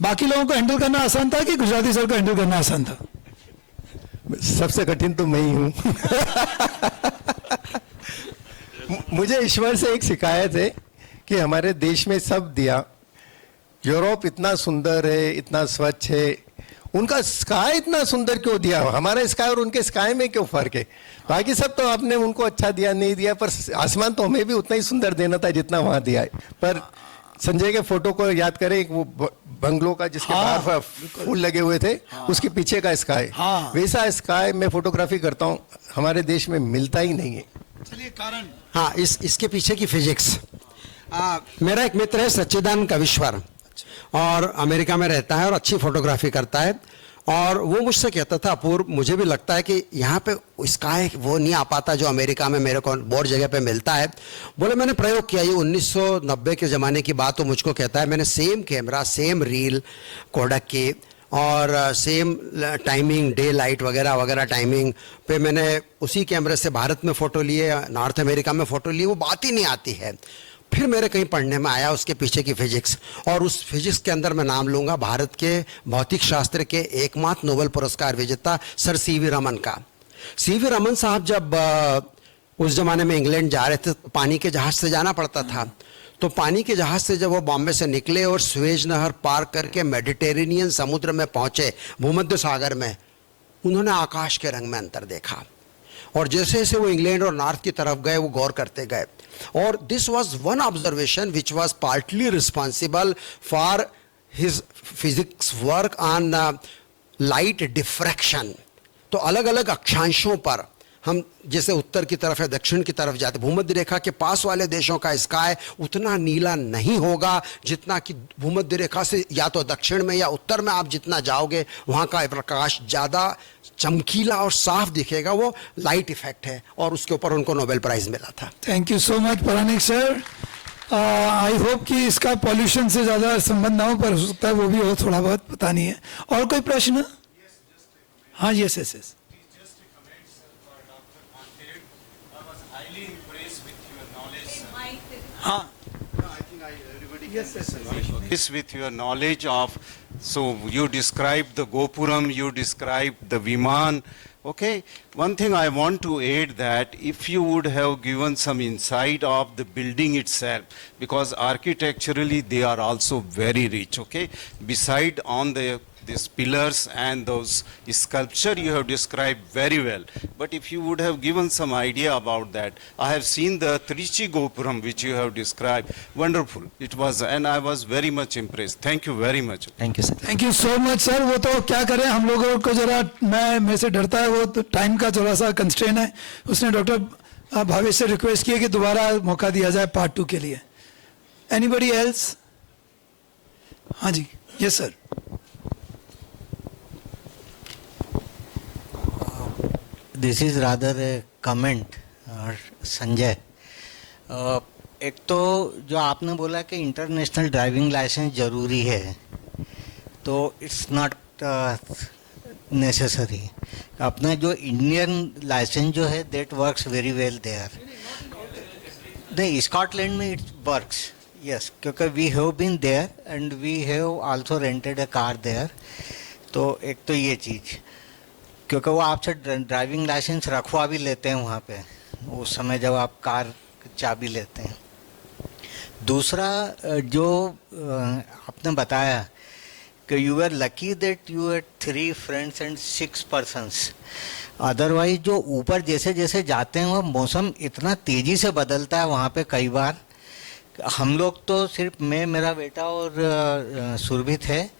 बाकी लोगों को हैंडल करना आसान था कि गुजराती सर को हैंडल करना आसान था? सबसे कठिन तो मैं ही हूं। मुझे ईश्वर से एक शिकायत है कि हमारे देश में सब दिया, यूरोप इतना सुंदर है, इतना स्वच्छ है, उनका स्काई इतना सुंदर क्यों दिया? हमारा स्काई और उनके स्काई में क्यों फर्क है? बाकी सब तो आपने उनको अच्छा दिया नहीं दिया, पर आसमान तो हमें भी उतना ही सुंदर देना था जितना वहां दिया है। पर संजय के फोटो को याद करें, वो बंगलों का जिसके बाहर फूल लगे हुए थे, उसके पीछे का स्काई, वैसा स्काई मैं फोटोग्राफी करता हूँ, हमारे देश में मिलता ही नहीं है। चलिए कारण, हाँ, इसके पीछे की फिजिक्स। मेरा एक मित्र है सच्चिदानंद कविश्वर, और अमेरिका में रहता है और अच्छी फोटोग्राफी करता है। और वो मुझसे कहता था, अपूर्व मुझे भी लगता है कि यहाँ पे स्काई वो नहीं आ पाता जो अमेरिका में मेरे को बहुत जगह पे मिलता है। बोले मैंने प्रयोग किया, ये 1990 के ज़माने की बात, तो मुझको कहता है मैंने same camera, same reel Kodak की और सेम टाइमिंग, डे लाइट वगैरह वगैरह टाइमिंग पे मैंने उसी कैमरे से भारत में फ़ोटो लिए, नॉर्थ अमेरिका में फ़ोटो लिए, वो बात ही नहीं आती है। फिर मेरे कहीं पढ़ने में आया उसके पीछे की फिजिक्स, और उस फिजिक्स के अंदर मैं नाम लूँगा भारत के भौतिक शास्त्र के एकमात्र नोबेल पुरस्कार विजेता सर सीवी रमन का। सीवी रमन साहब जब उस ज़माने में इंग्लैंड जा रहे थे, पानी के जहाज़ से जाना पड़ता था, तो पानी के जहाज़ से जब वो बॉम्बे से निकले और स्वेज नहर पार करके मेडिटेरेनियन समुद्र में पहुँचे, भूमध्य सागर में, उन्होंने आकाश के रंग में अंतर देखा। और जैसे जैसे वो इंग्लैंड और नॉर्थ की तरफ गए, वो गौर करते गए, और this was one observation which was partly responsible for his physics work on light diffraction. तो अलग अलग अक्षांशों पर हम जैसे उत्तर की तरफ या दक्षिण की तरफ जाते, भूमध्य रेखा के पास वाले देशों का स्काई उतना नीला नहीं होगा जितना कि भूमध्य रेखा से या तो दक्षिण में या उत्तर में आप जितना जाओगे, वहाँ का प्रकाश ज़्यादा चमकीला और साफ दिखेगा। वो लाइट इफेक्ट है, और उसके ऊपर उनको नोबेल प्राइज मिला था। Thank you so much Paranik sir. I hope कि इसका पॉल्यूशन से ज़्यादा संबंध ना हो, पर हो सकता है वो भी हो, थोड़ा बहुत पता नहीं है। और कोई प्रश्न? हाँ, यस यस यस। हाँ, Yes, with your knowledge of, so you described the Gopuram, you described the Viman. Okay, one thing I want to add that if you would have given some insight of the building itself, because architecturally they are also very rich. Okay, beside on these pillars and those sculpture you have described very well, but if you would have given some idea about that. I have seen the Trichy Gopuram which you have described, wonderful it was, and I was very much impressed. Thank you very much. Thank you sir. Thank you so much sir. वो तो क्या करें, हम लोगों को जरा मैं से डरता है, वो तो टाइम का थोड़ा सा कंस्ट्रेन है। उसने डॉक्टर भावेश से रिक्वेस्ट की है कि दोबारा मौका दिया जाए पार्ट 2 के लिए। Anybody else? हाँ जी, yes sir. This is rather a comment Sanjay. एक तो जो आपने बोला कि इंटरनेशनल ड्राइविंग लाइसेंस ज़रूरी है, तो इट्स नॉट नेसेसरी। अपना जो इंडियन लाइसेंस जो है that works very well there. नहीं, स्कॉटलैंड में इट्स वर्क्स, यस, क्योंकि we have been there and we have also rented a car there. तो एक तो ये चीज़, क्योंकि वो आपसे ड्राइविंग लाइसेंस रखवा भी लेते हैं वहाँ पे उस समय जब आप कार चाबी लेते हैं। दूसरा जो आपने बताया कि you are lucky that you had 3 friends and 6 persons, otherwise जो ऊपर जैसे जैसे जाते हैं वो मौसम इतना तेज़ी से बदलता है वहाँ पे। कई बार हम लोग तो सिर्फ मैं, मेरा बेटा और सुरभित है,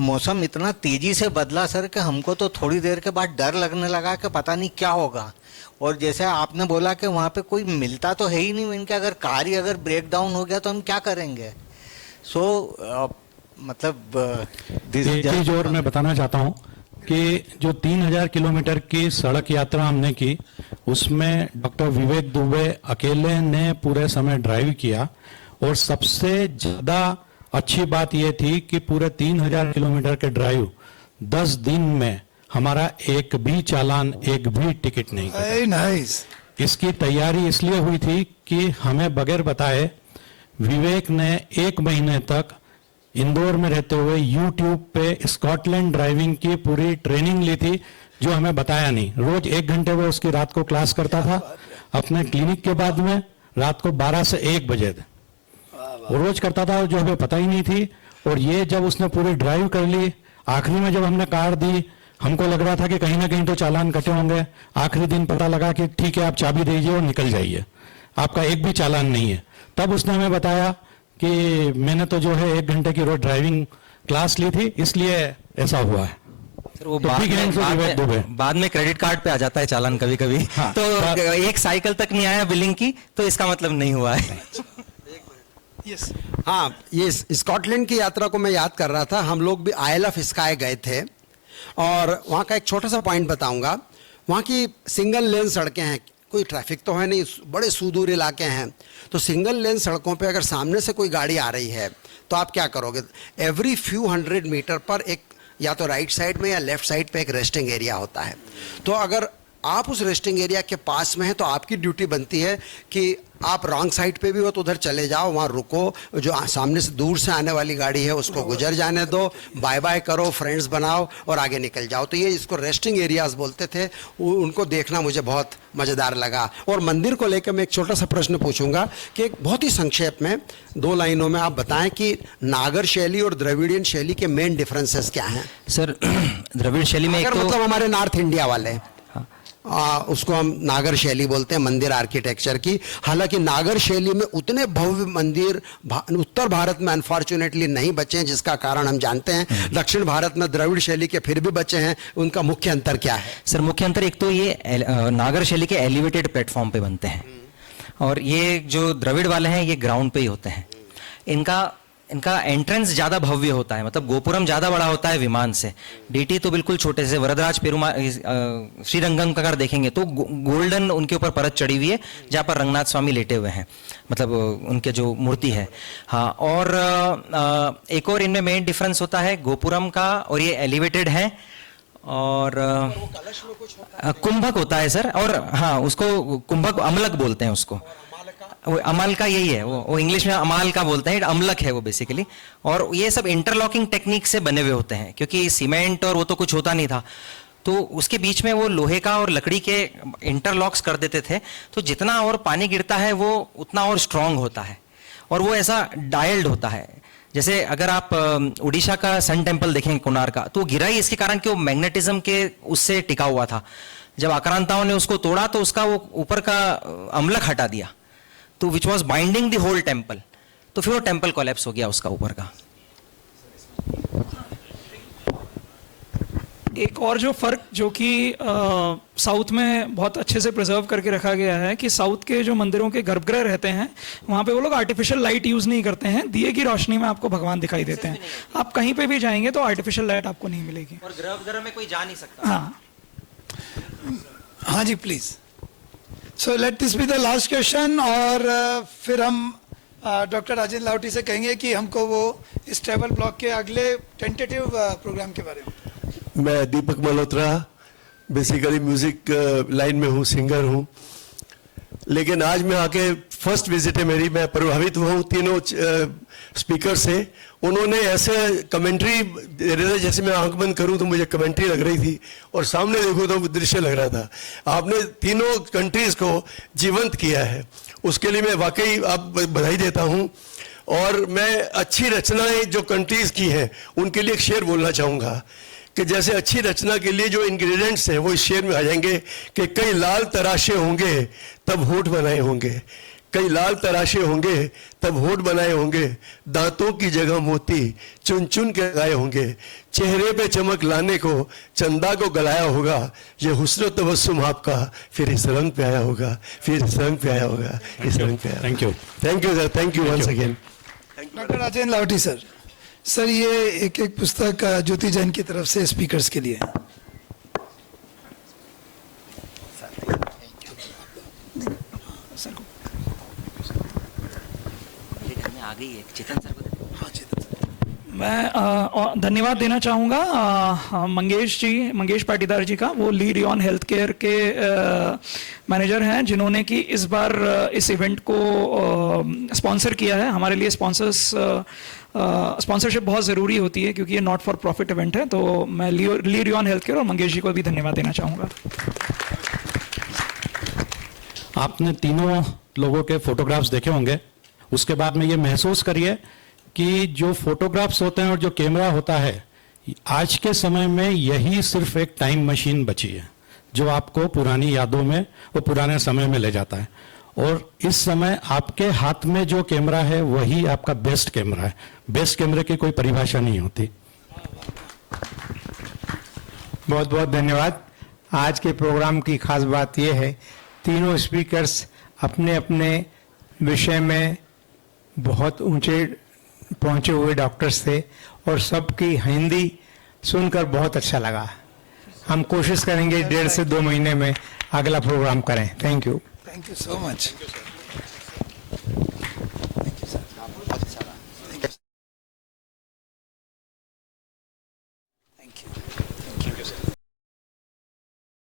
मौसम इतना तेज़ी से बदला सर कि हमको तो थोड़ी देर के बाद डर लगने लगा कि पता नहीं क्या होगा। और जैसे आपने बोला कि वहाँ पे कोई मिलता तो है ही नहीं, इनके अगर कार ही अगर ब्रेक डाउन हो गया तो हम क्या करेंगे। मतलब एक चीज और मैं बताना चाहता हूँ कि जो 3000 किलोमीटर की सड़क यात्रा हमने की, उसमें डॉक्टर विवेक दुबे अकेले ने पूरे समय ड्राइव किया, और सबसे ज़्यादा अच्छी बात यह थी कि पूरे 3000 किलोमीटर के ड्राइव 10 दिन में हमारा एक भी चालान, एक भी टिकट नहीं कटा। Very nice. इसकी तैयारी इसलिए हुई थी कि हमें बगैर बताए विवेक ने 1 महीने तक इंदौर में रहते हुए YouTube पे स्कॉटलैंड ड्राइविंग की पूरी ट्रेनिंग ली थी, जो हमें बताया नहीं। रोज 1 घंटे वो उसकी रात को क्लास करता था अपने क्लिनिक के बाद में, रात को 12 से 1 बजे वो रोज करता था, जो हमें पता ही नहीं थी। और ये जब उसने पूरी ड्राइव कर ली, आखिरी में जब हमने कार दी, हमको लग रहा था कि कहीं ना कहीं तो चालान कटे होंगे। आखिरी दिन पता लगा कि ठीक है, आप चाबी दीजिए और निकल जाइए, आपका एक भी चालान नहीं है। तब उसने हमें बताया कि मैंने तो जो है 1 घंटे की रोज ड्राइविंग क्लास ली थी, इसलिए ऐसा हुआ है। सर वो तो बाद में क्रेडिट कार्ड पे आ जाता है चालान कभी कभी। हाँ, तो एक साइकिल तक नहीं आया बिलिंग की, तो इसका मतलब नहीं हुआ है। यस, हाँ, ये स्कॉटलैंड की यात्रा को मैं याद कर रहा था। हम लोग भी आयल ऑफ स्काई गए थे, और वहाँ का एक छोटा सा पॉइंट बताऊंगा, वहाँ की सिंगल लेन सड़कें हैं, कोई ट्रैफिक तो है नहीं, बड़े सुदूर इलाके हैं, तो सिंगल लेन सड़कों पे अगर सामने से कोई गाड़ी आ रही है तो आप क्या करोगे? एवरी फ्यू 100 मीटर पर एक या तो राइट साइड में या लेफ्ट साइड पे एक रेस्टिंग एरिया होता है। तो अगर आप उस रेस्टिंग एरिया के पास में हैं तो आपकी ड्यूटी बनती है कि आप रॉन्ग साइड पे भी हो तो उधर चले जाओ, वहाँ रुको, जो सामने से दूर से आने वाली गाड़ी है उसको गुजर जाने दो, बाय बाय करो, फ्रेंड्स बनाओ और आगे निकल जाओ। तो ये इसको रेस्टिंग एरियाज बोलते थे, उनको देखना मुझे बहुत मज़ेदार लगा। और मंदिर को लेकर मैं एक छोटा सा प्रश्न पूछूंगा कि एक बहुत ही संक्षेप में 2 लाइनों में आप बताएं कि नागर शैली और द्रविड़ियन शैली के मेन डिफरेंसेस क्या हैं? सर द्रविड़ शैली में एक अगर तो मतलब हमारे नॉर्थ इंडिया वाले उसको हम नागर शैली बोलते हैं, मंदिर आर्किटेक्चर की। हालांकि नागर शैली में उतने भव्य मंदिर उत्तर भारत में अनफॉर्चुनेटली नहीं बचे हैं, जिसका कारण हम जानते हैं। दक्षिण भारत में द्रविड़ शैली के फिर भी बचे हैं, उनका मुख्य अंतर क्या है? सर मुख्य अंतर एक तो ये नागर शैली के एलिवेटेड प्लेटफॉर्म पे बनते हैं और ये जो द्रविड़ वाले हैं ये ग्राउंड पे ही होते हैं। इनका एंट्रेंस ज्यादा भव्य होता है, मतलब गोपुरम ज्यादा बड़ा होता है विमान से, डीटी तो बिल्कुल छोटे से। वरदराज पेरुमा श्रीरंगम का अगर देखेंगे तो गोल्डन उनके ऊपर परत चढ़ी हुई है जहाँ पर रंगनाथ स्वामी लेटे हुए हैं, मतलब उनके जो मूर्ति है। हाँ, और एक और इनमें मेन डिफरेंस होता है गोपुरम का, और ये एलिवेटेड है और कुंभक होता है सर। और हाँ, उसको कुंभक अमलक बोलते हैं उसको, वो अमल का यही है, वो इंग्लिश में अमाल का बोलते हैं, अमलक है वो बेसिकली। और ये सब इंटरलॉकिंग टेक्निक से बने हुए होते हैं, क्योंकि सीमेंट और वो तो कुछ होता नहीं था, तो उसके बीच में वो लोहे का और लकड़ी के इंटरलॉक्स कर देते थे, तो जितना और पानी गिरता है वो उतना और स्ट्रांग होता है, और वो ऐसा डायल्ड होता है। जैसे अगर आप उड़ीसा का सन टेम्पल देखें कोणार्क का, तो गिरा ही इसके कारण कि वो मैग्नेटिज्म के उससे टिका हुआ था। जब आक्रांताओं ने उसको तोड़ा तो उसका वो ऊपर का अमलक हटा दिया, तो which was binding the whole temple, तो फिर वो टेम्पल कोलैप्स हो गया उसका ऊपर का। एक और जो फर्क जो कि साउथ में बहुत अच्छे से प्रिजर्व करके रखा गया है कि साउथ के जो मंदिरों के गर्भगृह रहते हैं वहाँ पे वो लोग आर्टिफिशियल लाइट यूज नहीं करते हैं, दिए की रोशनी में आपको भगवान दिखाई देते हैं। आप कहीं पे भी जाएंगे तो आर्टिफिशियल लाइट आपको नहीं मिलेगी, और गर्भगृह में कोई जा नहीं सकता। हाँ हाँ जी please. So let this be the last question, और फिर हम डॉक्टर राजेंद्र लाहौटी से कहेंगे कि हमको वो इस ट्रैवल ब्लॉग के अगले टेंटेटिव प्रोग्राम के बारे में। मैं दीपक मल्होत्रा, बेसिकली म्यूजिक लाइन में हूँ, सिंगर हूँ, लेकिन आज मैं आके फर्स्ट विजिट है मेरी, मैं प्रभावित हुआ हूँ तीनों स्पीकर से। उन्होंने ऐसे कमेंट्री दे रहे थे जैसे मैं आंख बंद करूं तो मुझे कमेंट्री लग रही थी, और सामने देखो तो दृश्य लग रहा था। आपने तीनों कंट्रीज को जीवंत किया है, उसके लिए मैं वाकई आप बधाई देता हूं। और मैं अच्छी रचनाएं जो कंट्रीज की हैं उनके लिए एक शेर बोलना चाहूँगा कि जैसे अच्छी रचना के लिए जो इंग्रेडिएंट्स हैं वो इस शेर में आ जाएंगे कि कई लाल तराशे होंगे तब होठ बनाए होंगे, कई लाल तराशे होंगे तब होठ बनाए होंगे, दांतों की जगह मोती चुन चुन के लगाए होंगे, चेहरे पे चमक लाने को चंदा को गलाया होगा, ये हुस्न तबस्सुम आपका फिर इस रंग पे आया होगा, फिर इस रंग पे आया होगा, इस रंग पे आया। Thank you sir, thank you once again. Doctor Rajendra Lahoti sir, sir ये एक एक पुस्तक ज्योति जैन की तरफ से स्पीकर्स के लिए। मैं धन्यवाद देना चाहूँगा मंगेश पाटीदार जी का, वो लीड ऑन हेल्थ केयर के मैनेजर हैं, जिन्होंने कि इस बार इस इवेंट को स्पॉन्सर किया है। हमारे लिए स्पॉन्सरशिप बहुत ज़रूरी होती है क्योंकि ये नॉट फॉर प्रॉफिट इवेंट है, तो मैं लीड ऑन हेल्थ केयर और मंगेश जी को भी धन्यवाद देना चाहूँगा। आपने तीनों लोगों के फोटोग्राफ्स देखे होंगे, उसके बाद में ये महसूस करिए कि जो फोटोग्राफ्स होते हैं और जो कैमरा होता है, आज के समय में यही सिर्फ एक टाइम मशीन बची है जो आपको पुरानी यादों में, वो पुराने समय में ले जाता है। और इस समय आपके हाथ में जो कैमरा है वही आपका बेस्ट कैमरा है। बेस्ट कैमरे की कोई परिभाषा नहीं होती। बहुत बहुत धन्यवाद। आज के प्रोग्राम की खास बात यह है, तीनों स्पीकर्स अपने अपने विषय में बहुत ऊंचे पहुंचे हुए डॉक्टर्स थे, और सबकी हिंदी सुनकर बहुत अच्छा लगा। हम कोशिश करेंगे 1.5 से 2 महीने में अगला प्रोग्राम करें। Thank you. Thank you so much.